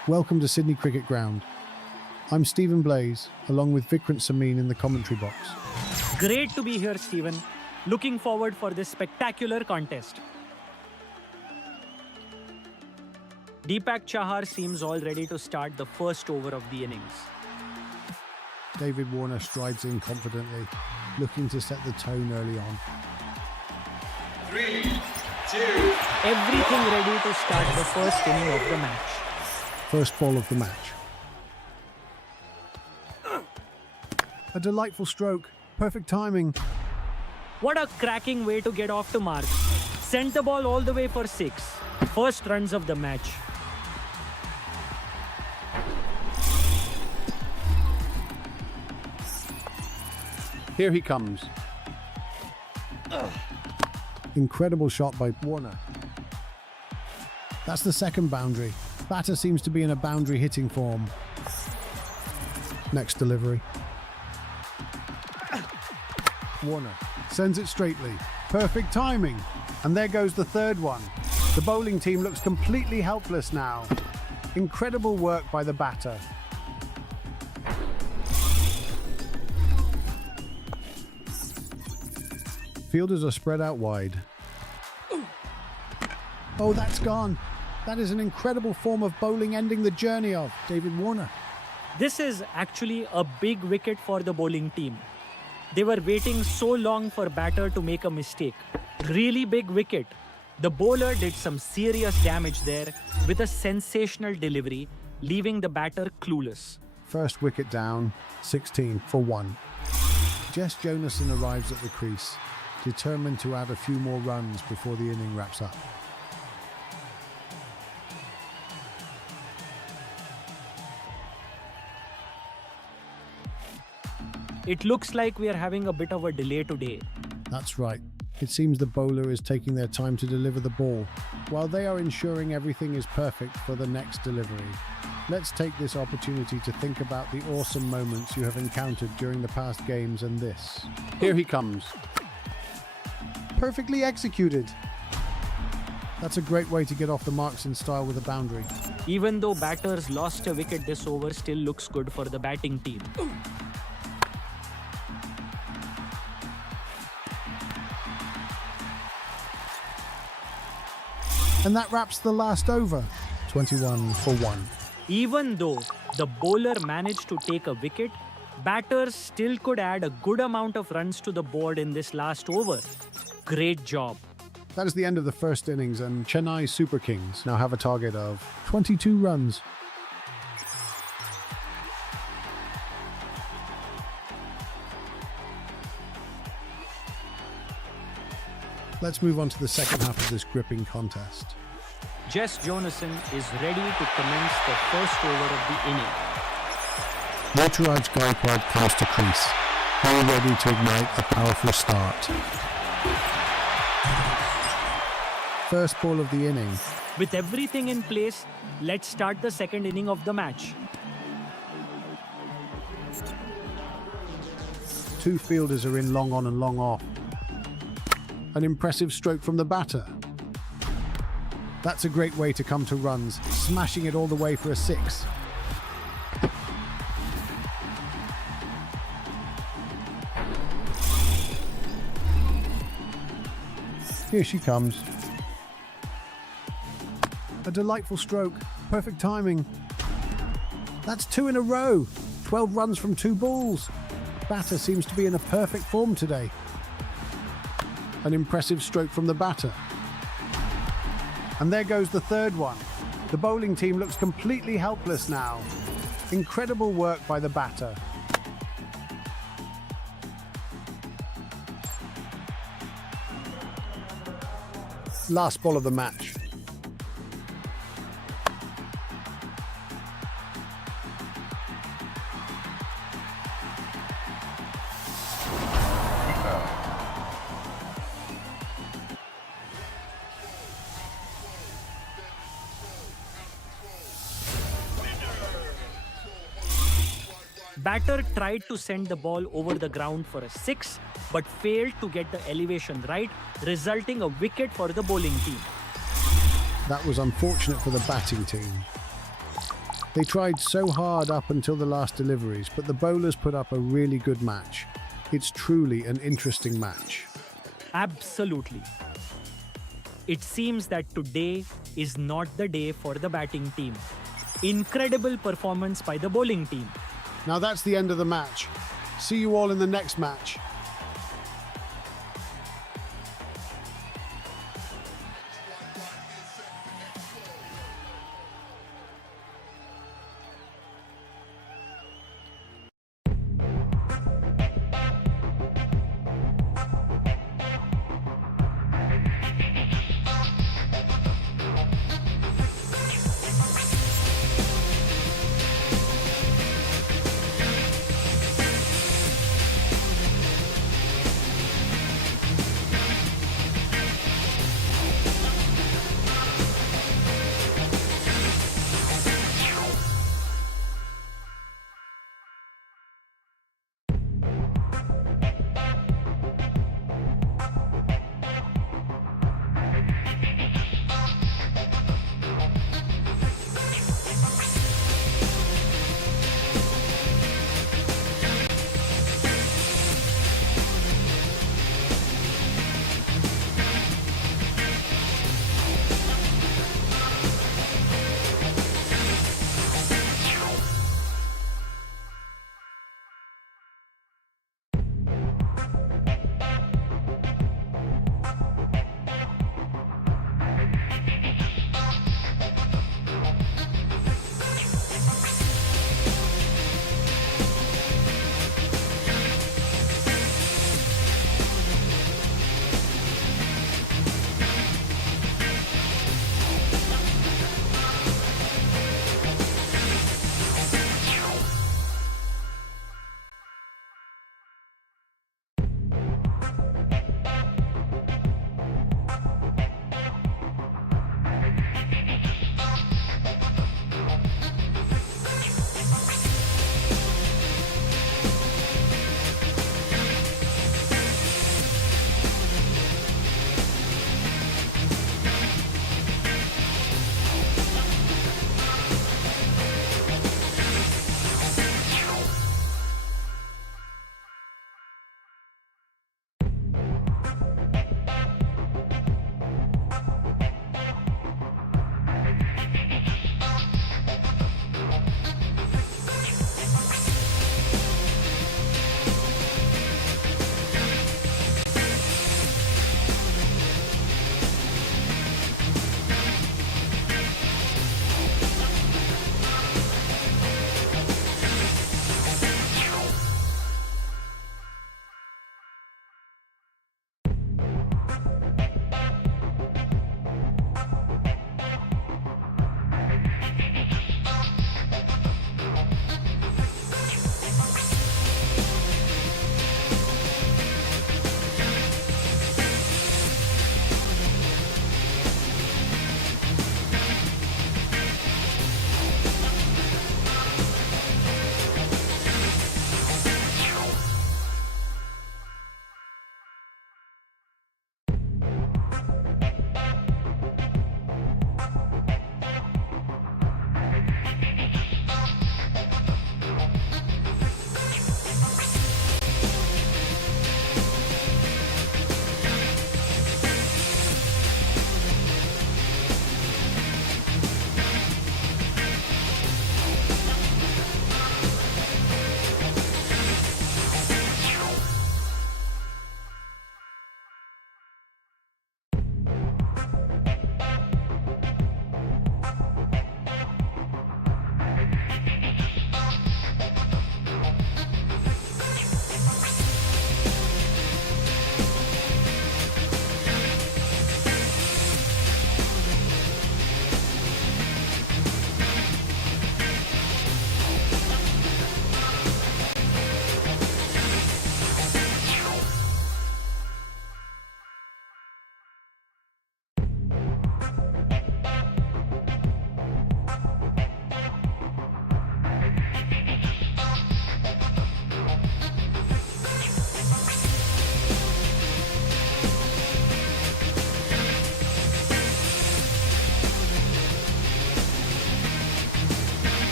Welcome to Sydney Cricket Ground. I'm Stephen Blaze, along with Vikrant Samin in the commentary box. Great to be here, Stephen. Looking forward for this spectacular contest. Deepak Chahar seems all ready to start the first over of the innings. David Warner strides in confidently, looking to set the tone early on. 3, 2, Everything ready to start the first inning of the match. First ball of the match. A delightful stroke. Perfect timing. What a cracking way to get off to mark. Sent the ball all the way for 6. First runs of the match. Here he comes. Incredible shot by Warner. That's the second boundary. Batter seems to be in a boundary hitting form. Next delivery. Warner sends it straightly. Perfect timing. And there goes the third one. The bowling team looks completely helpless now. Incredible work by the batter. Fielders are spread out wide. Oh, that's gone. That is an incredible form of bowling, ending the journey of David Warner. This is actually a big wicket for the bowling team. They were waiting so long for batter to make a mistake. Really big wicket. The bowler did some serious damage there with a sensational delivery, leaving the batter clueless. First wicket down, 16 for 1. Jess Jonason arrives at the crease, determined to add a few more runs before the inning wraps up. It looks like we are having a bit of a delay today. That's right. It seems the bowler is taking their time to deliver the ball, while they are ensuring everything is perfect for the next delivery. Let's take this opportunity to think about the awesome moments you have encountered during the past games and this. Here he comes. Perfectly executed. That's a great way to get off the marks in style with a boundary. Even though batters lost a wicket, this over still looks good for the batting team. And that wraps the last over, 21 for 1. Even though the bowler managed to take a wicket, batters still could add a good amount of runs to the board in this last over. Great job. That is the end of the first innings, and Chennai Super Kings now have a target of 22 runs. Let's move on to the second half of this gripping contest. Jess Jonason is ready to commence the first over of the inning. Ruturaj Gaikwad comes to crease, all ready to ignite a powerful start. First ball of the inning. With everything in place, let's start the second inning of the match. Two fielders are in long on and long off. An impressive stroke from the batter. That's a great way to come to runs, smashing it all the way for a 6. Here she comes. A delightful stroke, perfect timing. That's 2 in a row, 12 runs from 2 balls. Batter seems to be in a perfect form today. An impressive stroke from the batter. And there goes the third one. The bowling team looks completely helpless now. Incredible work by the batter. Last ball of the match. Batter tried to send the ball over the ground for a 6, but failed to get the elevation right, resulting a wicket for the bowling team. That was unfortunate for the batting team. They tried so hard up until the last deliveries, but the bowlers put up a really good match. It's truly an interesting match. Absolutely. It seems that today is not the day for the batting team. Incredible performance by the bowling team. Now that's the end of the match. See you all in the next match.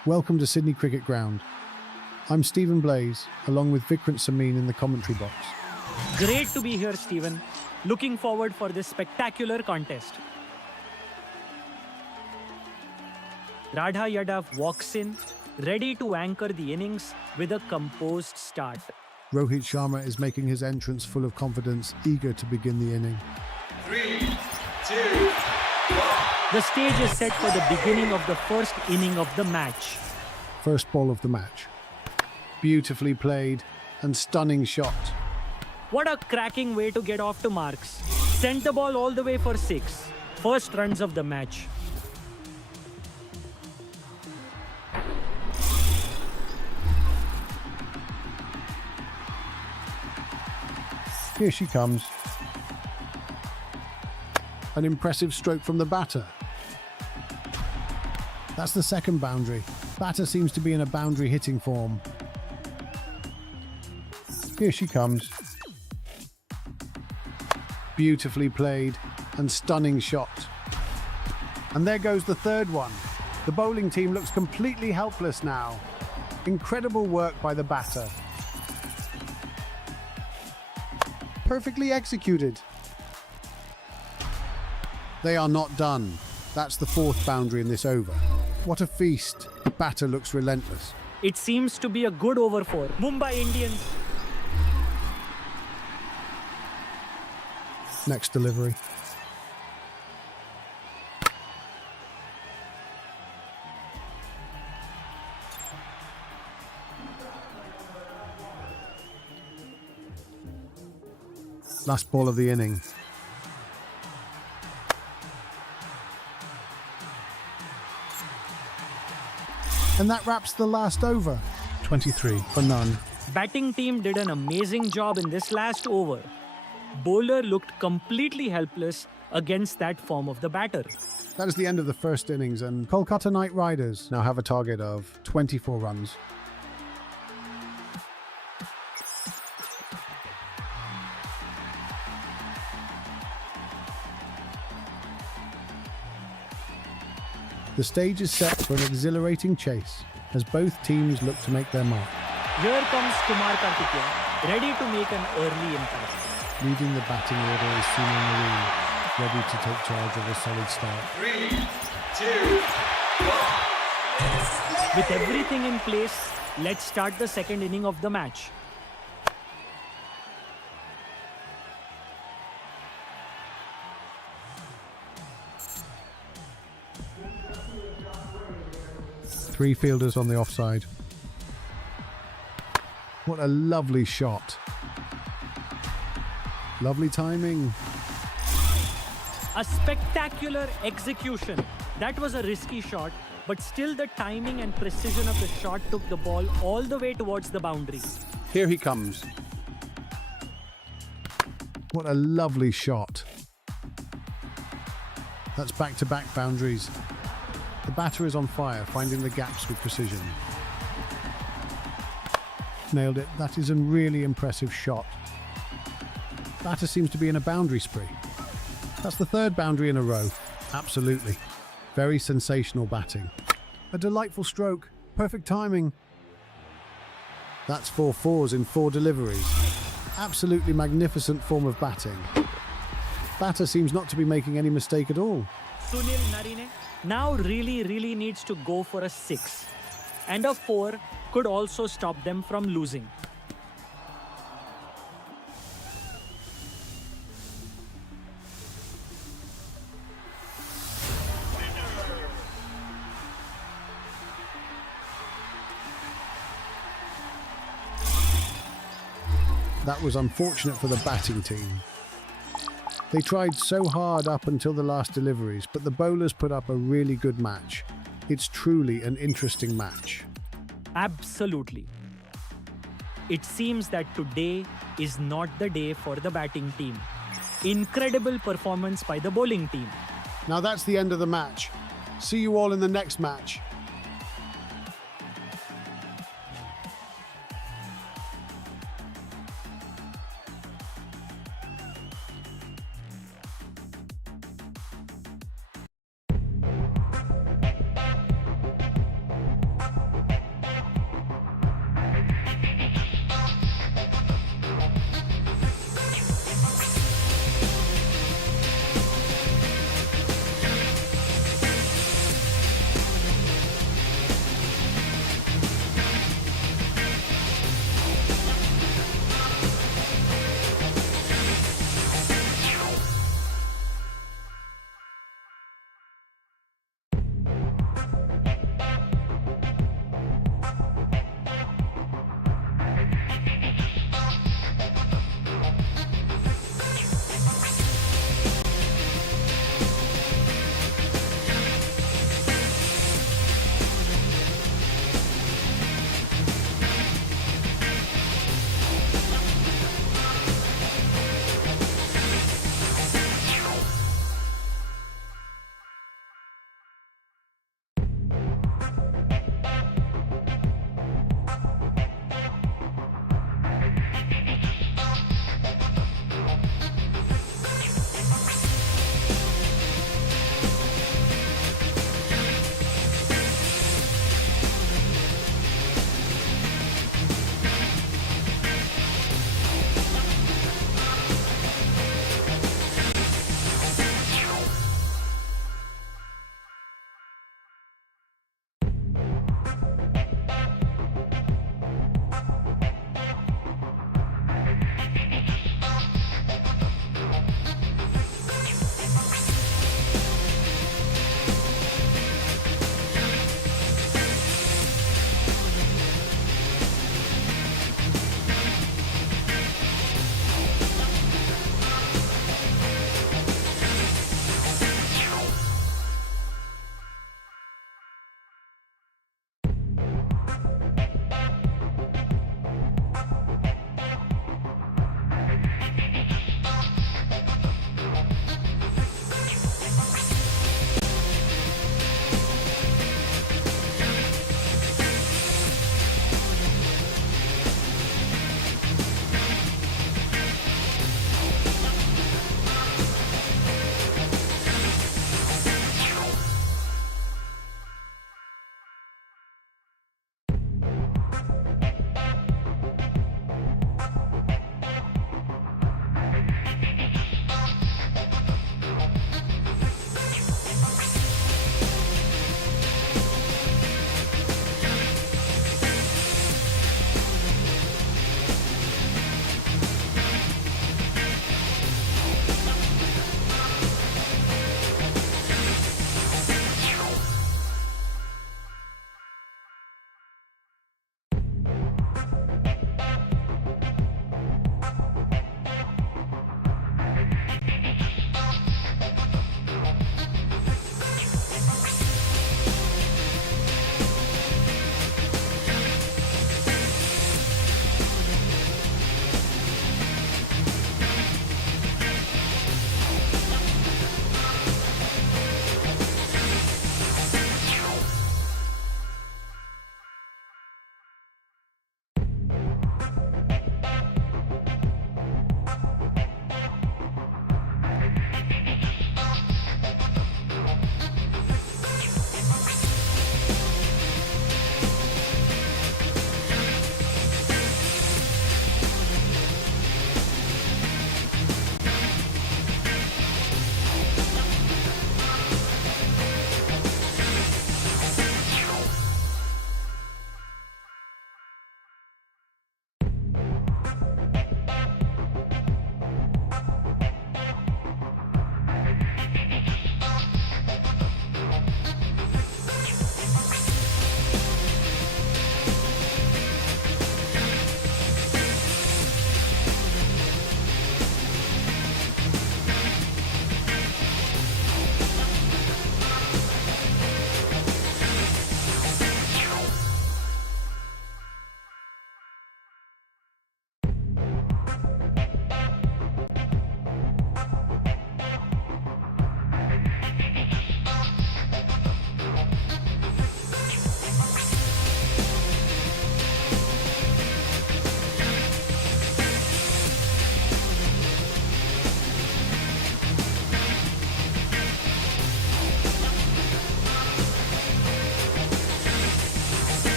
Welcome to Sydney Cricket Ground. I'm Stephen Blaze, along with Vikrant Samin in the commentary box. Great to be here, Stephen. Looking forward for this spectacular contest. Radha Yadav walks in, ready to anchor the innings with a composed start. Rohit Sharma is making his entrance full of confidence, eager to begin the inning. 3, 2, 1. The stage is set for the beginning of the first inning of the match. First ball of the match. Beautifully played and stunning shot. What a cracking way to get off to marks. Sent the ball all the way for 6. First runs of the match. Here she comes. An impressive stroke from the batter. That's the second boundary. Batter seems to be in a boundary hitting form. Here she comes. Beautifully played and stunning shot. And there goes the third one. The bowling team looks completely helpless now. Incredible work by the batter. Perfectly executed. They are not done. That's the fourth boundary in this over. What a feast. The batter looks relentless. It seems to be a good over for Mumbai Indians. Next delivery. Last ball of the inning. And that wraps the last over. 23 for none. Batting team did an amazing job in this last over. Bowler looked completely helpless against that form of the batter. That is the end of the first innings, and Kolkata Knight Riders now have a target of 24 runs. The stage is set for an exhilarating chase as both teams look to make their mark. Here comes Kumar Kartikeya, ready to make an early impact. Leading the batting order is Sunil Narine, ready to take charge of a solid start. 3, 2, 1. With everything in place, let's start the second inning of the match. Three fielders on the offside. What a lovely shot. Lovely timing. A spectacular execution. That was a risky shot, but still the timing and precision of the shot took the ball all the way towards the boundary. Here he comes. What a lovely shot. That's back-to-back boundaries. The batter is on fire, finding the gaps with precision. Nailed it. That is a really impressive shot. Batter seems to be in a boundary spree. That's the third boundary in a row. Absolutely. Very sensational batting. A delightful stroke. Perfect timing. That's 4 fours in 4 deliveries. Absolutely magnificent form of batting. Batter seems not to be making any mistake at all. Sunil Narine now really needs to go for a 6. And a 4 could also stop them from losing. That was unfortunate for the batting team. They tried so hard up until the last deliveries, but the bowlers put up a really good match. It's truly an interesting match. Absolutely. It seems that today is not the day for the batting team. Incredible performance by the bowling team. Now that's the end of the match. See you all in the next match.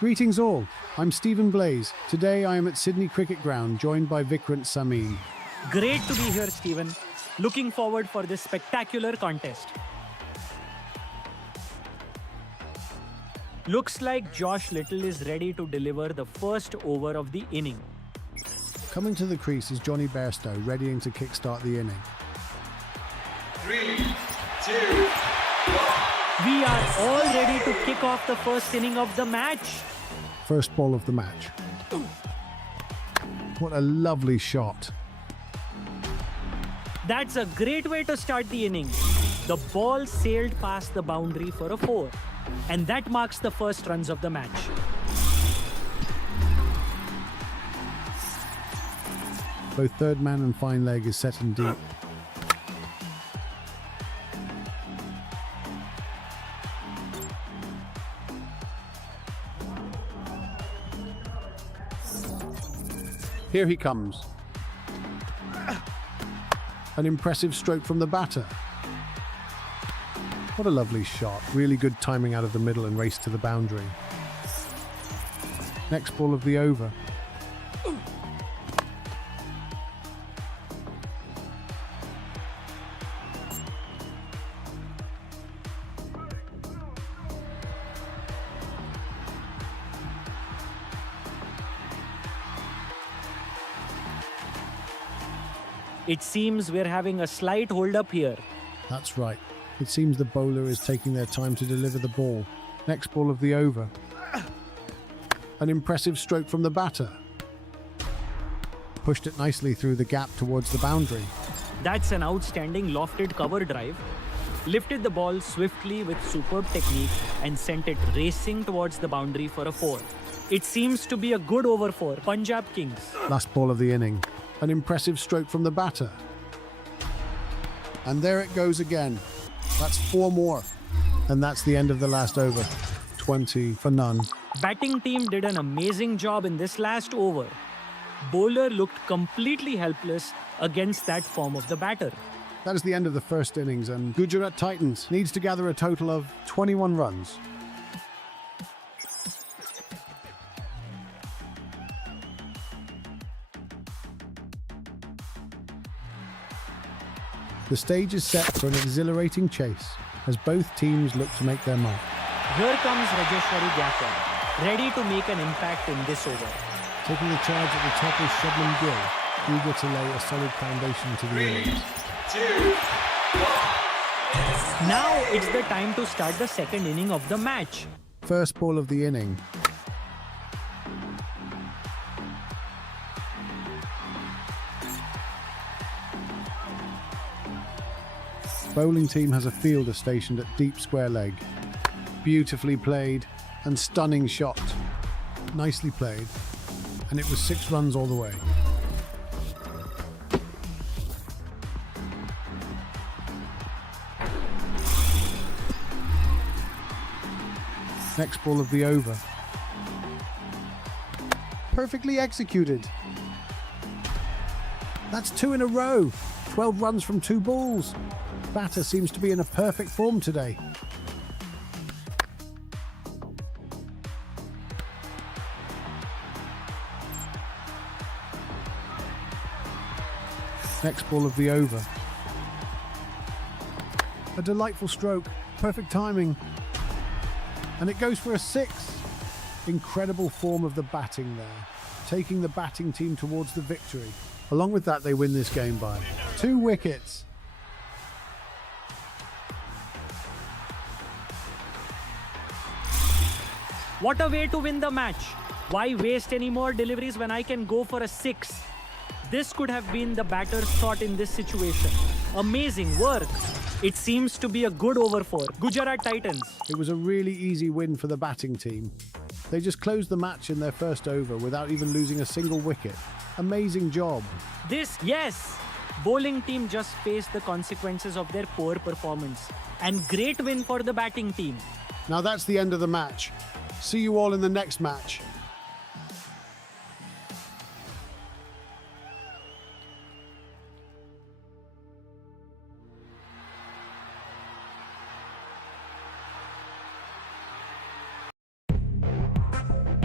Greetings all, I'm Stephen Blaze. Today I am at Sydney Cricket Ground, joined by Vikrant Samin. Great to be here, Stephen. Looking forward for this spectacular contest. Looks like Josh Little is ready to deliver the first over of the inning. Coming to the crease is Johnny Bairstow, readying to kickstart the inning. 3, 2, 1. We are all ready to kick off the first inning of the match. First ball of the match. What a lovely shot. That's a great way to start the inning. The ball sailed past the boundary for a 4. And that marks the first runs of the match. Both third man and fine leg is set in deep. Here he comes. An impressive stroke from the batter. What a lovely shot. Really good timing out of the middle and race to the boundary. Next ball of the over. It seems we're having a slight hold-up here. That's right. It seems the bowler is taking their time to deliver the ball. Next ball of the over. An impressive stroke from the batter. Pushed it nicely through the gap towards the boundary. That's an outstanding lofted cover drive. Lifted the ball swiftly with superb technique and sent it racing towards the boundary for a 4. It seems to be a good over for Punjab Kings. Last ball of the inning. An impressive stroke from the batter. And there it goes again. That's 4 more. And that's the end of the last over. 20 for none. Batting team did an amazing job in this last over. Bowler looked completely helpless against that form of the batter. That is the end of the first innings, and Gujarat Titans needs to gather a total of 21 runs. The stage is set for an exhilarating chase as both teams look to make their mark. Here comes Rajeshwari Gaikwad, ready to make an impact in this over. Taking the charge at the top is Shubman Gill, eager to lay a solid foundation to the 3, innings. 2, 1. Now it's the time to start the second inning of the match. First ball of the inning. Bowling team has a fielder stationed at deep square leg. Beautifully played and stunning shot. Nicely played. And it was 6 runs all the way. Next ball of the over. Perfectly executed. That's 2 in a row. 12 runs from 2 balls. Batter seems to be in a perfect form today. Next ball of the over. A delightful stroke, perfect timing. And it goes for a 6. Incredible form of the batting there, taking the batting team towards the victory. Along with that, they win this game by 2 wickets. What a way to win the match. Why waste any more deliveries when I can go for a 6? This could have been the batter's thought in this situation. Amazing work. It seems to be a good over for Gujarat Titans. It was a really easy win for the batting team. They just closed the match in their first over without even losing a single wicket. Amazing job. Yes, bowling team just faced the consequences of their poor performance. And great win for the batting team. Now that's the end of the match. See you all in the next match.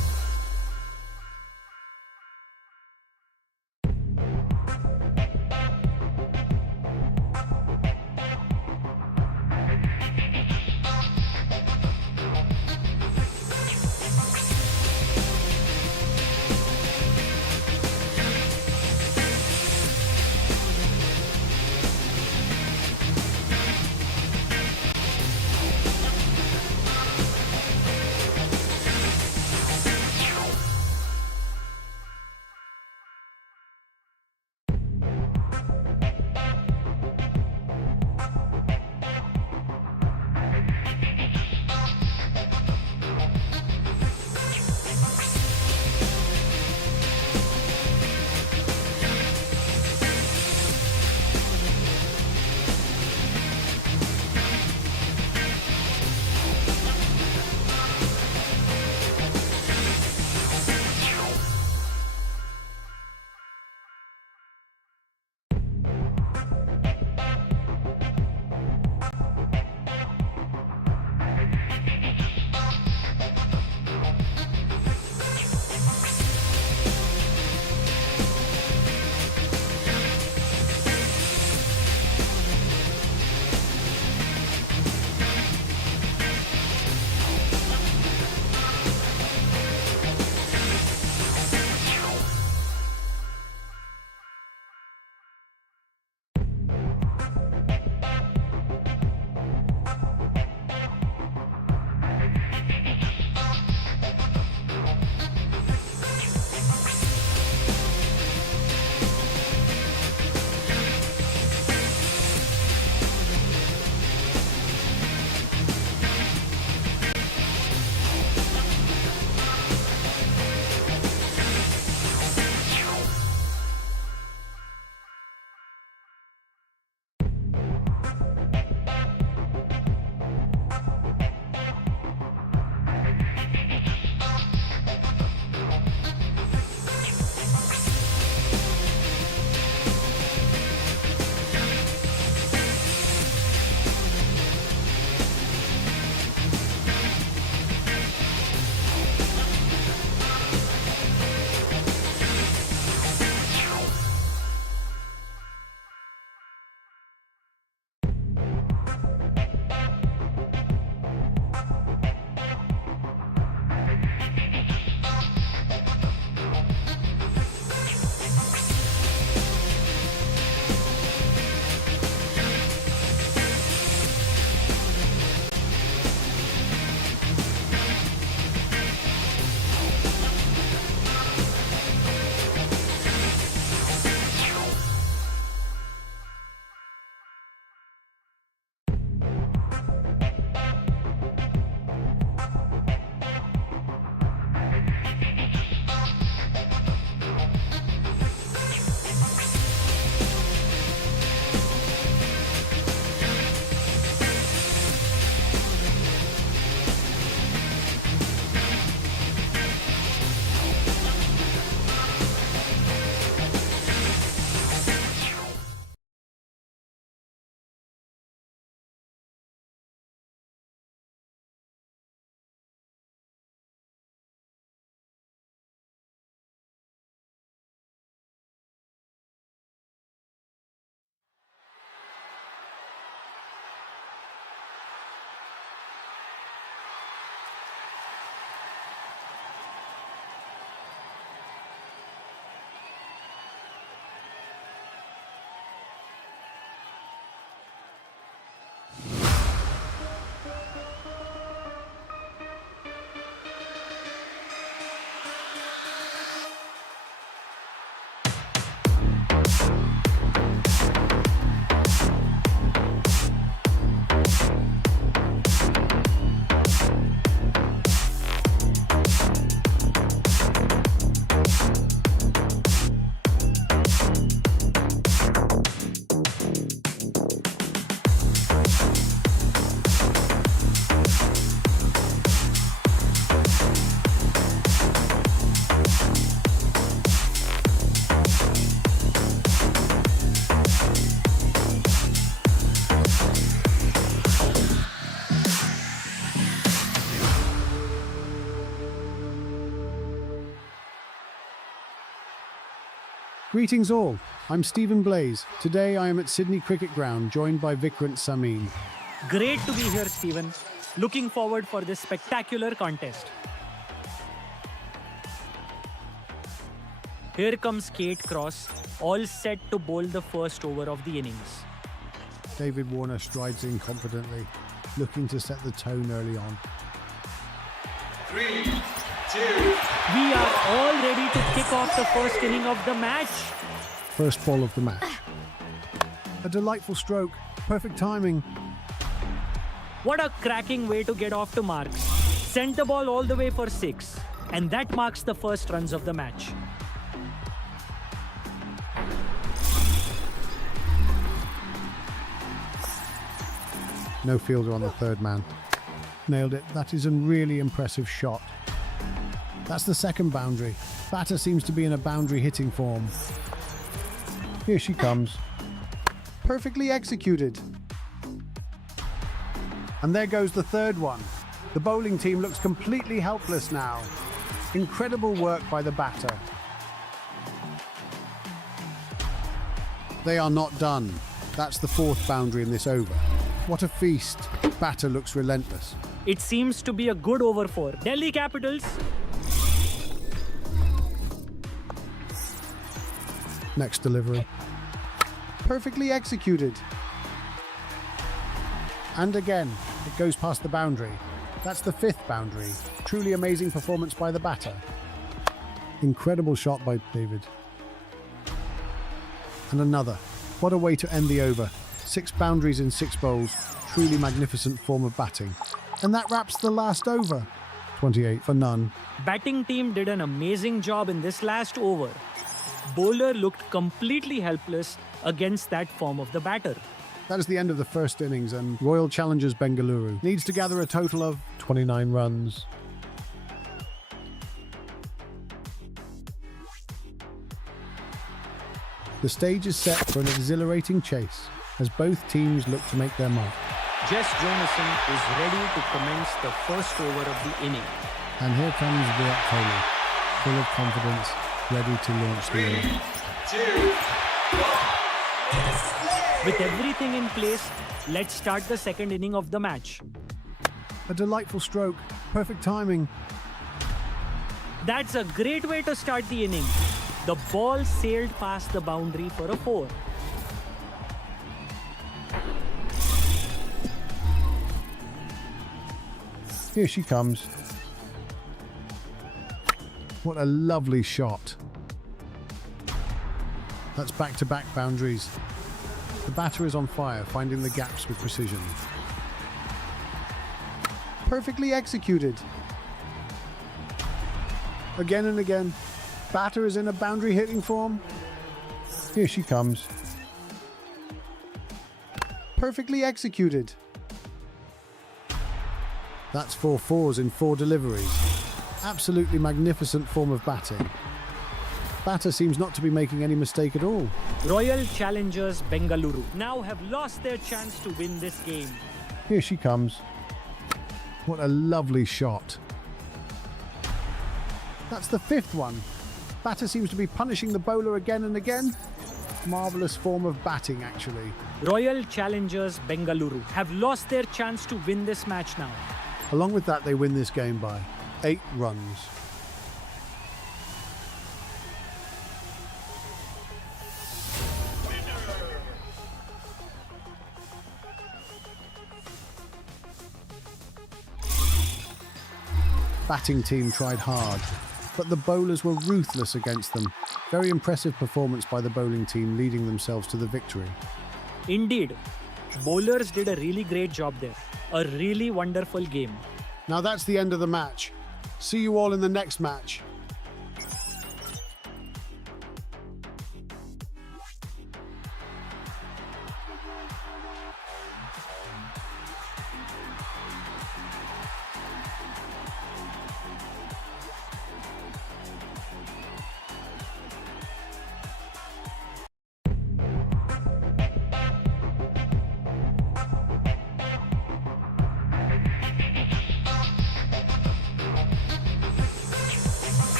Greetings all, I'm Stephen Blaze. Today I am at Sydney Cricket Ground, joined by Vikrant Samin. Great to be here, Stephen. Looking forward for this spectacular contest. Here comes Kate Cross, all set to bowl the first over of the innings. David Warner strides in confidently, looking to set the tone early on. 3, 2, We are all ready to kick off the first inning of the match. First ball of the match. A delightful stroke, perfect timing. What a cracking way to get off to marks. Sent the ball all the way for 6. And that marks the first runs of the match. No fielder on the third man. Nailed it. That is a really impressive shot. That's the second boundary. Batter seems to be in a boundary hitting form. Here she comes. Perfectly executed. And there goes the third one. The bowling team looks completely helpless now. Incredible work by the batter. They are not done. That's the fourth boundary in this over. What a feast. Batter looks relentless. It seems to be a good over for Delhi Capitals. Next delivery. Perfectly executed. And again, it goes past the boundary. That's the fifth boundary. Truly amazing performance by the batter. Incredible shot by David. And another. What a way to end the over. 6 boundaries in 6 bowls. Truly magnificent form of batting. And that wraps the last over. 28 for none. Batting team did an amazing job in this last over. Bowler looked completely helpless against that form of the batter. That is the end of the first innings, and Royal Challengers Bengaluru needs to gather a total of 29 runs. The stage is set for an exhilarating chase as both teams look to make their mark. Jess Jonasson is ready to commence the first over of the inning. And here comes Virat Kohli, full of confidence, ready to launch the 3, inning. 2, 1. With everything in place, let's start the second inning of the match. A delightful stroke, perfect timing. That's a great way to start the inning. The ball sailed past the boundary for a 4. Here she comes. What a lovely shot. That's back-to-back boundaries. The batter is on fire, finding the gaps with precision. Perfectly executed. Again and again. Batter is in a boundary hitting form. Here she comes. Perfectly executed. That's 4 fours in 4 deliveries. Absolutely magnificent form of batting. Batter seems not to be making any mistake at all. Royal Challengers Bengaluru now have lost their chance to win this game. Here she comes. What a lovely shot. That's the 5th one. Batter seems to be punishing the bowler again and again. Marvellous form of batting, actually. Royal Challengers Bengaluru have lost their chance to win this match now. Along with that, they win this game by 8 runs. Batting team tried hard, but the bowlers were ruthless against them. Very impressive performance by the bowling team, leading themselves to the victory. Indeed, bowlers did a really great job there. A really wonderful game. Now that's the end of the match. See you all in the next match.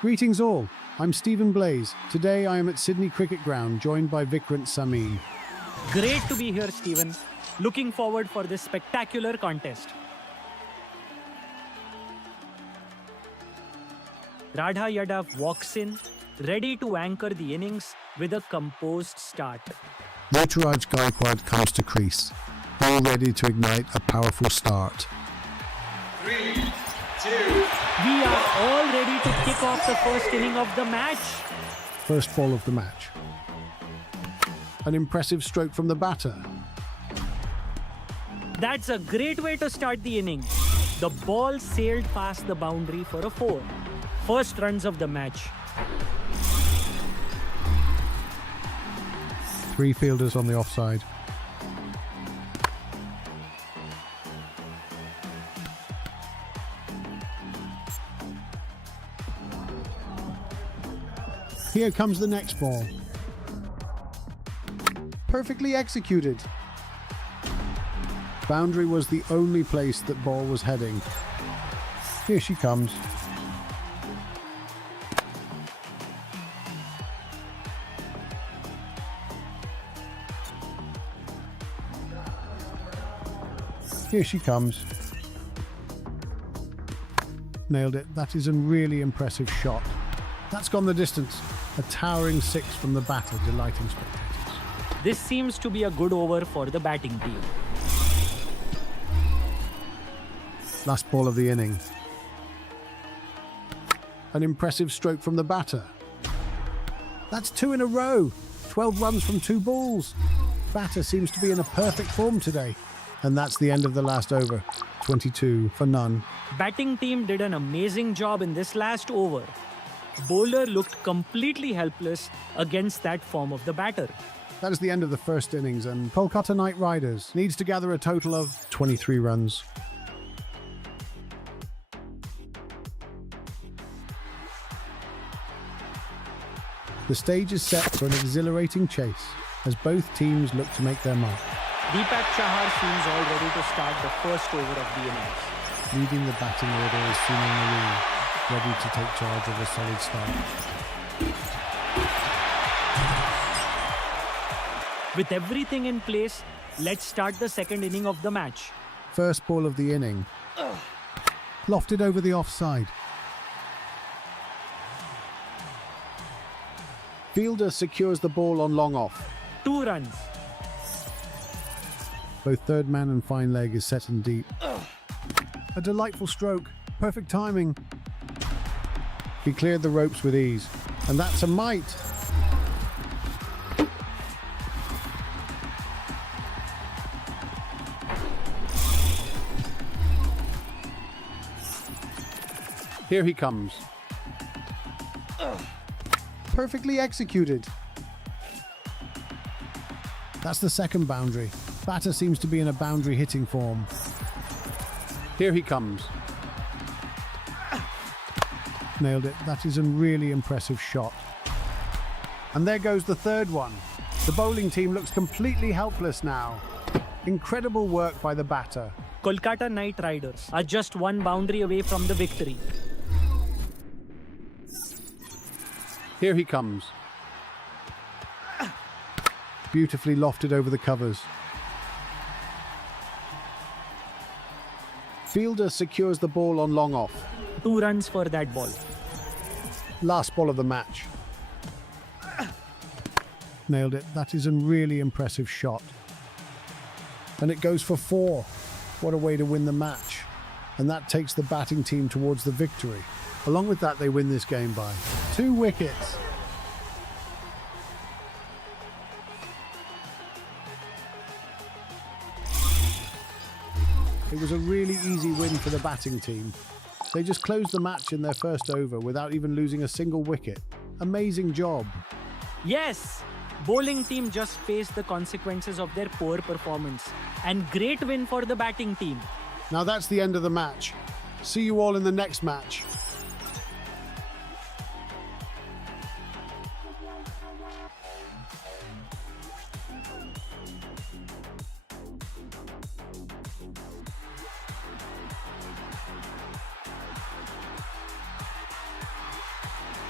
Greetings all, I'm Stephen Blaze. Today I am at Sydney Cricket Ground, joined by Vikrant Samin. Great to be here, Stephen. Looking forward for this spectacular contest. Radha Yadav walks in, ready to anchor the innings with a composed start. Ruturaj Gaikwad comes to crease, all ready to ignite a powerful start. 3, 2, We are all ready to kick off the first inning of the match. First ball of the match. An impressive stroke from the batter. That's a great way to start the inning. The ball sailed past the boundary for a 4. First runs of the match. 3 fielders on the offside. Here comes the next ball. Perfectly executed. Boundary was the only place that ball was heading. Here she comes. Here she comes. Nailed it. That is a really impressive shot. That's gone the distance. A towering 6 from the batter, delighting spectators. This seems to be a good over for the batting team. Last ball of the inning. An impressive stroke from the batter. That's 2 in a row. 12 runs from 2 balls. Batter seems to be in a perfect form today. And that's the end of the last over. 22 for none. Batting team did an amazing job in this last over. Bowler looked completely helpless against that form of the batter. That is the end of the first innings, and Kolkata Knight Riders needs to gather a total of 23 runs. The stage is set for an exhilarating chase as both teams look to make their mark. Deepak Chahar seems all ready to start the first over of the innings. Leading the batting order is Sunil Marine, ready to take charge of a solid start. With everything in place, let's start the second inning of the match. First ball of the inning. Lofted over the offside. Fielder secures the ball on long off. 2 runs. Both third man and fine leg is set and deep. A delightful stroke. Perfect timing. He cleared the ropes with ease. And that's a mite. Here he comes. Perfectly executed. That's the second boundary. Batter seems to be in a boundary hitting form. Here he comes. Nailed it. That is a really impressive shot. And there goes the third one. The bowling team looks completely helpless now. Incredible work by the batter. Kolkata Knight Riders are just 1 boundary away from the victory. Here he comes. Beautifully lofted over the covers. Fielder secures the ball on long off. 2 runs for that ball. Last ball of the match. Nailed it. That is a really impressive shot. And it goes for 4. What a way to win the match. And that takes the batting team towards the victory. Along with that, they win this game by 2 wickets. It was a really easy win for the batting team. They just closed the match in their first over without even losing a single wicket. Amazing job. Yes! Bowling team just faced the consequences of their poor performance. And great win for the batting team. Now that's the end of the match. See you all in the next match.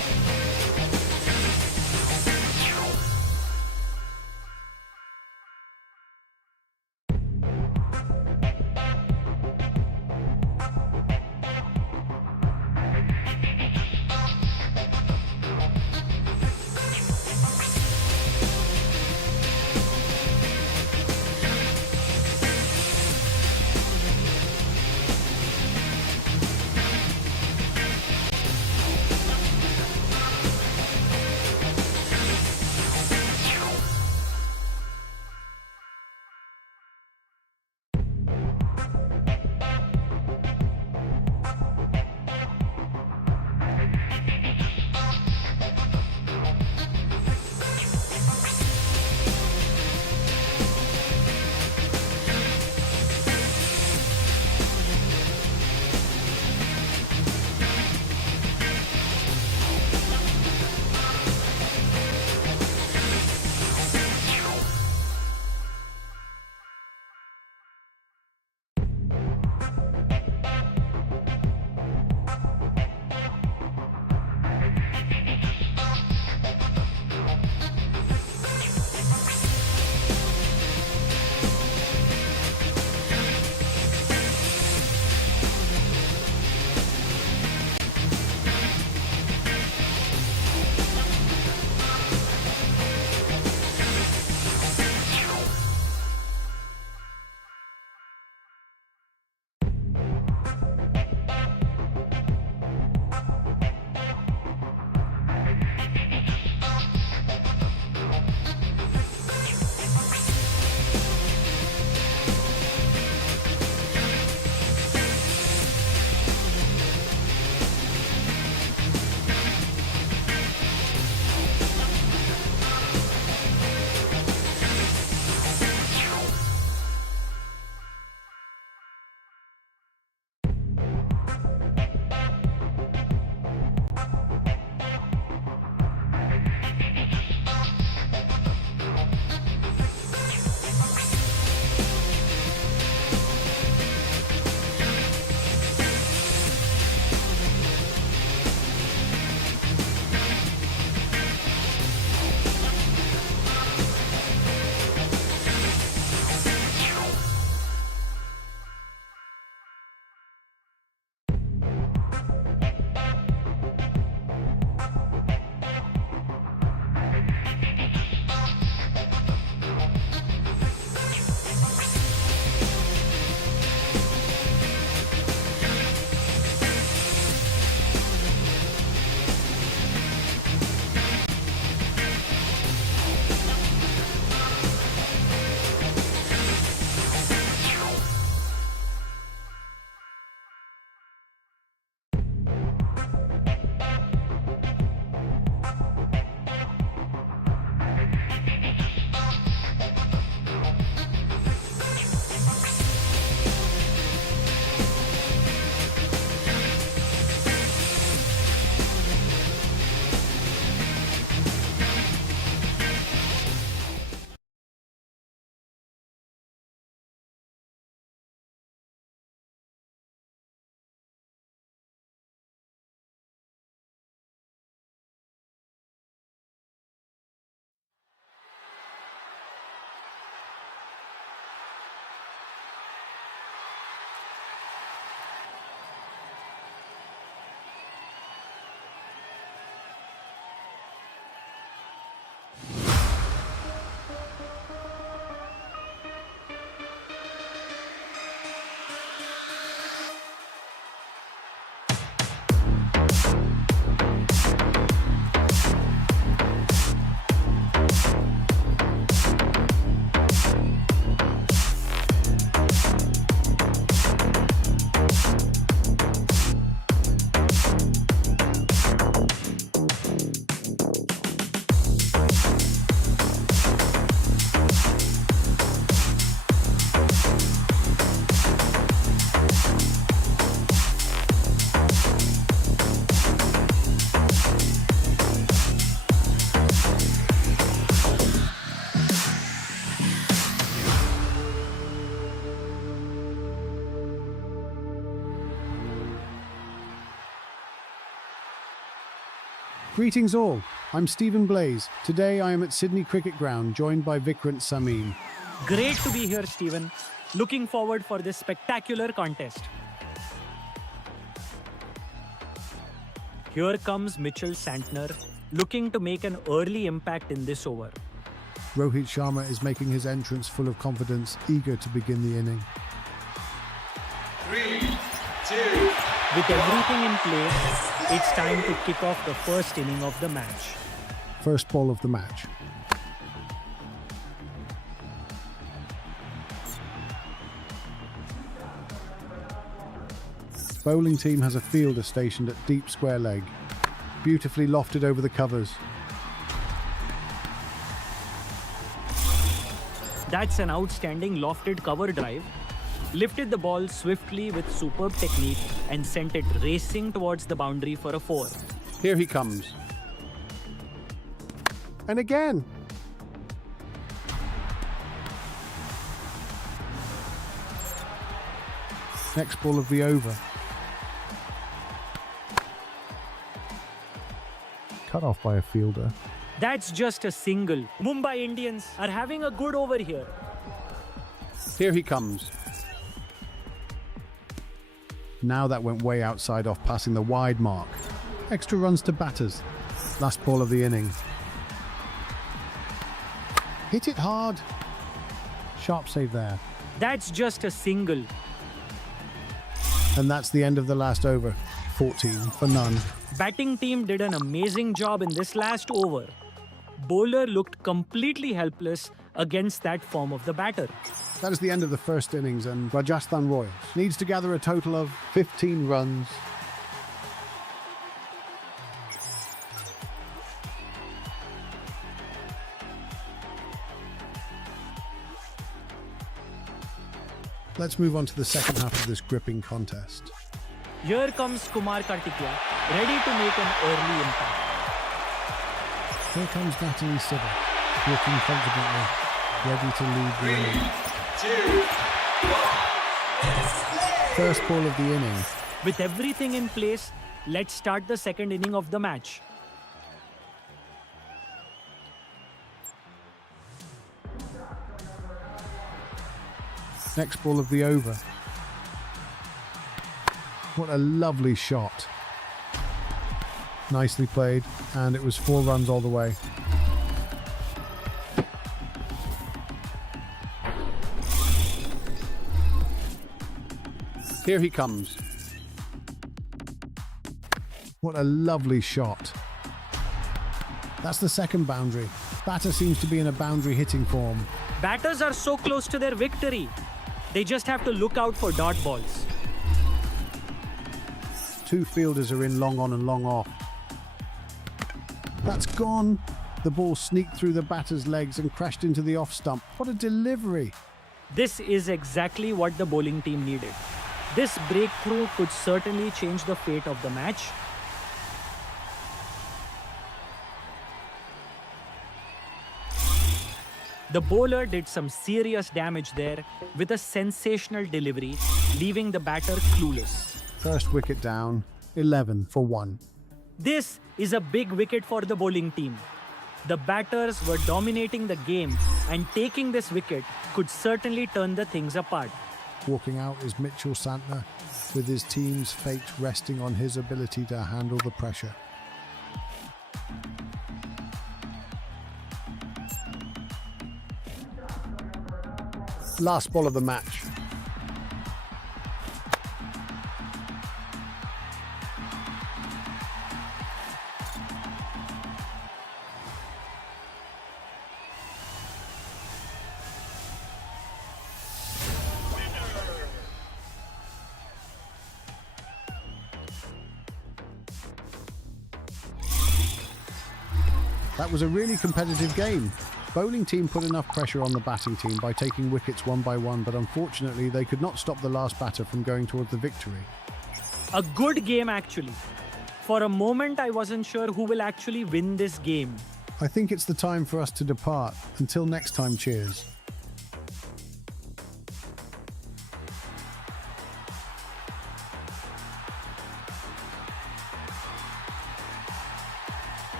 Greetings all, I'm Stephen Blaze. Today I am at Sydney Cricket Ground joined by Vikrant Samin. Great to be here, Stephen. Looking forward for this spectacular contest. Here comes Mitchell Santner, looking to make an early impact in this over. Rohit Sharma is making his entrance full of confidence, eager to begin the inning. 3, 2, With everything in place, it's time to kick off the first inning of the match. First ball of the match. Bowling team has a fielder stationed at deep square leg, beautifully lofted over the covers. That's an outstanding lofted cover drive. Lifted the ball swiftly with superb technique and sent it racing towards the boundary for a 4. Here he comes. And again. Next ball of the over. Cut off by a fielder. That's just a single. Mumbai Indians are having a good over here. Here he comes. Now that went way outside off passing the wide mark. Extra runs to batters. Last ball of the inning. Hit it hard. Sharp save there. That's just a single. And that's the end of the last over. 14 for none. Batting team did an amazing job in this last over. Bowler looked completely helpless against that form of the batter. That is the end of the first innings, and Rajasthan Royals needs to gather a total of 15 runs. Let's move on to the second half of this gripping contest. Here comes Kumar Kartikeya, ready to make an early impact. Here comes Natalie Sibber, walking confidently, ready to lead the inning. 2, First ball of the inning. With everything in place, let's start the second inning of the match. Next ball of the over. What a lovely shot. Nicely played, and it was 4 runs all the way. Here he comes. What a lovely shot. That's the second boundary. Batter seems to be in a boundary hitting form. Batters are so close to their victory. They just have to look out for dot balls. 2 fielders are in long on and long off. That's gone. The ball sneaked through the batter's legs and crashed into the off stump. What a delivery. This is exactly what the bowling team needed. This breakthrough could certainly change the fate of the match. The bowler did some serious damage there with a sensational delivery, leaving the batter clueless. First wicket down, 11 for 1. This is a big wicket for the bowling team. The batters were dominating the game, and taking this wicket could certainly turn the things apart. Walking out is Mitchell Santner, with his team's fate resting on his ability to handle the pressure. Last ball of the match. That was a really competitive game. Bowling team put enough pressure on the batting team by taking wickets one by one, but unfortunately they could not stop the last batter from going towards the victory. A good game, actually. For a moment, I wasn't sure who will actually win this game. I think it's the time for us to depart. Until next time, cheers.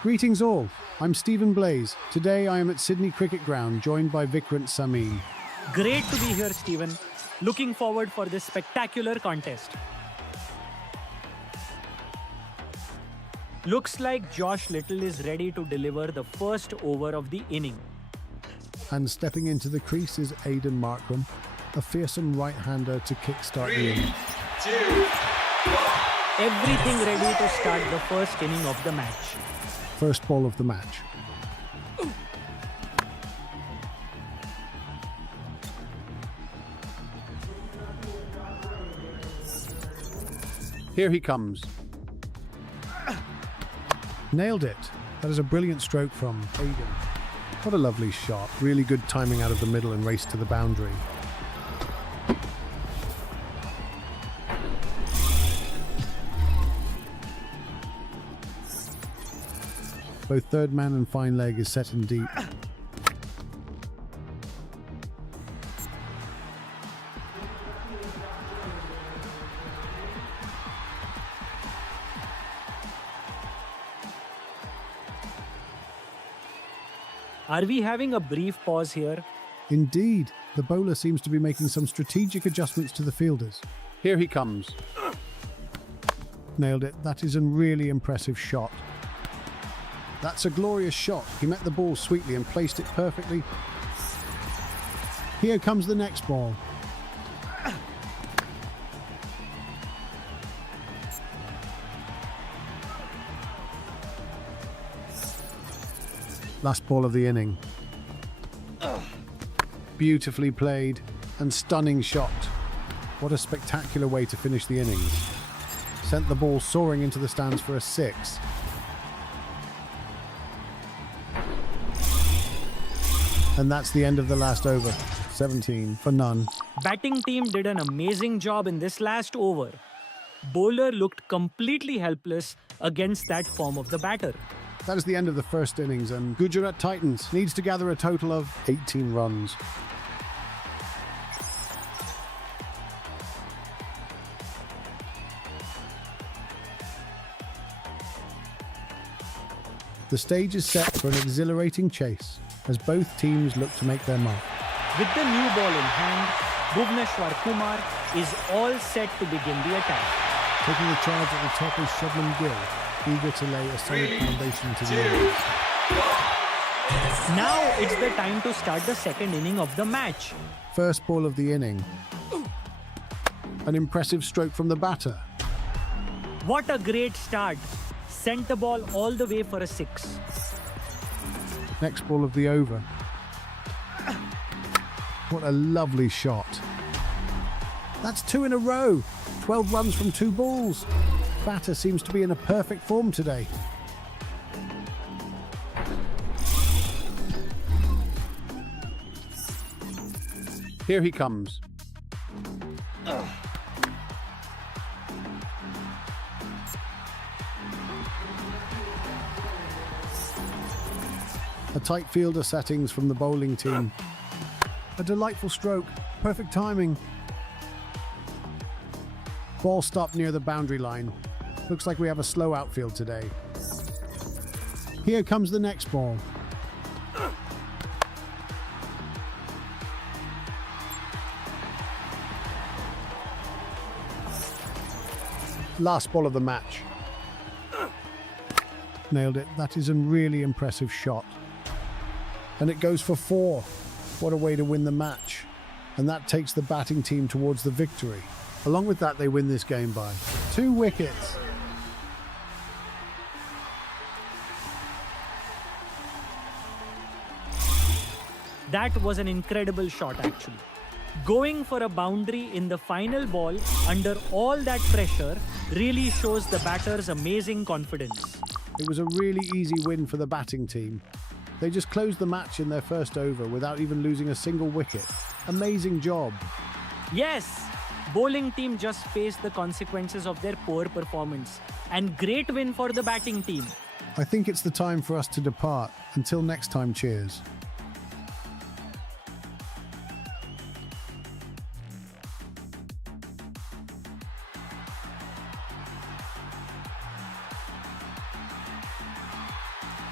Greetings all, I'm Stephen Blaze. Today I am at Sydney Cricket Ground, joined by Vikrant Samin. Great to be here, Stephen. Looking forward for this spectacular contest. Looks like Josh Little is ready to deliver the first over of the inning. And stepping into the crease is Aidan Markram, a fearsome right-hander to kickstart the inning. 2, Everything ready to start the first inning of the match. First ball of the match. Here he comes. Nailed it. That is a brilliant stroke from Aidan. What a lovely shot. Really good timing out of the middle and race to the boundary. Both third man and fine leg is set in deep. Are we having a brief pause here? Indeed, the bowler seems to be making some strategic adjustments to the fielders. Here he comes. Nailed it. That is a really impressive shot. That's a glorious shot. He met the ball sweetly and placed it perfectly. Here comes the next ball. Last ball of the inning. Beautifully played and stunning shot. What a spectacular way to finish the innings. Sent the ball soaring into the stands for a 6. And that's the end of the last over. 17 for none. Batting team did an amazing job in this last over. Bowler looked completely helpless against that form of the batter. That is the end of the first innings, and Gujarat Titans needs to gather a total of 18 runs. The stage is set for an exhilarating chase as both teams look to make their mark. With the new ball in hand, Bhuvneshwar Kumar is all set to begin the attack. Taking the charge at the top is Shubman Gill, eager to lay a solid foundation to the innings. Now it's the time to start the second inning of the match. First ball of the inning. An impressive stroke from the batter. What a great start. Sent the ball all the way for a 6. Next ball of the over. What a lovely shot. That's 2 in a row. 12 runs from 2 balls. Batter seems to be in a perfect form today. Here he comes. A tight fielder settings from the bowling team. A delightful stroke. Perfect timing. Ball stopped near the boundary line. Looks like we have a slow outfield today. Here comes the next ball. Last ball of the match. Nailed it. That is a really impressive shot. And it goes for 4. What a way to win the match. And that takes the batting team towards the victory. Along with that, they win this game by 2 wickets. That was an incredible shot actually. Going for a boundary in the final ball under all that pressure really shows the batter's amazing confidence. It was a really easy win for the batting team. They just closed the match in their first over without even losing a single wicket. Amazing job. Yes, bowling team just faced the consequences of their poor performance. And great win for the batting team. I think it's the time for us to depart. Until next time, cheers.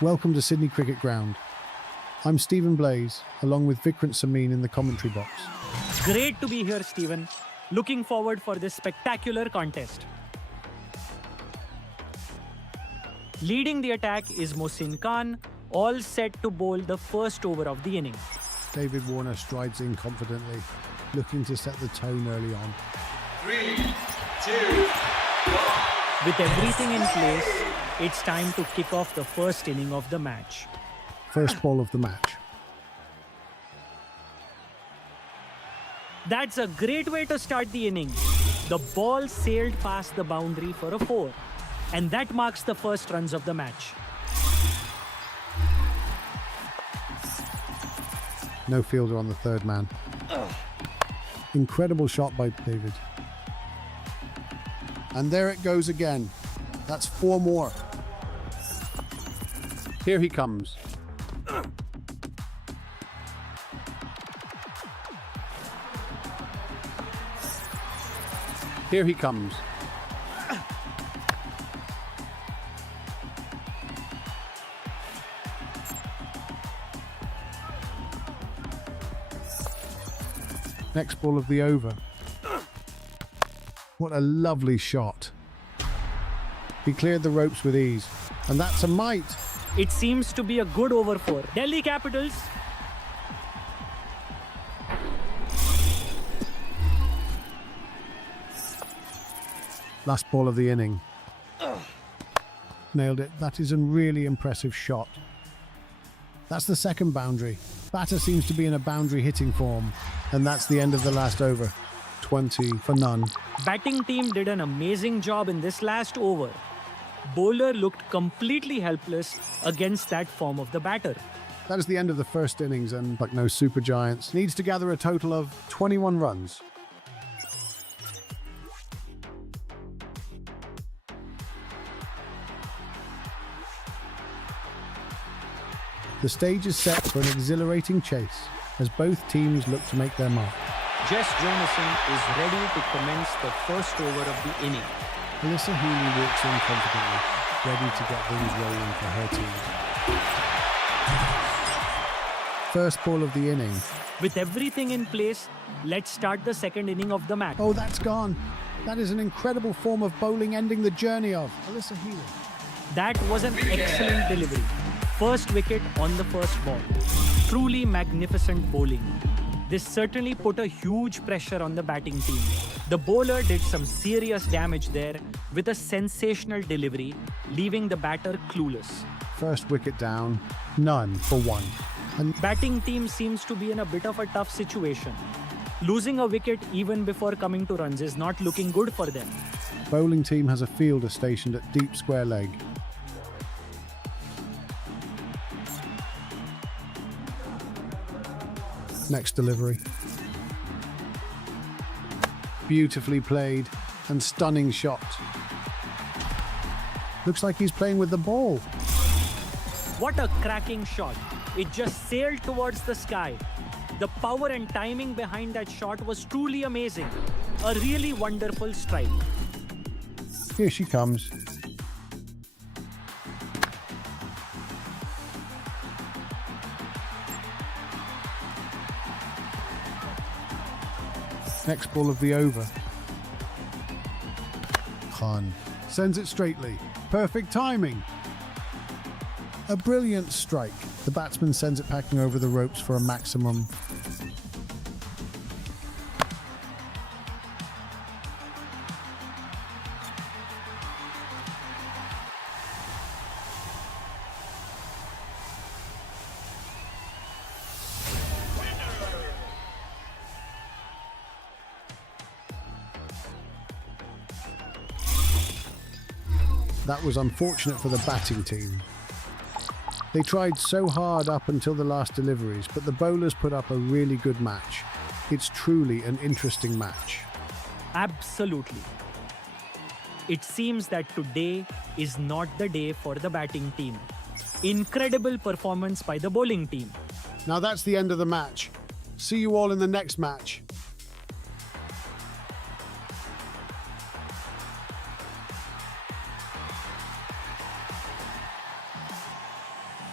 Welcome to Sydney Cricket Ground. I'm Stephen Blaze, along with Vikrant Samin in the commentary box. Great to be here, Stephen. Looking forward for this spectacular contest. Leading the attack is Mohsin Khan, all set to bowl the first over of the inning. David Warner strides in confidently, looking to set the tone early on. 3, 2, 1. With everything in place, it's time to kick off the first inning of the match. First ball of the match. That's a great way to start the inning. The ball sailed past the boundary for a 4, and that marks the first runs of the match. No fielder on the third man. Incredible shot by David. And there it goes again. That's 4 more. Here he comes. Here he comes. Next ball of the over. What a lovely shot. He cleared the ropes with ease. And that's a mite. It seems to be a good over for Delhi Capitals. Last ball of the inning. Nailed it. That is a really impressive shot. That's the second boundary. Batter seems to be in a boundary hitting form. And that's the end of the last over. 20 for none. Batting team did an amazing job in this last over. Bowler looked completely helpless against that form of the batter. That is the end of the first innings, and like no super giants, needs to gather a total of 21 runs. The stage is set for an exhilarating chase as both teams look to make their mark. Jess Jonasson is ready to commence the first over of the inning. Alyssa Healy walks in confidently, ready to get things rolling for her team. First ball of the inning. With everything in place, let's start the second inning of the match. Oh, that's gone. That is an incredible form of bowling ending the journey of Alyssa Healy. That was an excellent delivery. First wicket on the first ball. Truly magnificent bowling. This certainly put a huge pressure on the batting team. The bowler did some serious damage there with a sensational delivery, leaving the batter clueless. First wicket down, none for 1. And Batting team seems to be in a bit of a tough situation. Losing a wicket even before coming to runs is not looking good for them. bowling team has a fielder stationed at deep square leg. Next delivery. Beautifully played and stunning shot. Looks like he's playing with the ball. What a cracking shot. It just sailed towards the sky. The power and timing behind that shot was truly amazing. A really wonderful strike. Here she comes. Next ball of the over. Khan sends it straightly. Perfect timing. A brilliant strike. The batsman sends it packing over the ropes for a maximum. That was unfortunate for the batting team. They tried so hard up until the last deliveries, but the bowlers put up a really good match. It's truly an interesting match. Absolutely. It seems that today is not the day for the batting team. Incredible performance by the bowling team. Now that's the end of the match. See you all in the next match.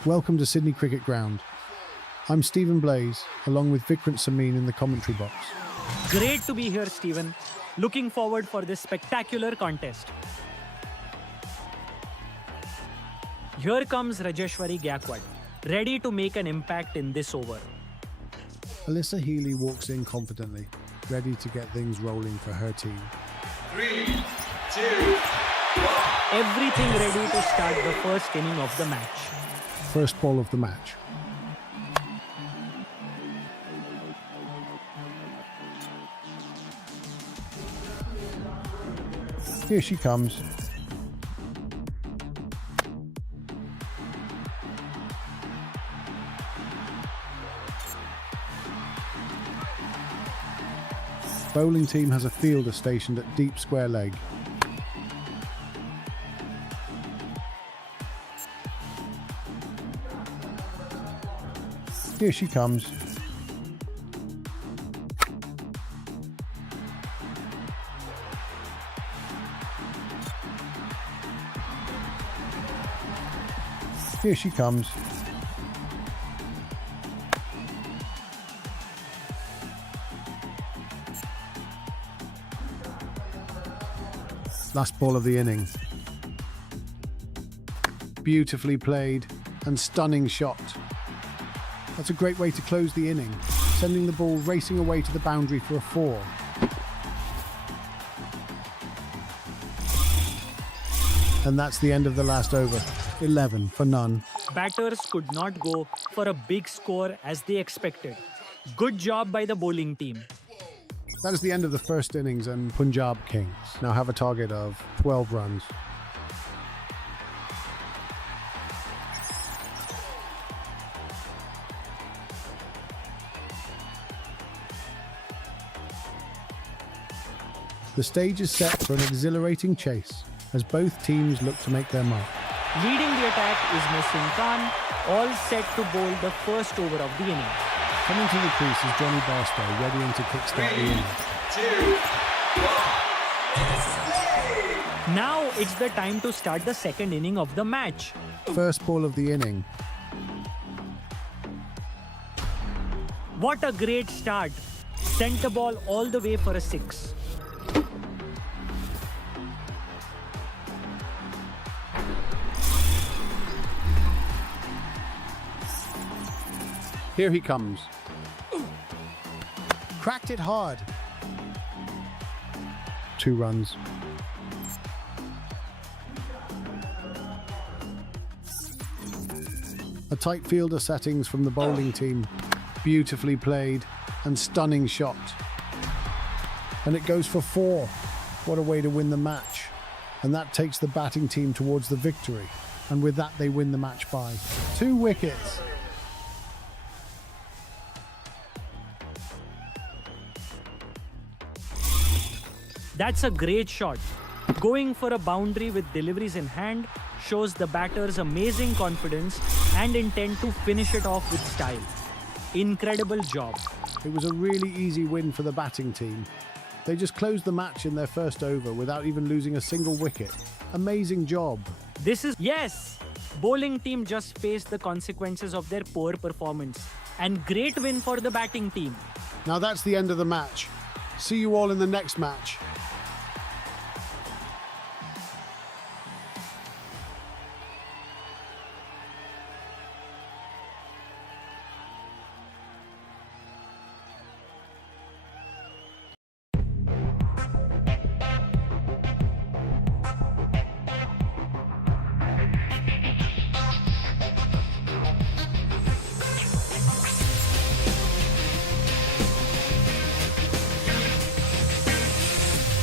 Welcome to Sydney Cricket Ground. I'm Stephen Blaze, along with Vikrant Samin in the commentary box. Great to be here, Stephen. Looking forward for this spectacular contest. Here comes Rajeshwari Gaikwad, ready to make an impact in this over. Alyssa Healy walks in confidently, ready to get things rolling for her team. 3, 2, 1. Everything ready to start the first inning of the match. First ball of the match. Here she comes. Bowling team has a fielder stationed at deep square leg. Here she comes. Here she comes. Last ball of the inning. Beautifully played and stunning shot. That's a great way to close the inning, sending the ball racing away to the boundary for a 4. And that's the end of the last over. 11 for none. Batters could not go for a big score as they expected. Good job by the bowling team. That is the end of the first innings, and Punjab Kings now have a target of 12 runs. The stage is set for an exhilarating chase as both teams look to make their mark. Leading the attack is Mohsin Khan, all set to bowl the first over of the inning. Coming to the crease is Johnny Barstow, readying to kickstart the inning. 2, 1. Now it's the time to start the second inning of the match. First ball of the inning. What a great start. Sent the ball all the way for a 6. Here he comes. Cracked it hard. 2 runs. A tight fielder settings from the bowling team. Beautifully played and stunning shot. And it goes for 4. What a way to win the match. And that takes the batting team towards the victory. And with that, they win the match by 2 wickets. That's a great shot. Going for a boundary with deliveries in hand shows the batter's amazing confidence and intent to finish it off with style. Incredible job. It was a really easy win for the batting team. They just closed the match in their first over without even losing a single wicket. Amazing job. Yes! Bowling team just faced the consequences of their poor performance. And great win for the batting team. Now that's the end of the match. See you all in the next match.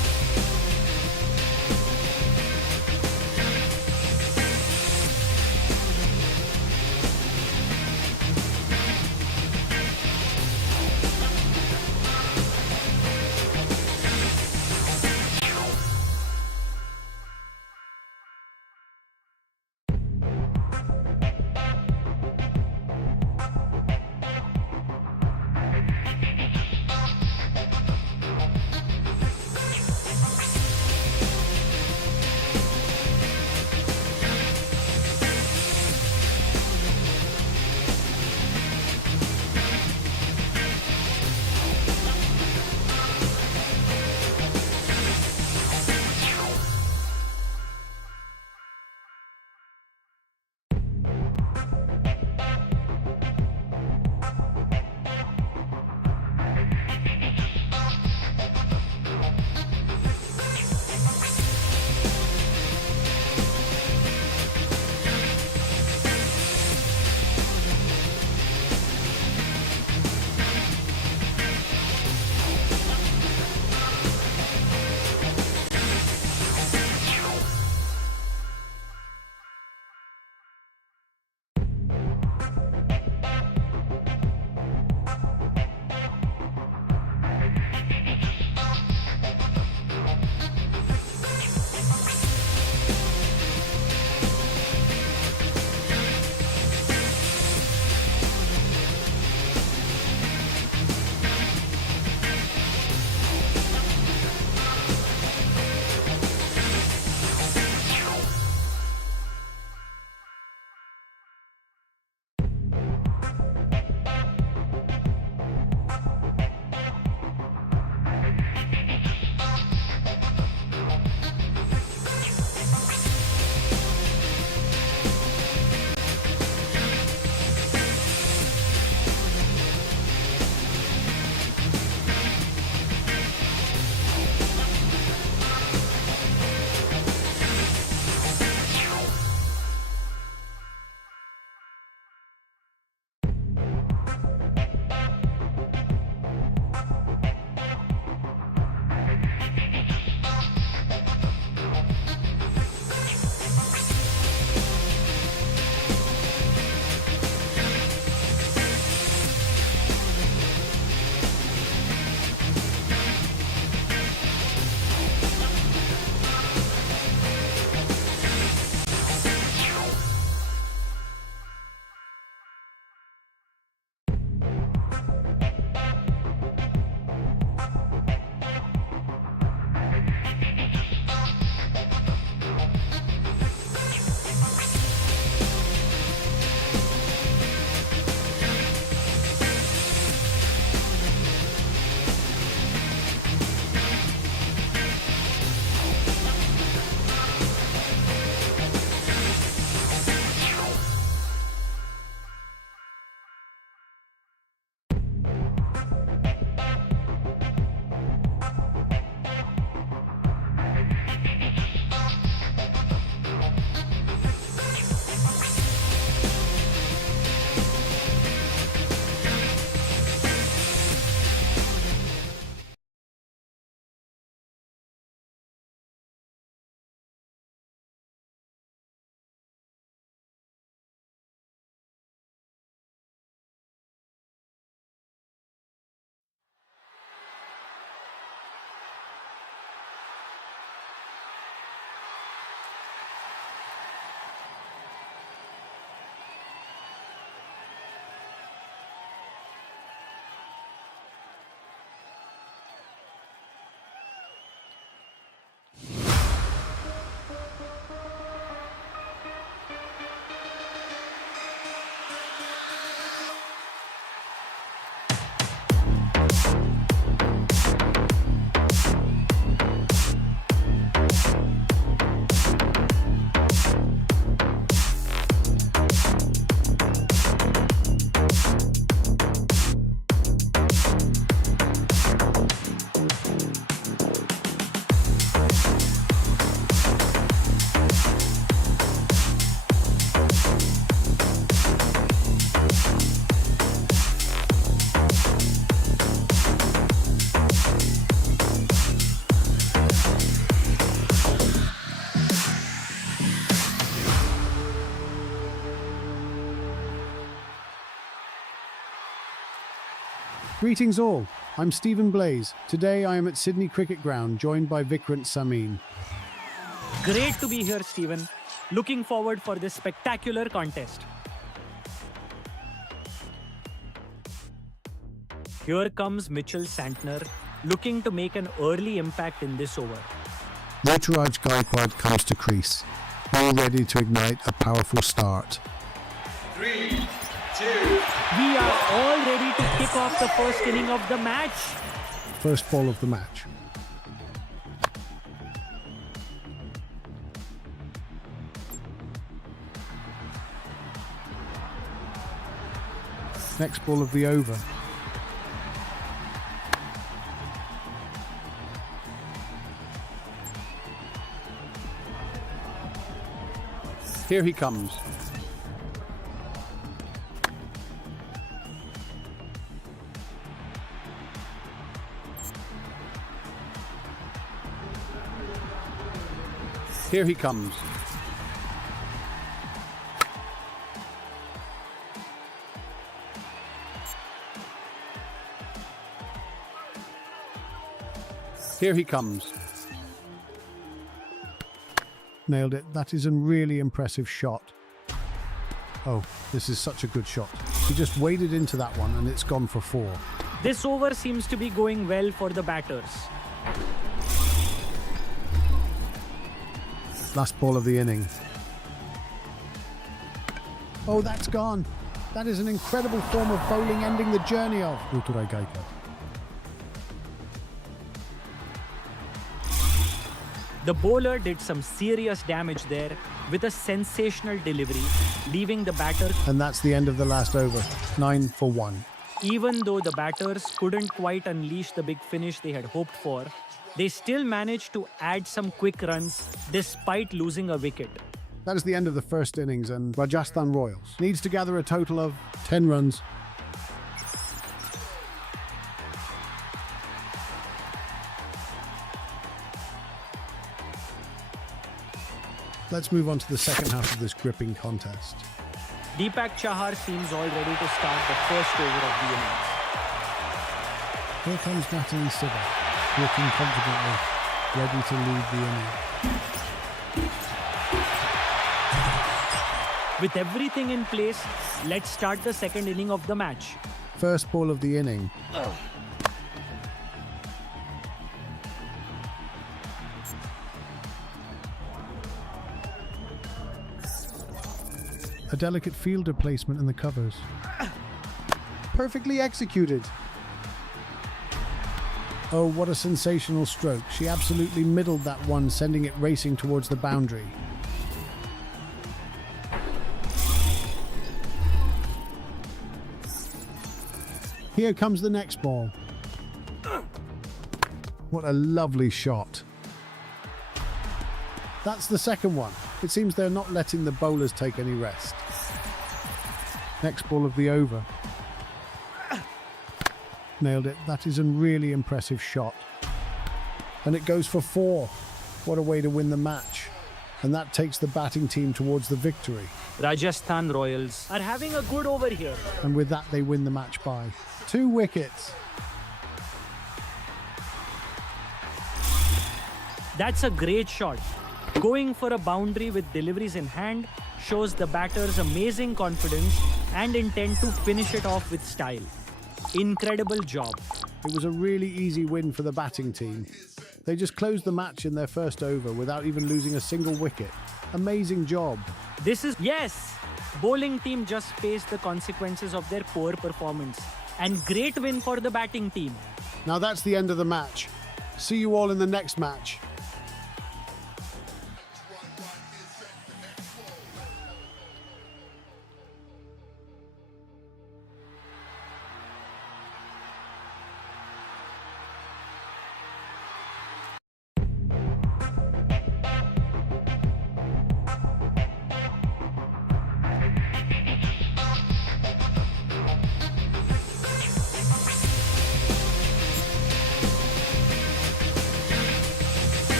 Greetings all, I'm Stephen Blaze. Today I am at Sydney Cricket Ground, joined by Vikrant Samin. Great to be here, Stephen. Looking forward for this spectacular contest. Here comes Mitchell Santner, looking to make an early impact in this over. Ruturaj Gaikwad comes to crease, all ready to ignite a powerful start. 3, 2, We are all ready to kick off the first inning of the match. First ball of the match. Next ball of the over. Here he comes. Here he comes. Here he comes. Nailed it. That is a really impressive shot. Oh, this is such a good shot. He just waded into that one and it's gone for 4. This over seems to be going well for the batters. Last ball of the inning. Oh, that's gone. That is an incredible form of bowling, ending the journey of Ruturaj Gaikwad. The bowler did some serious damage there with a sensational delivery, leaving the batter. And that's the end of the last over. 9 for 1. Even though the batters couldn't quite unleash the big finish they had hoped for, they still managed to add some quick runs despite losing a wicket. That is the end of the first innings, and Rajasthan Royals needs to gather a total of 10 runs. Let's move on to the second half of this gripping contest. Deepak Chahar seems all ready to start the first over of the innings. Here comes Natalie Siva, walking confidently, ready to lead the inning. With everything in place, let's start the second inning of the match. First ball of the inning. A delicate fielder placement in the covers. Perfectly executed. Oh, what a sensational stroke. She absolutely middled that one, sending it racing towards the boundary. Here comes the next ball. What a lovely shot. That's the second one. It seems they're not letting the bowlers take any rest. Next ball of the over. Nailed it. That is a really impressive shot. And it goes for 4. What a way to win the match. And that takes the batting team towards the victory. Rajasthan Royals are having a good over here. And with that, they win the match by 2 wickets. That's a great shot. Going for a boundary with deliveries in hand shows the batters amazing confidence and intent to finish it off with style. Incredible job. It was a really easy win for the batting team. They just closed the match in their first over without even losing a single wicket. Amazing job. Yes! Bowling team just faced the consequences of their poor performance. And great win for the batting team. Now that's the end of the match. See you all in the next match.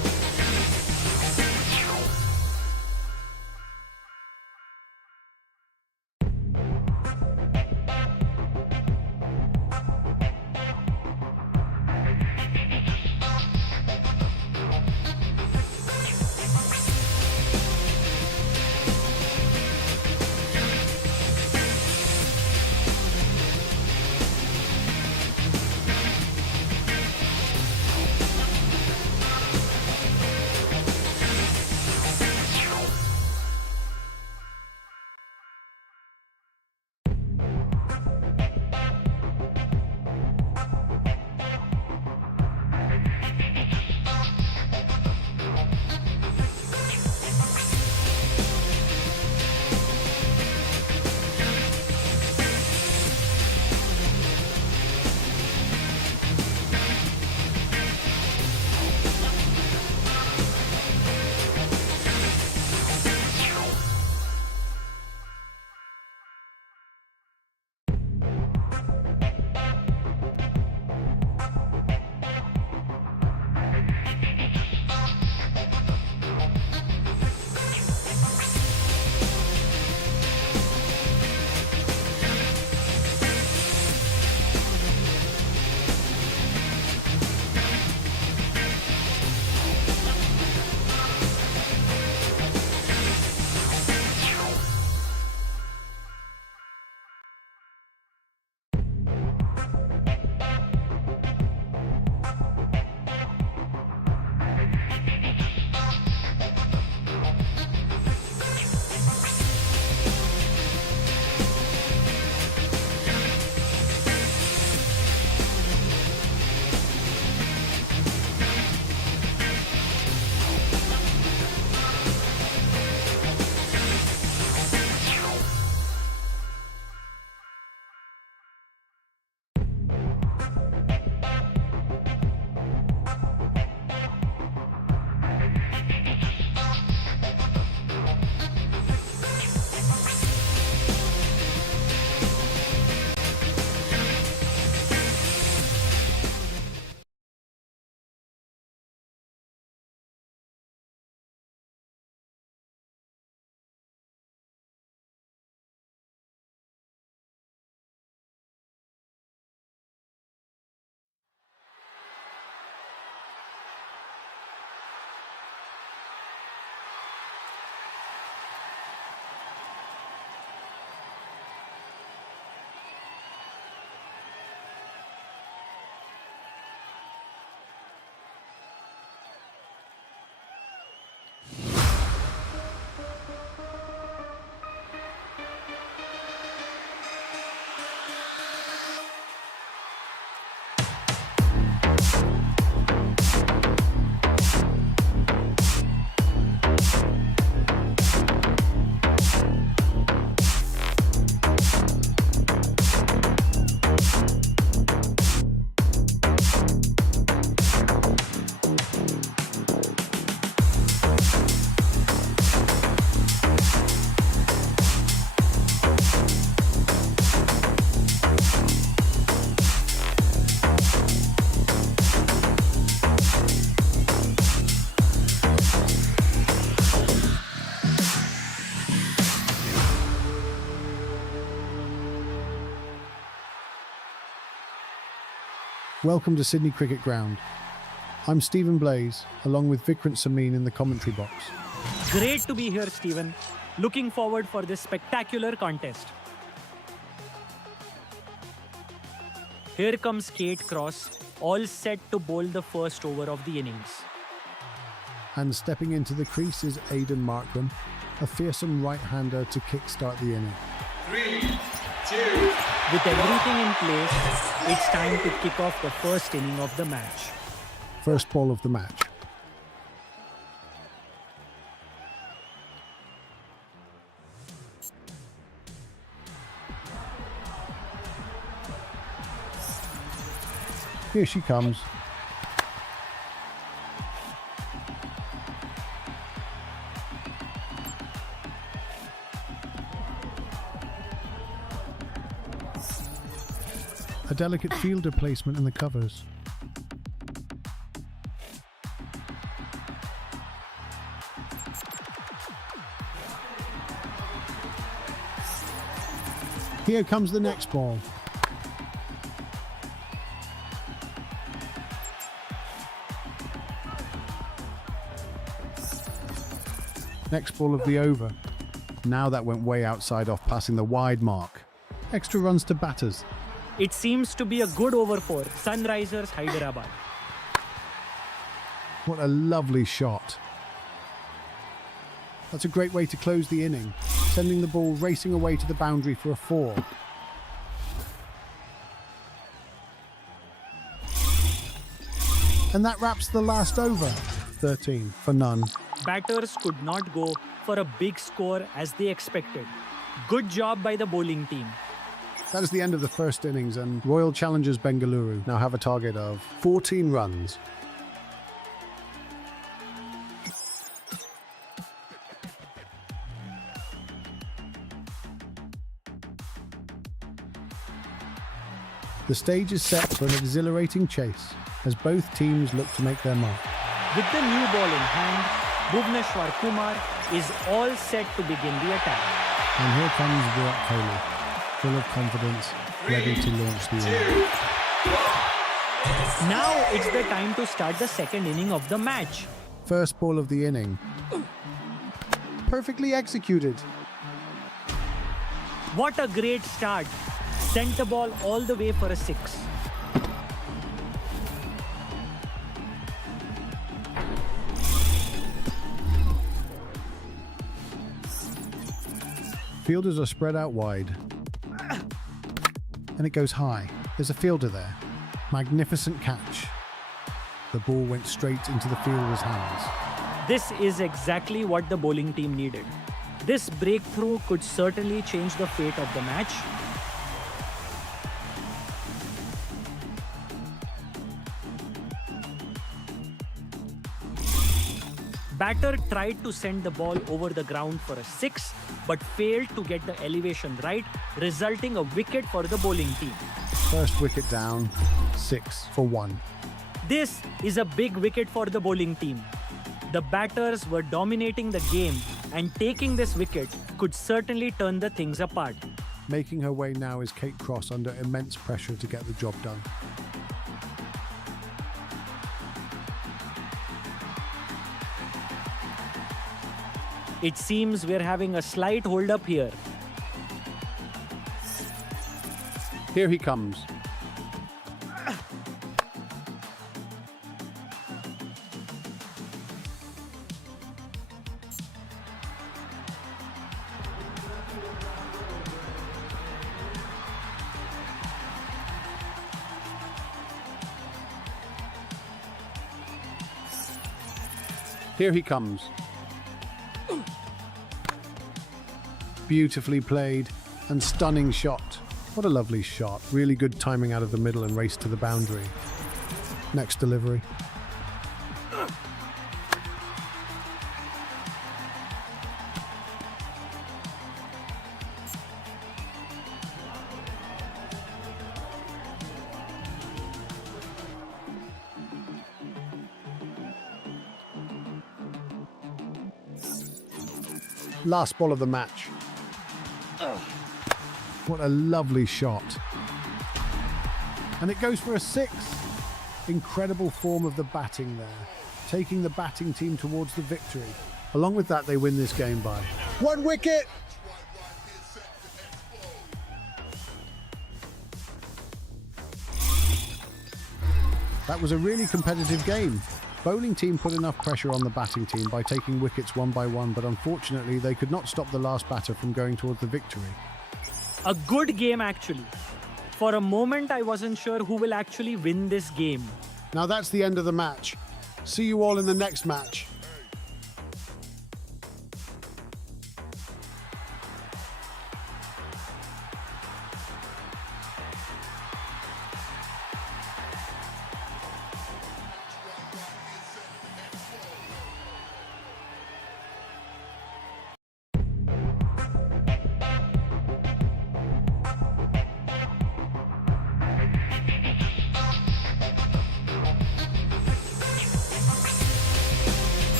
Welcome to Sydney Cricket Ground. I'm Stephen Blaze, along with Vikrant Samin in the commentary box. Great to be here, Stephen. Looking forward for this spectacular contest. Here comes Kate Cross, all set to bowl the first over of the innings. And stepping into the crease is Aidan Markram, a fearsome right-hander to kickstart the inning. 3, 2, With everything in place, it's time to kick off the first inning of the match. First ball of the match. Here she comes. A delicate fielder placement in the covers. Here comes the next ball. Next ball of the over. Now that went way outside off passing the wide mark. Extra runs to batters. It seems to be a good over for Sunrisers Hyderabad. What a lovely shot. That's a great way to close the inning, sending the ball racing away to the boundary for a 4. And that wraps the last over. 13 for none. Batters could not go for a big score as they expected. Good job by the bowling team. That is the end of the first innings, and Royal Challengers Bengaluru now have a target of 14 runs. The stage is set for an exhilarating chase as both teams look to make their mark. With the new ball in hand, Bhuvneshwar Kumar is all set to begin the attack. And here comes Virat Kohli, full of confidence, ready to launch the inning. Now it's the time to start the second inning of the match. First ball of the inning. Perfectly executed. What a great start. Sent the ball all the way for a 6. Fielders are spread out wide. And it goes high. There's a fielder there. Magnificent catch. The ball went straight into the fielder's hands. This is exactly what the bowling team needed. This breakthrough could certainly change the fate of the match. Batter tried to send the ball over the ground for a 6, but failed to get the elevation right, resulting a wicket for the bowling team. First wicket down, 6 for 1. This is a big wicket for the bowling team. The batters were dominating the game, and taking this wicket could certainly turn the things apart. Making her way now is Kate Cross under immense pressure to get the job done. It seems we're having a slight hold-up here. Here he comes. Here he comes. Beautifully played and stunning shot. What a lovely shot. Really good timing out of the middle and race to the boundary. Next delivery. Last ball of the match. What a lovely shot. And it goes for a 6. Incredible form of the batting there, taking the batting team towards the victory. Along with that, they win this game by 1 wicket. That was a really competitive game. Bowling team put enough pressure on the batting team by taking wickets one by one, but unfortunately they could not stop the last batter from going towards the victory. A good game actually. For a moment I wasn't sure who will actually win this game. Now that's the end of the match. See you all in the next match.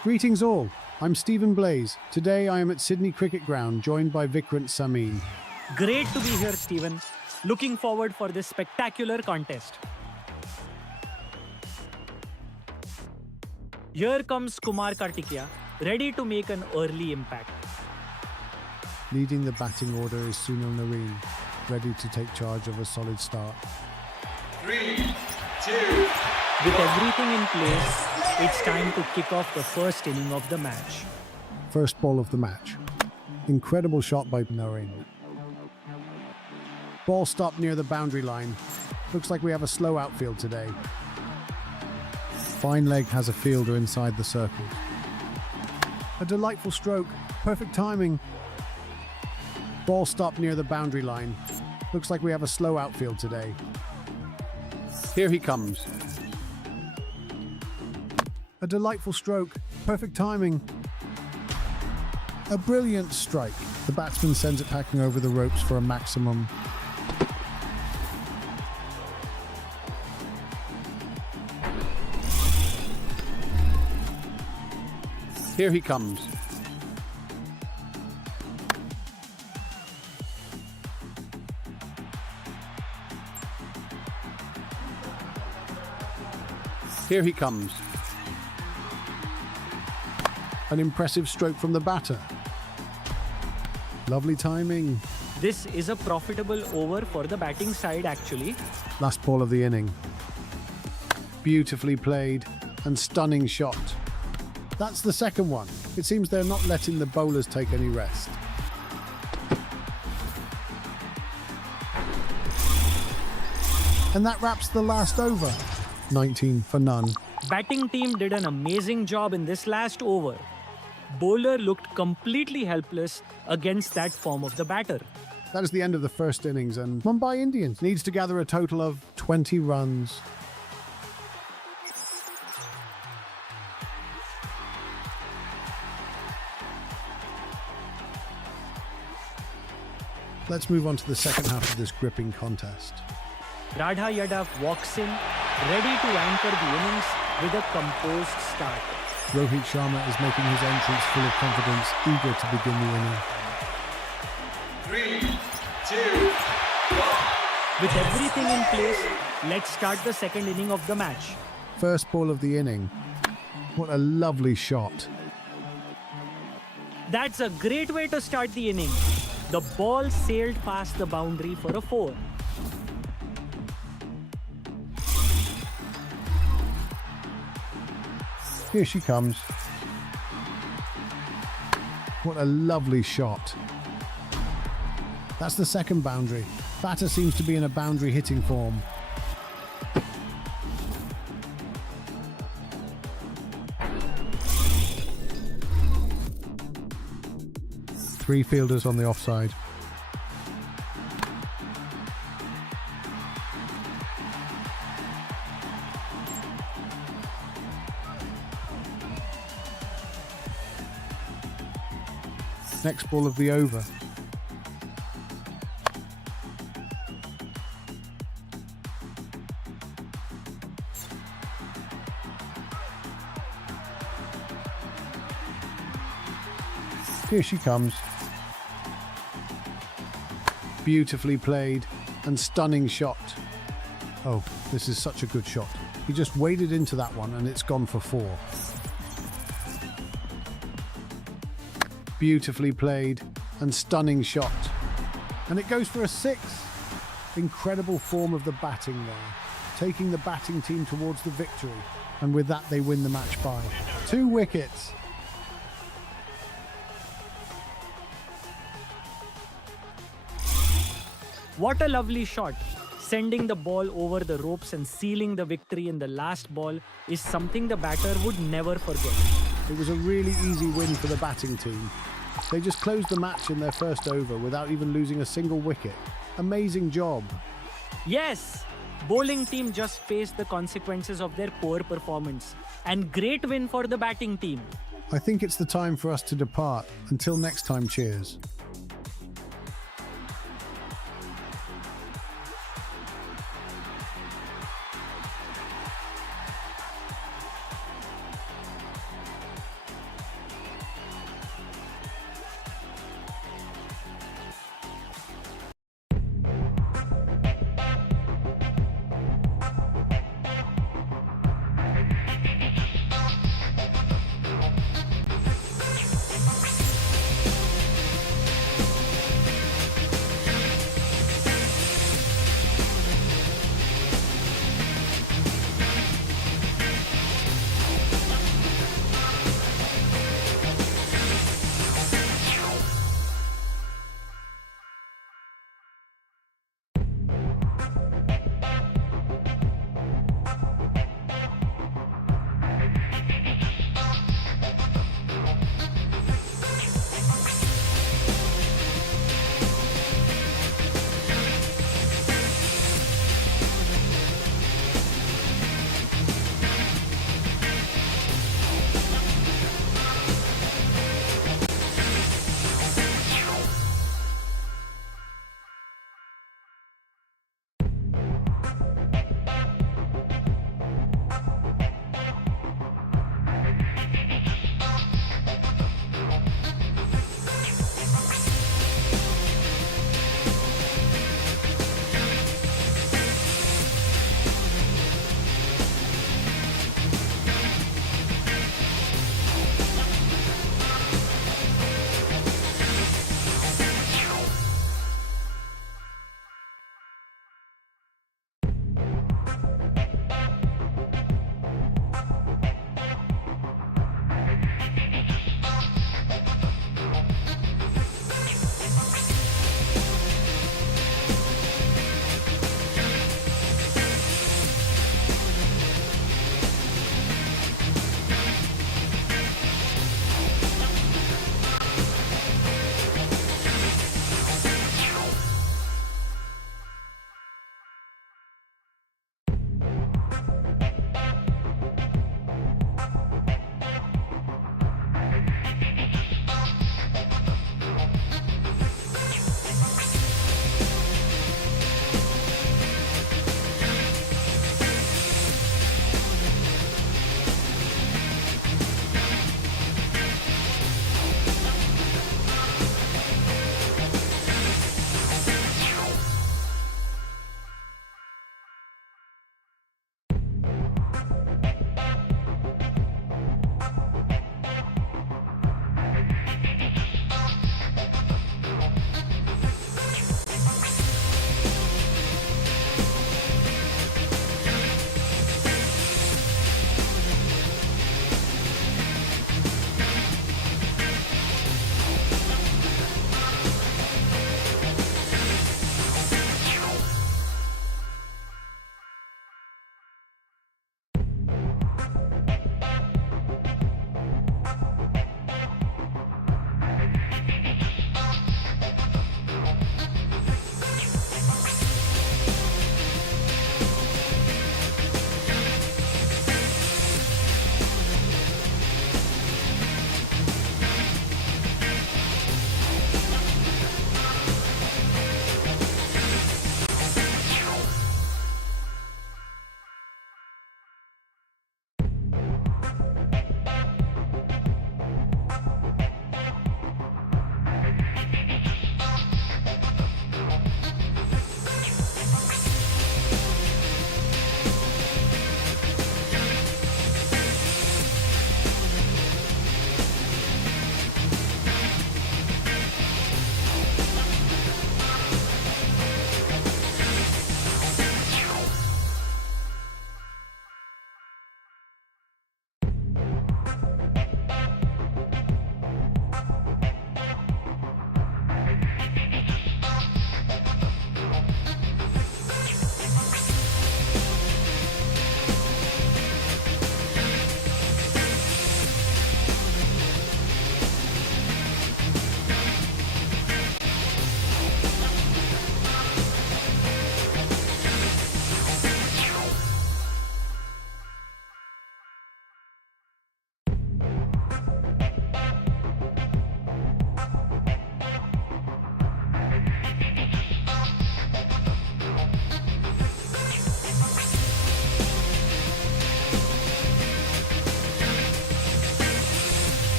Greetings all, I'm Stephen Blaze. Today I am at Sydney Cricket Ground, joined by Vikrant Samin. Great to be here, Stephen. Looking forward for this spectacular contest. Here comes Kumar Kartikeya, ready to make an early impact. Leading the batting order is Sunil Narine, ready to take charge of a solid start. 3, 2, With everything in place, it's time to kick off the first inning of the match. First ball of the match. Incredible shot by Narine. Ball stopped near the boundary line. Looks like we have a slow outfield today. Fine leg has a fielder inside the circle. A delightful stroke. Perfect timing. Ball stopped near the boundary line. Looks like we have a slow outfield today. Here he comes. A delightful stroke. Perfect timing. A brilliant strike. The batsman sends it packing over the ropes for a maximum. Here he comes. Here he comes. An impressive stroke from the batter. Lovely timing. This is a profitable over for the batting side actually. Last ball of the inning. Beautifully played and stunning shot. That's the second one. It seems they're not letting the bowlers take any rest. And that wraps the last over. 19 for none. Batting team did an amazing job in this last over. Bowler looked completely helpless against that form of the batter. That is the end of the first innings, and Mumbai Indians needs to gather a total of 20 runs. Let's move on to the second half of this gripping contest. Radha Yadav walks in, ready to anchor the innings with a composed start. Rohit Sharma is making his entrance full of confidence, eager to begin the inning. 3, 2, 1. With everything in place, let's start the second inning of the match. First ball of the inning. What a lovely shot. That's a great way to start the inning. The ball sailed past the boundary for a 4. Here she comes. What a lovely shot. That's the second boundary. Batter seems to be in a boundary hitting form. Three fielders on the offside. Next ball of the over. Here she comes. Beautifully played and stunning shot. Oh, this is such a good shot. He just waded into that one and it's gone for 4. Beautifully played and stunning shot. And it goes for a 6. Incredible form of the batting there, taking the batting team towards the victory. And with that, they win the match by 2 wickets. What a lovely shot. Sending the ball over the ropes and sealing the victory in the last ball is something the batter would never forget. It was a really easy win for the batting team. They just closed the match in their first over without even losing a single wicket. Amazing job. Yes, bowling team just faced the consequences of their poor performance. And great win for the batting team. I think it's the time for us to depart. Until next time, cheers.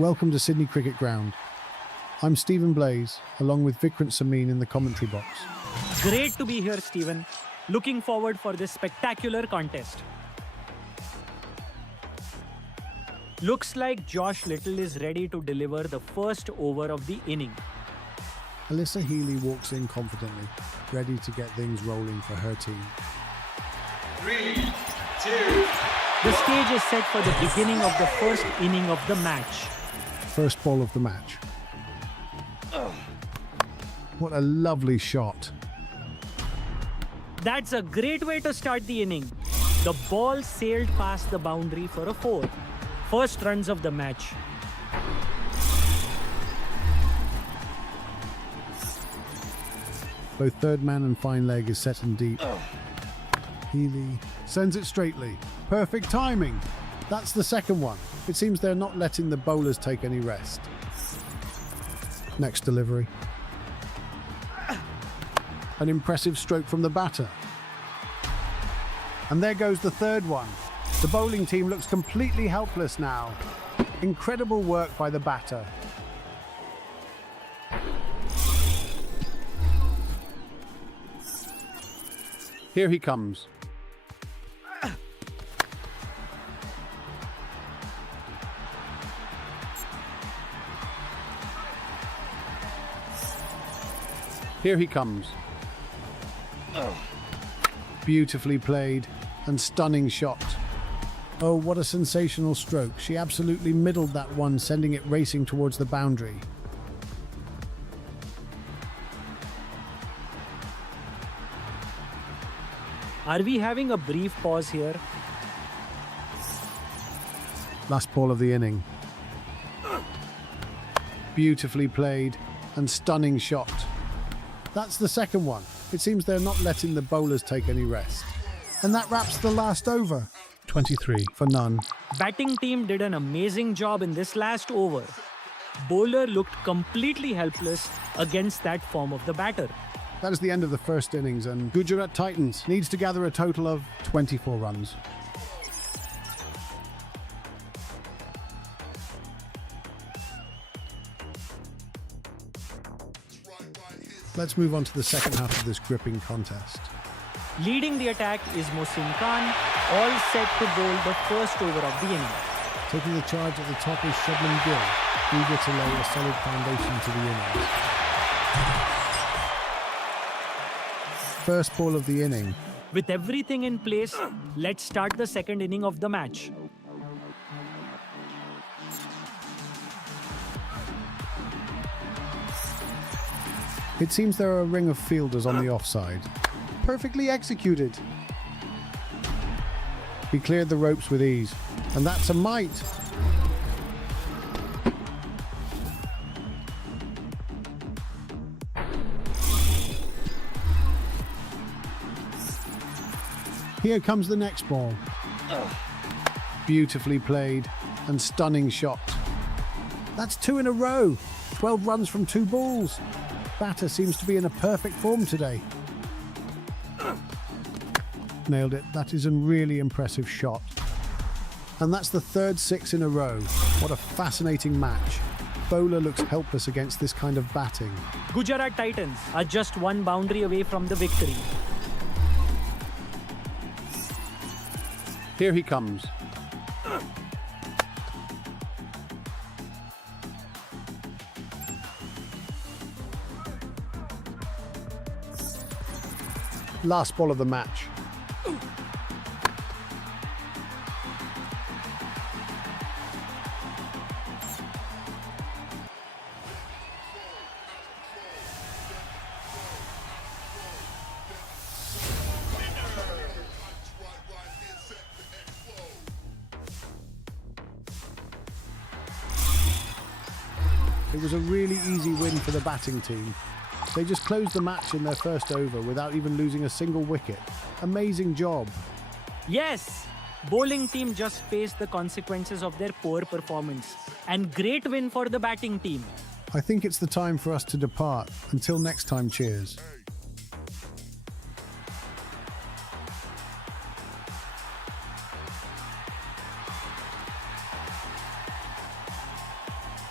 Welcome to Sydney Cricket Ground. I'm Stephen Blaze, along with Vikrant Samin in the commentary box. Great to be here, Stephen. Looking forward for this spectacular contest. Looks like Josh Little is ready to deliver the first over of the inning. Alyssa Healy walks in confidently, ready to get things rolling for her team. 3, 2, The stage is set for the beginning of the first inning of the match. First ball of the match. What a lovely shot. That's a great way to start the inning. The ball sailed past the boundary for a 4. First runs of the match. Both third man and fine leg is set and deep. Healy sends it straightly. Perfect timing. That's the second one. It seems they're not letting the bowlers take any rest. Next delivery. An impressive stroke from the batter. And there goes the third one. The bowling team looks completely helpless now. Incredible work by the batter. Here he comes. Here he comes. Beautifully played and stunning shot. Oh, what a sensational stroke. She absolutely middled that one, sending it racing towards the boundary. Are we having a brief pause here? Last ball of the inning. Beautifully played and stunning shot. That's the second one. It seems they're not letting the bowlers take any rest. And that wraps the last over. 23 for none. Batting team did an amazing job in this last over. Bowler looked completely helpless against that form of the batter. That is the end of the first innings, and Gujarat Titans needs to gather a total of 24 runs. Let's move on to the second half of this gripping contest. Leading the attack is Mohsin Khan, all set to bowl the first over of the inning. Taking the charge at the top is Shubman Gill, eager to lay a solid foundation to the innings. First ball of the inning. With everything in place, let's start the second inning of the match. It seems there are a ring of fielders on the offside. Perfectly executed. He cleared the ropes with ease, and that's a mite. Here comes the next ball. Beautifully played and stunning shot. That's 2 in a row. 12 runs from 2 balls. Batter seems to be in a perfect form today. Nailed it. That is a really impressive shot. And that's the third 6 in a row. What a fascinating match. Bowler looks helpless against this kind of batting. Gujarat Titans are just one boundary away from the victory. Here he comes. Last ball of the match. It was a really easy win for the batting team. They just closed the match in their first over without even losing a single wicket. Amazing job. Yes! Bowling team just faced the consequences of their poor performance. And great win for the batting team. I think it's the time for us to depart. Until next time, cheers.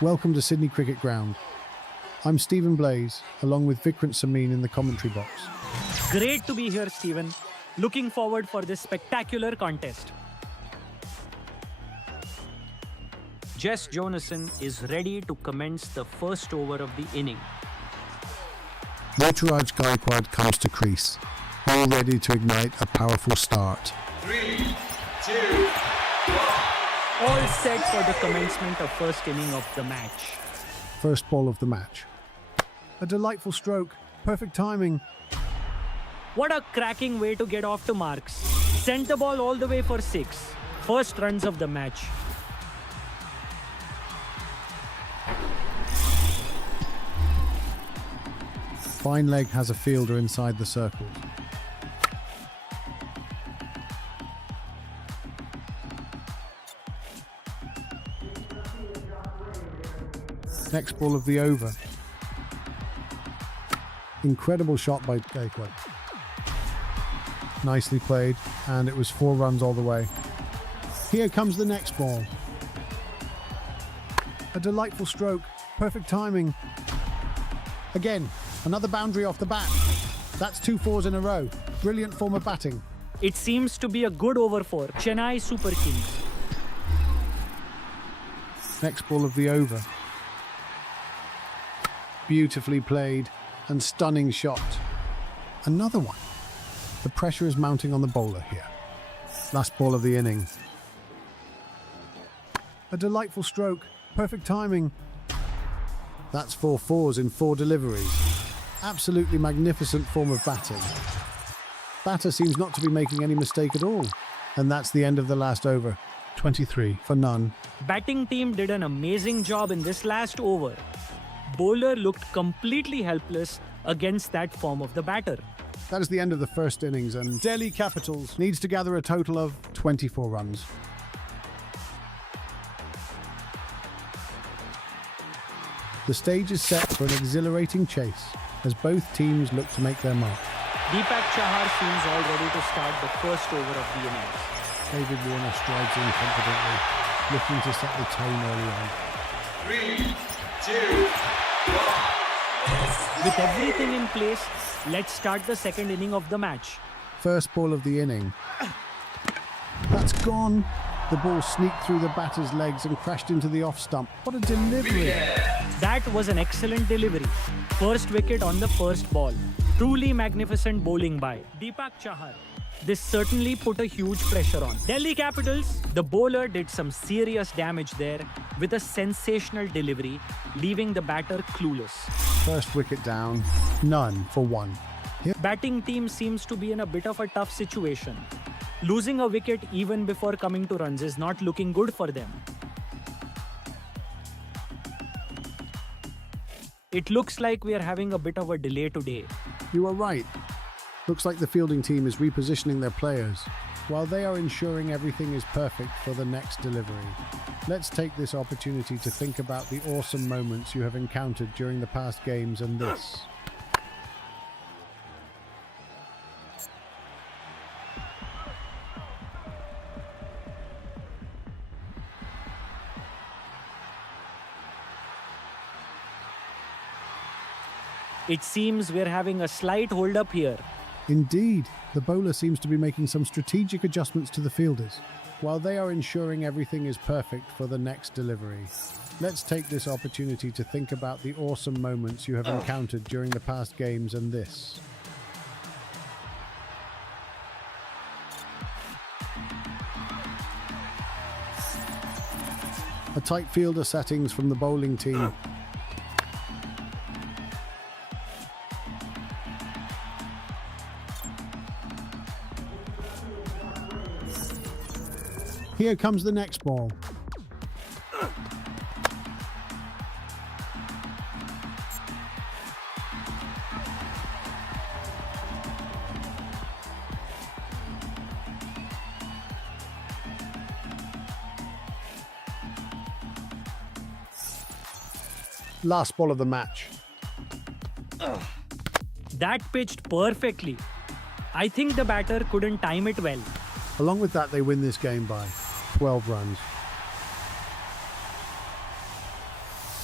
Welcome to Sydney Cricket Ground. I'm Stephen Blaze, along with Vikrant Samin in the commentary box. Great to be here, Stephen. Looking forward for this spectacular contest. Jess Jonassen is ready to commence the first over of the inning. Ruturaj Gaikwad comes to crease, all ready to ignite a powerful start. 3, 2, 1. All set for the commencement of first inning of the match. First ball of the match. A delightful stroke, perfect timing. What a cracking way to get off to marks. Sent the ball all the way for 6. First runs of the match. Fine leg has a fielder inside the circle. Next ball of the over. Incredible shot by Gaikwad. Nicely played, and it was 4 runs all the way. Here comes the next ball. A delightful stroke, perfect timing. Again, another boundary off the bat. That's 2 fours in a row. Brilliant form of batting. It seems to be a good over for Chennai Super Kings. Next ball of the over. Beautifully played and stunning shot. Another one. The pressure is mounting on the bowler here. Last ball of the inning. A delightful stroke, perfect timing. That's 4 fours in 4 deliveries. Absolutely magnificent form of batting. Batter seems not to be making any mistake at all. And that's the end of the last over. 23 for none. Batting team did an amazing job in this last over. Bowler looked completely helpless against that form of the batter. That is the end of the first innings, and Delhi Capitals needs to gather a total of 24 runs. The stage is set for an exhilarating chase as both teams look to make their mark. Deepak Chahar seems all ready to start the first over of the innings. David Warner strides in confidently, looking to set the tone early on. 3, 2, 1. With everything in place, let's start the second inning of the match. First ball of the inning. That's gone. The ball sneaked through the batter's legs and crashed into the off stump. What a delivery. That was an excellent delivery. First wicket on the first ball. Truly magnificent bowling by Deepak Chahar. This certainly put a huge pressure on Delhi Capitals. The bowler did some serious damage there with a sensational delivery, leaving the batter clueless. First wicket down, none for 1. Batting team seems to be in a bit of a tough situation. Losing a wicket even before coming to runs is not looking good for them. It looks like we are having a bit of a delay today. You are right. Looks like the fielding team is repositioning their players, while they are ensuring everything is perfect for the next delivery. Let's take this opportunity to think about the awesome moments you have encountered during the past games and this. It seems we're having a slight hold up here. Indeed, the bowler seems to be making some strategic adjustments to the fielders, while they are ensuring everything is perfect for the next delivery. Let's take this opportunity to think about the awesome moments you have encountered during the past games and this. A tight fielder settings from the bowling team. Here comes the next ball. Last ball of the match. That pitched perfectly. I think the batter couldn't time it well. Along with that, they win this game by 12 runs.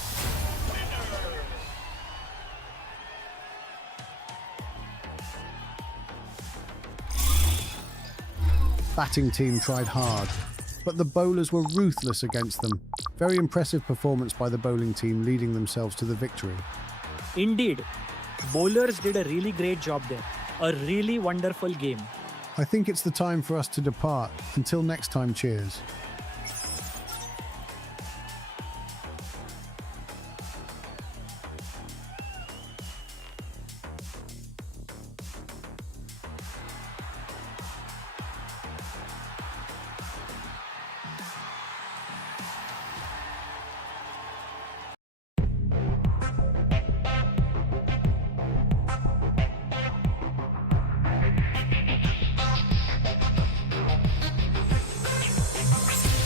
batting team tried hard, but the bowlers were ruthless against them. Very impressive performance by the bowling team, leading themselves to the victory. Indeed, bowlers did a really great job there. A really wonderful game. I think it's the time for us to depart. Until next time, cheers.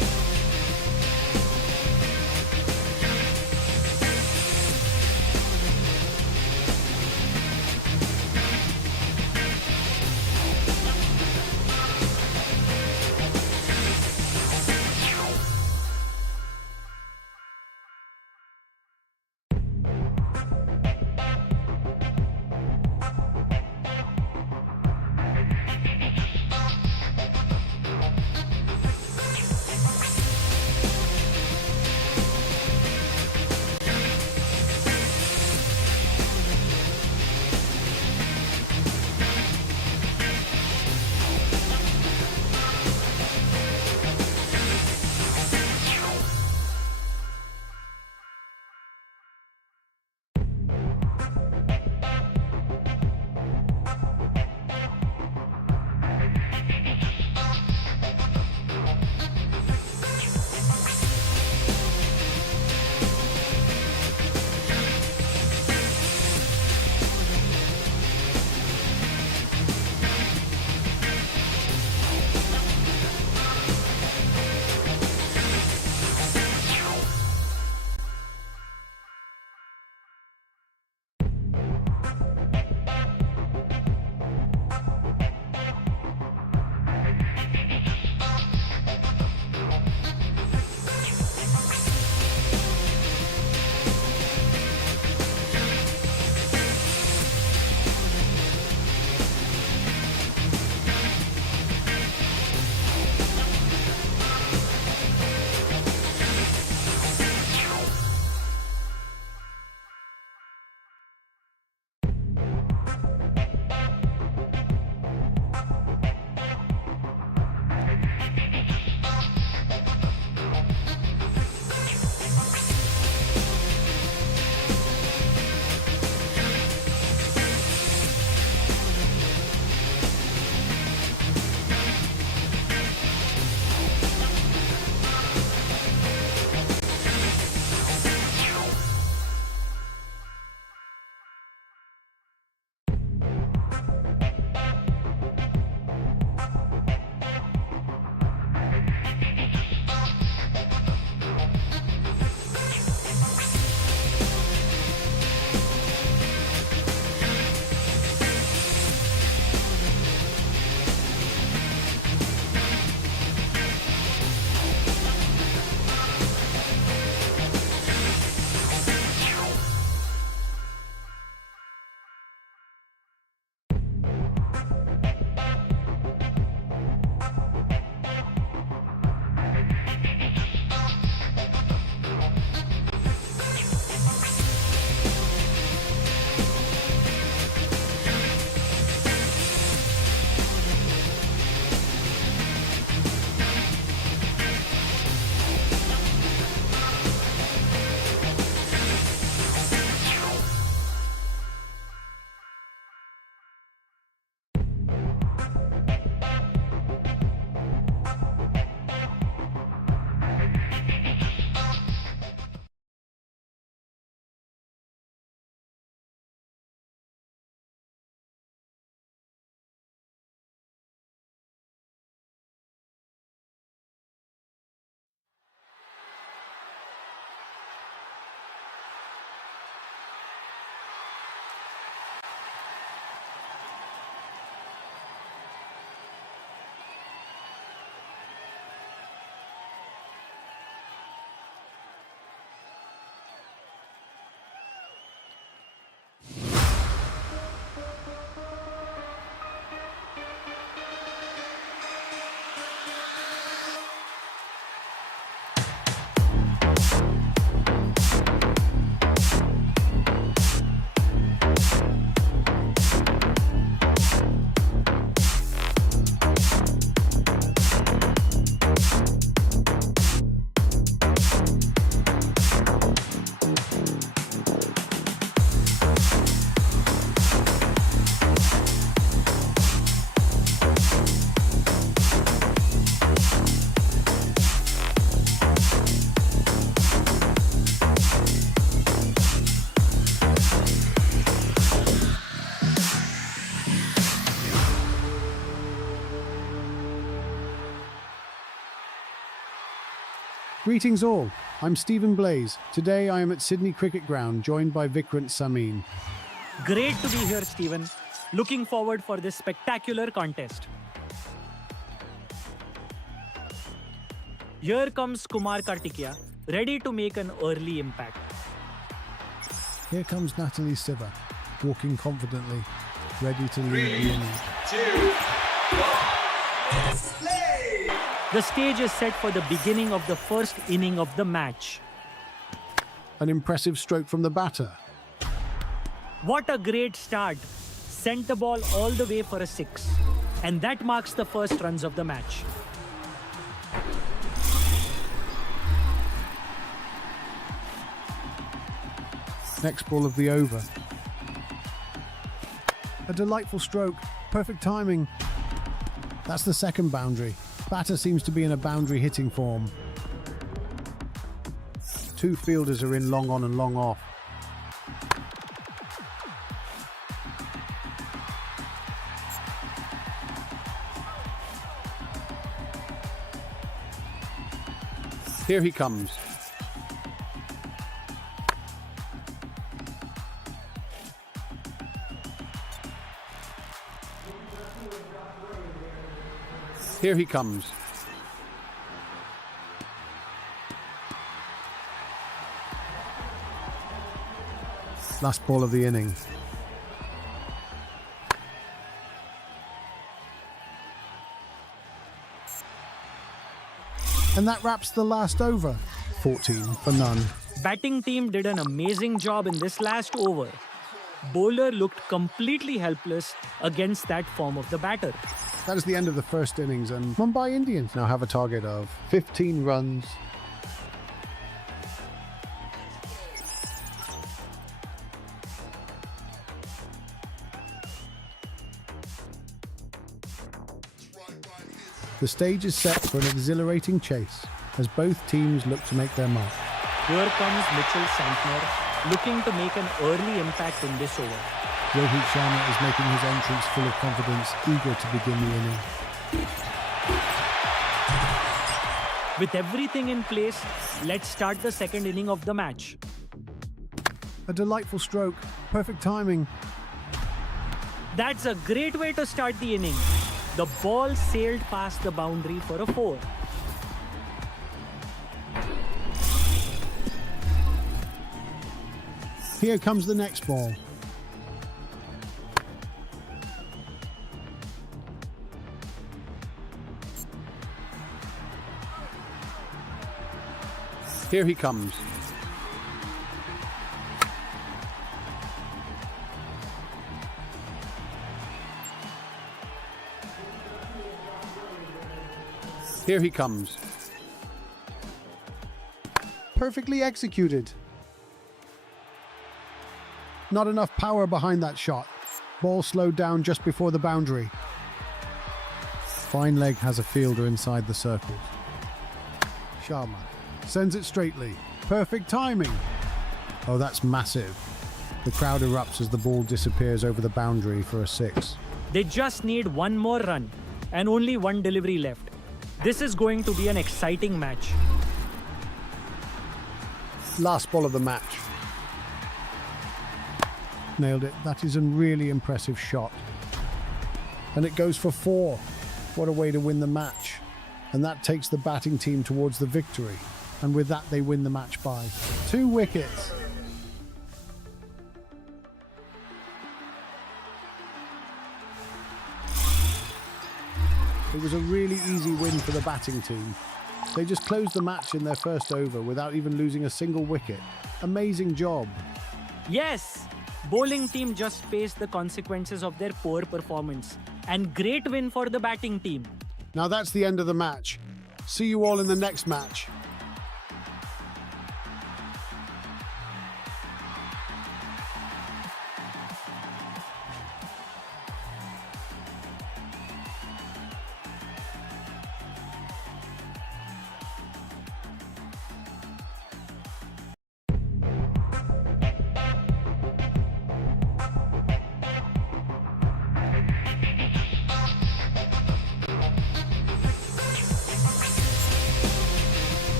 Greetings all, I'm Stephen Blaze. Today I am at Sydney Cricket Ground, joined by Vikrant Samin. Great to be here, Stephen. Looking forward for this spectacular contest. Here comes Kumar Kartikeya, ready to make an early impact. Here comes Natalie Siva, walking confidently, ready to lead the inning. 2, 1, play! The stage is set for the beginning of the first inning of the match. An impressive stroke from the batter. What a great start. Sent the ball all the way for a 6. And that marks the first runs of the match. Next ball of the over. A delightful stroke, perfect timing. That's the second boundary. Batter seems to be in a boundary hitting form. Two fielders are in long on and long off. Here he comes. Here he comes. Last ball of the inning. And that wraps the last over. 14 for none. Batting team did an amazing job in this last over. Bowler looked completely helpless against that form of the batter. That is the end of the first innings, and Mumbai Indians now have a target of 15 runs. The stage is set for an exhilarating chase as both teams look to make their mark. Here comes Mitchell Santner, looking to make an early impact in this over. Rohit Sharma is making his entrance full of confidence, eager to begin the inning. With everything in place, let's start the second inning of the match. A delightful stroke, perfect timing. That's a great way to start the inning. The ball sailed past the boundary for a 4. Here comes the next ball. Here he comes. Here he comes. Perfectly executed. Not enough power behind that shot. Ball slowed down just before the boundary. Fine leg has a fielder inside the circles. Sharma sends it straightly. Perfect timing. Oh, that's massive. The crowd erupts as the ball disappears over the boundary for a 6. They just need one more run and only one delivery left. This is going to be an exciting match. Last ball of the match. Nailed it. That is a really impressive shot. And it goes for 4. What a way to win the match. And that takes the batting team towards the victory. And with that, they win the match by 2 wickets. It was a really easy win for the batting team. They just closed the match in their first over without even losing a single wicket. Amazing job. Yes! Bowling team just faced the consequences of their poor performance. And great win for the batting team. Now that's the end of the match. See you all in the next match.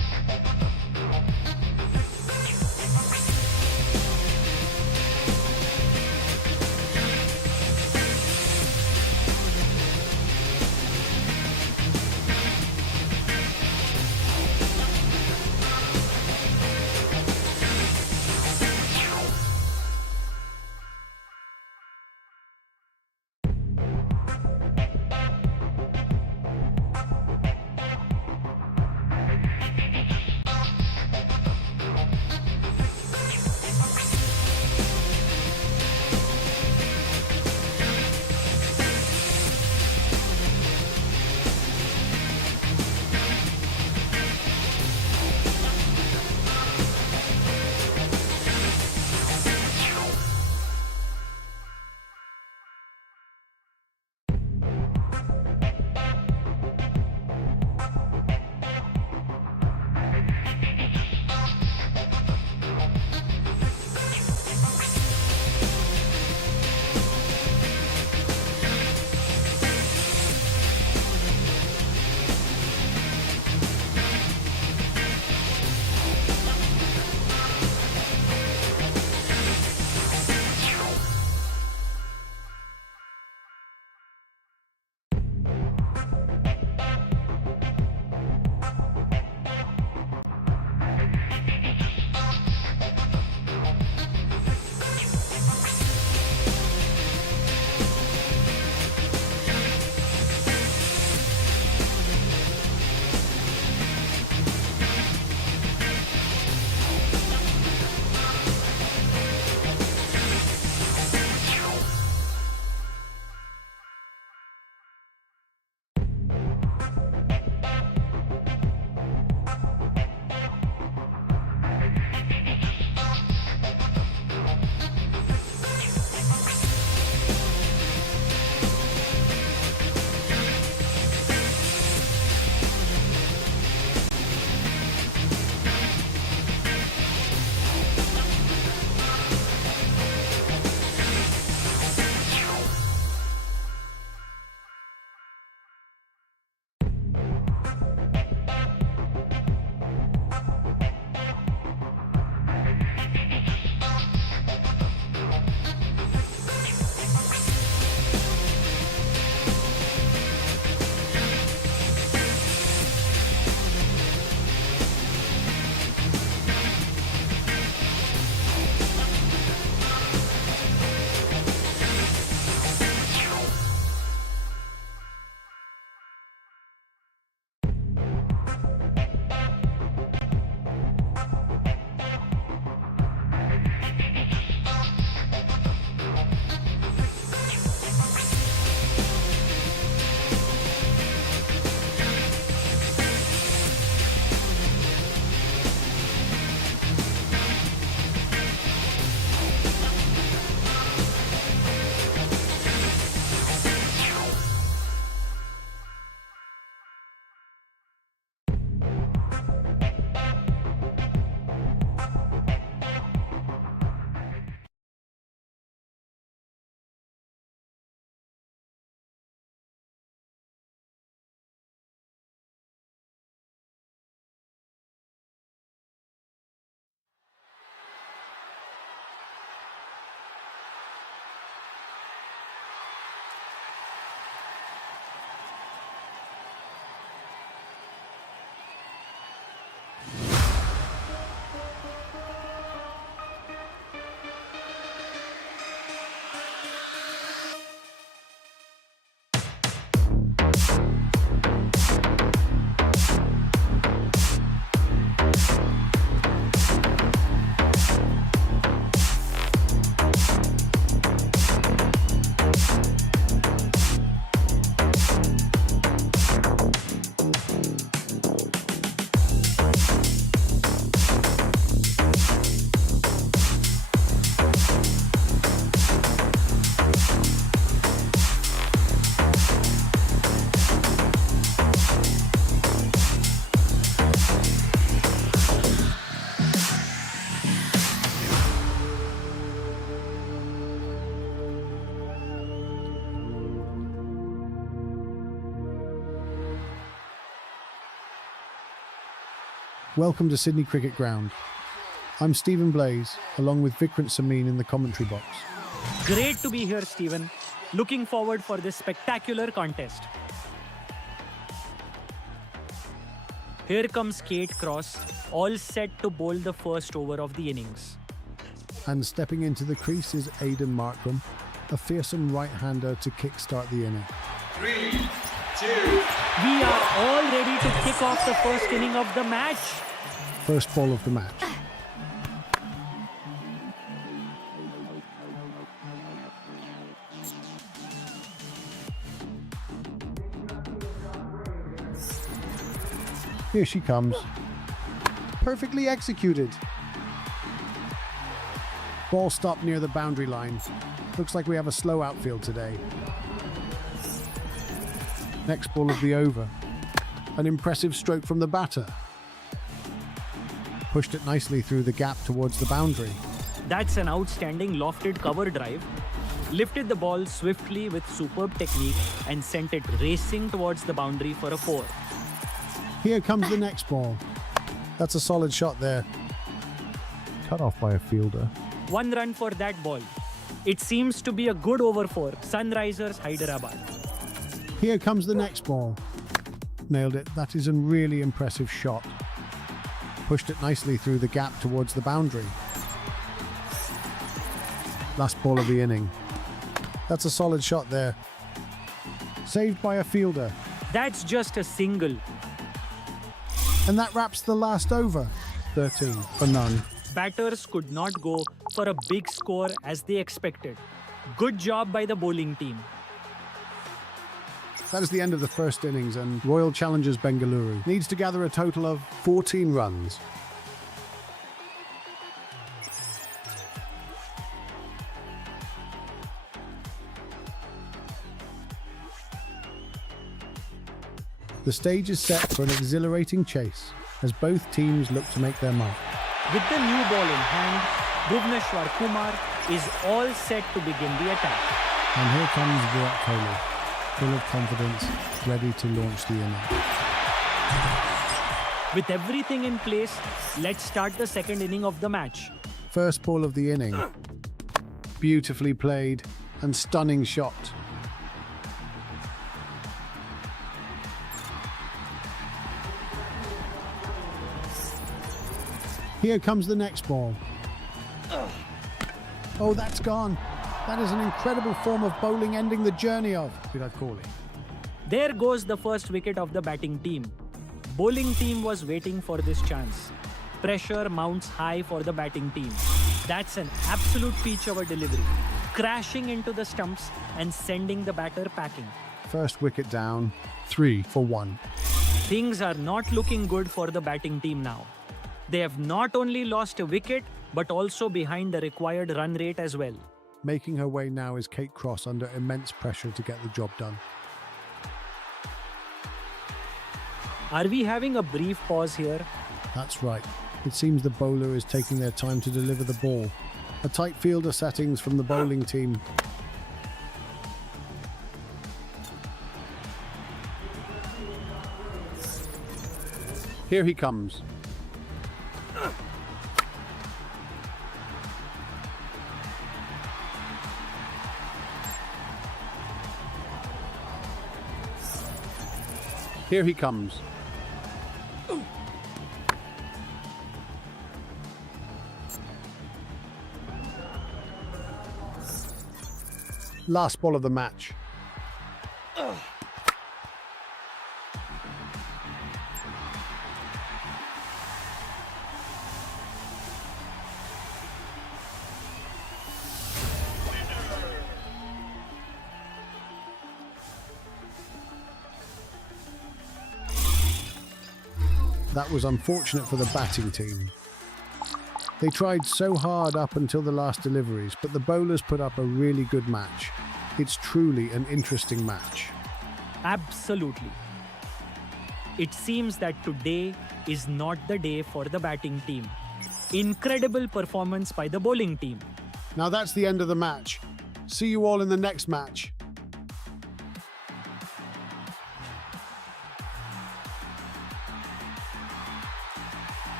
Welcome to Sydney Cricket Ground. I'm Stephen Blaze, along with Vikrant Samin in the commentary box. Great to be here, Stephen. Looking forward for this spectacular contest. Here comes Kate Cross, all set to bowl the first over of the innings. And stepping into the crease is Aidan Markram, a fearsome right-hander to kickstart the inning. 3, 2, We are all ready to kick off the first inning of the match. First ball of the match. Here she comes. Perfectly executed. Ball stopped near the boundary line. Looks like we have a slow outfield today. Next ball of the over. An impressive stroke from the batter. Pushed it nicely through the gap towards the boundary. That's an outstanding lofted cover drive. Lifted the ball swiftly with superb technique and sent it racing towards the boundary for a 4. Here comes the next ball. That's a solid shot there. Cut off by a fielder. 1 run for that ball. It seems to be a good over for Sunrisers Hyderabad. Here comes the next ball. Nailed it. That is a really impressive shot. Pushed it nicely through the gap towards the boundary. Last ball of the inning. That's a solid shot there. Saved by a fielder. That's just a single. And that wraps the last over. 13 for none. Batters could not go for a big score as they expected. Good job by the bowling team. That is the end of the first innings, and Royal Challengers Bengaluru needs to gather a total of 14 runs. The stage is set for an exhilarating chase as both teams look to make their mark. With the new ball in hand, Bhuvneshwar Kumar is all set to begin the attack. And here comes Virat Kohli, full of confidence, ready to launch the inning. With everything in place, let's start the second inning of the match. First ball of the inning. Beautifully played and stunning shot. Here comes the next ball. Oh, that's gone. That is an incredible form of bowling, ending the journey of Virat Kohli. There goes the first wicket of the batting team. Bowling team was waiting for this chance. Pressure mounts high for the batting team. That's an absolute peach of a delivery. Crashing into the stumps and sending the batter packing. First wicket down, 3 for 1. Things are not looking good for the batting team now. They have not only lost a wicket, but also behind the required run rate as well. Making her way now is Kate Cross under immense pressure to get the job done. Are we having a brief pause here? That's right. It seems the bowler is taking their time to deliver the ball. A tight fielder settings from the bowling team. Here he comes. Here he comes. Last ball of the match. That was unfortunate for the batting team. They tried so hard up until the last deliveries, but the bowlers put up a really good match. It's truly an interesting match. Absolutely. It seems that today is not the day for the batting team. Incredible performance by the bowling team. Now that's the end of the match. See you all in the next match.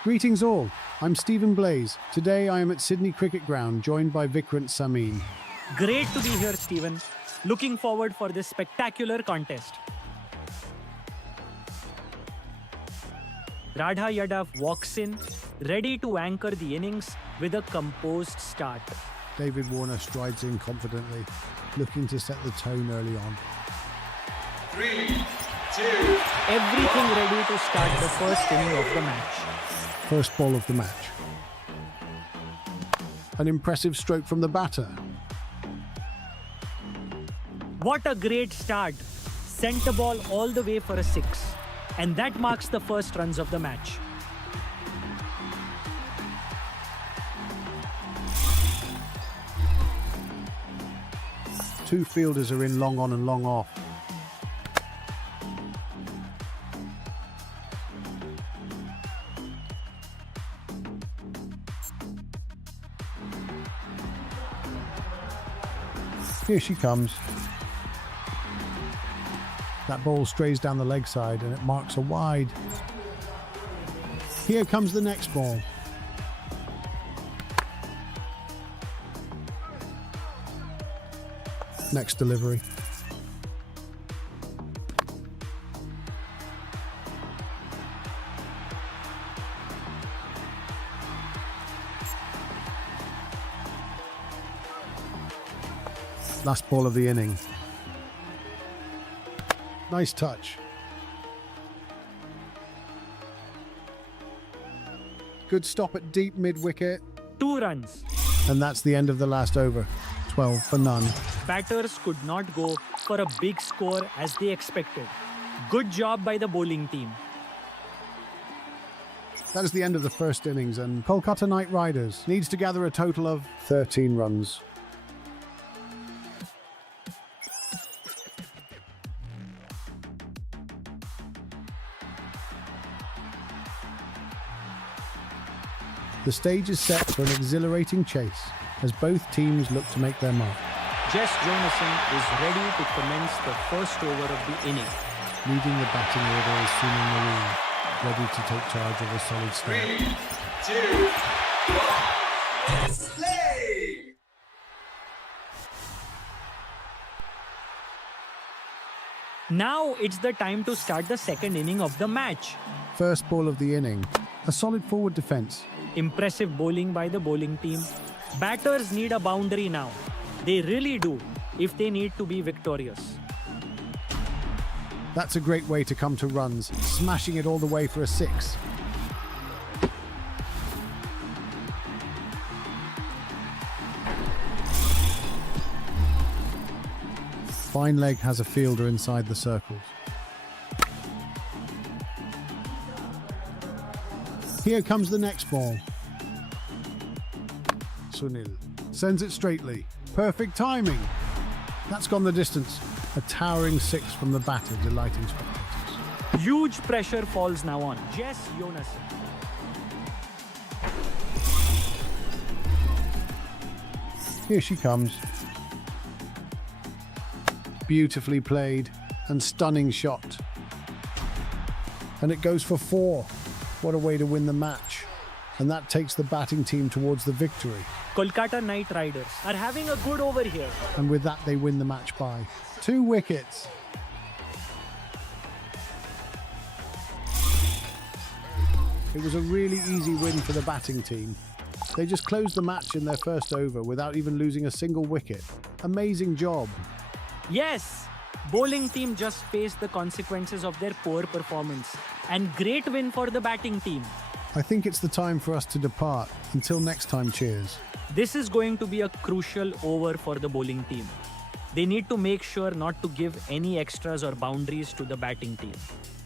Greetings all, I'm Stephen Blaze. Today I am at Sydney Cricket Ground joined by Vikrant Samin. Great to be here, Stephen. Looking forward for this spectacular contest. Radha Yadav walks in, ready to anchor the innings with a composed start. David Warner strides in confidently, looking to set the tone early on. 3, 2, Everything ready to start the first inning of the match. First ball of the match. An impressive stroke from the batter. What a great start. Sent the ball all the way for a 6. And that marks the first runs of the match. Two fielders are in long on and long off. Here she comes. That ball strays down the leg side and it marks a wide. Here comes the next ball. Next delivery. Last ball of the inning. Nice touch. Good stop at deep mid-wicket. 2 runs. And that's the end of the last over. 12 for none. Batters could not go for a big score as they expected. Good job by the bowling team. That is the end of the first innings, and Kolkata Knight Riders needs to gather a total of 13 runs. The stage is set for an exhilarating chase as both teams look to make their mark. Jess Jonasson is ready to commence the first over of the inning. Leading the batting order is Sunil Marine, ready to take charge of a solid start. 3, 2, 1. Let's play! Now it's the time to start the second inning of the match. First ball of the inning, a solid forward defence. Impressive bowling by the bowling team. Batters need a boundary now. They really do, if they need to be victorious. That's a great way to come to runs, smashing it all the way for a 6. Fine leg has a fielder inside the circles. Here comes the next ball. Sunil sends it straightly. Perfect timing. That's gone the distance. A towering 6 from the batter, delighting spectators. Huge pressure falls now on Jess Jonasson. Here she comes. Beautifully played and stunning shot. And it goes for 4. What a way to win the match. And that takes the batting team towards the victory. Kolkata Knight Riders are having a good over here. And with that, they win the match by 2 wickets. It was a really easy win for the batting team. They just closed the match in their first over without even losing a single wicket. Amazing job. Yes, bowling team just faced the consequences of their poor performance. And great win for the batting team. I think it's the time for us to depart. Until next time, cheers. This is going to be a crucial over for the bowling team. They need to make sure not to give any extras or boundaries to the batting team.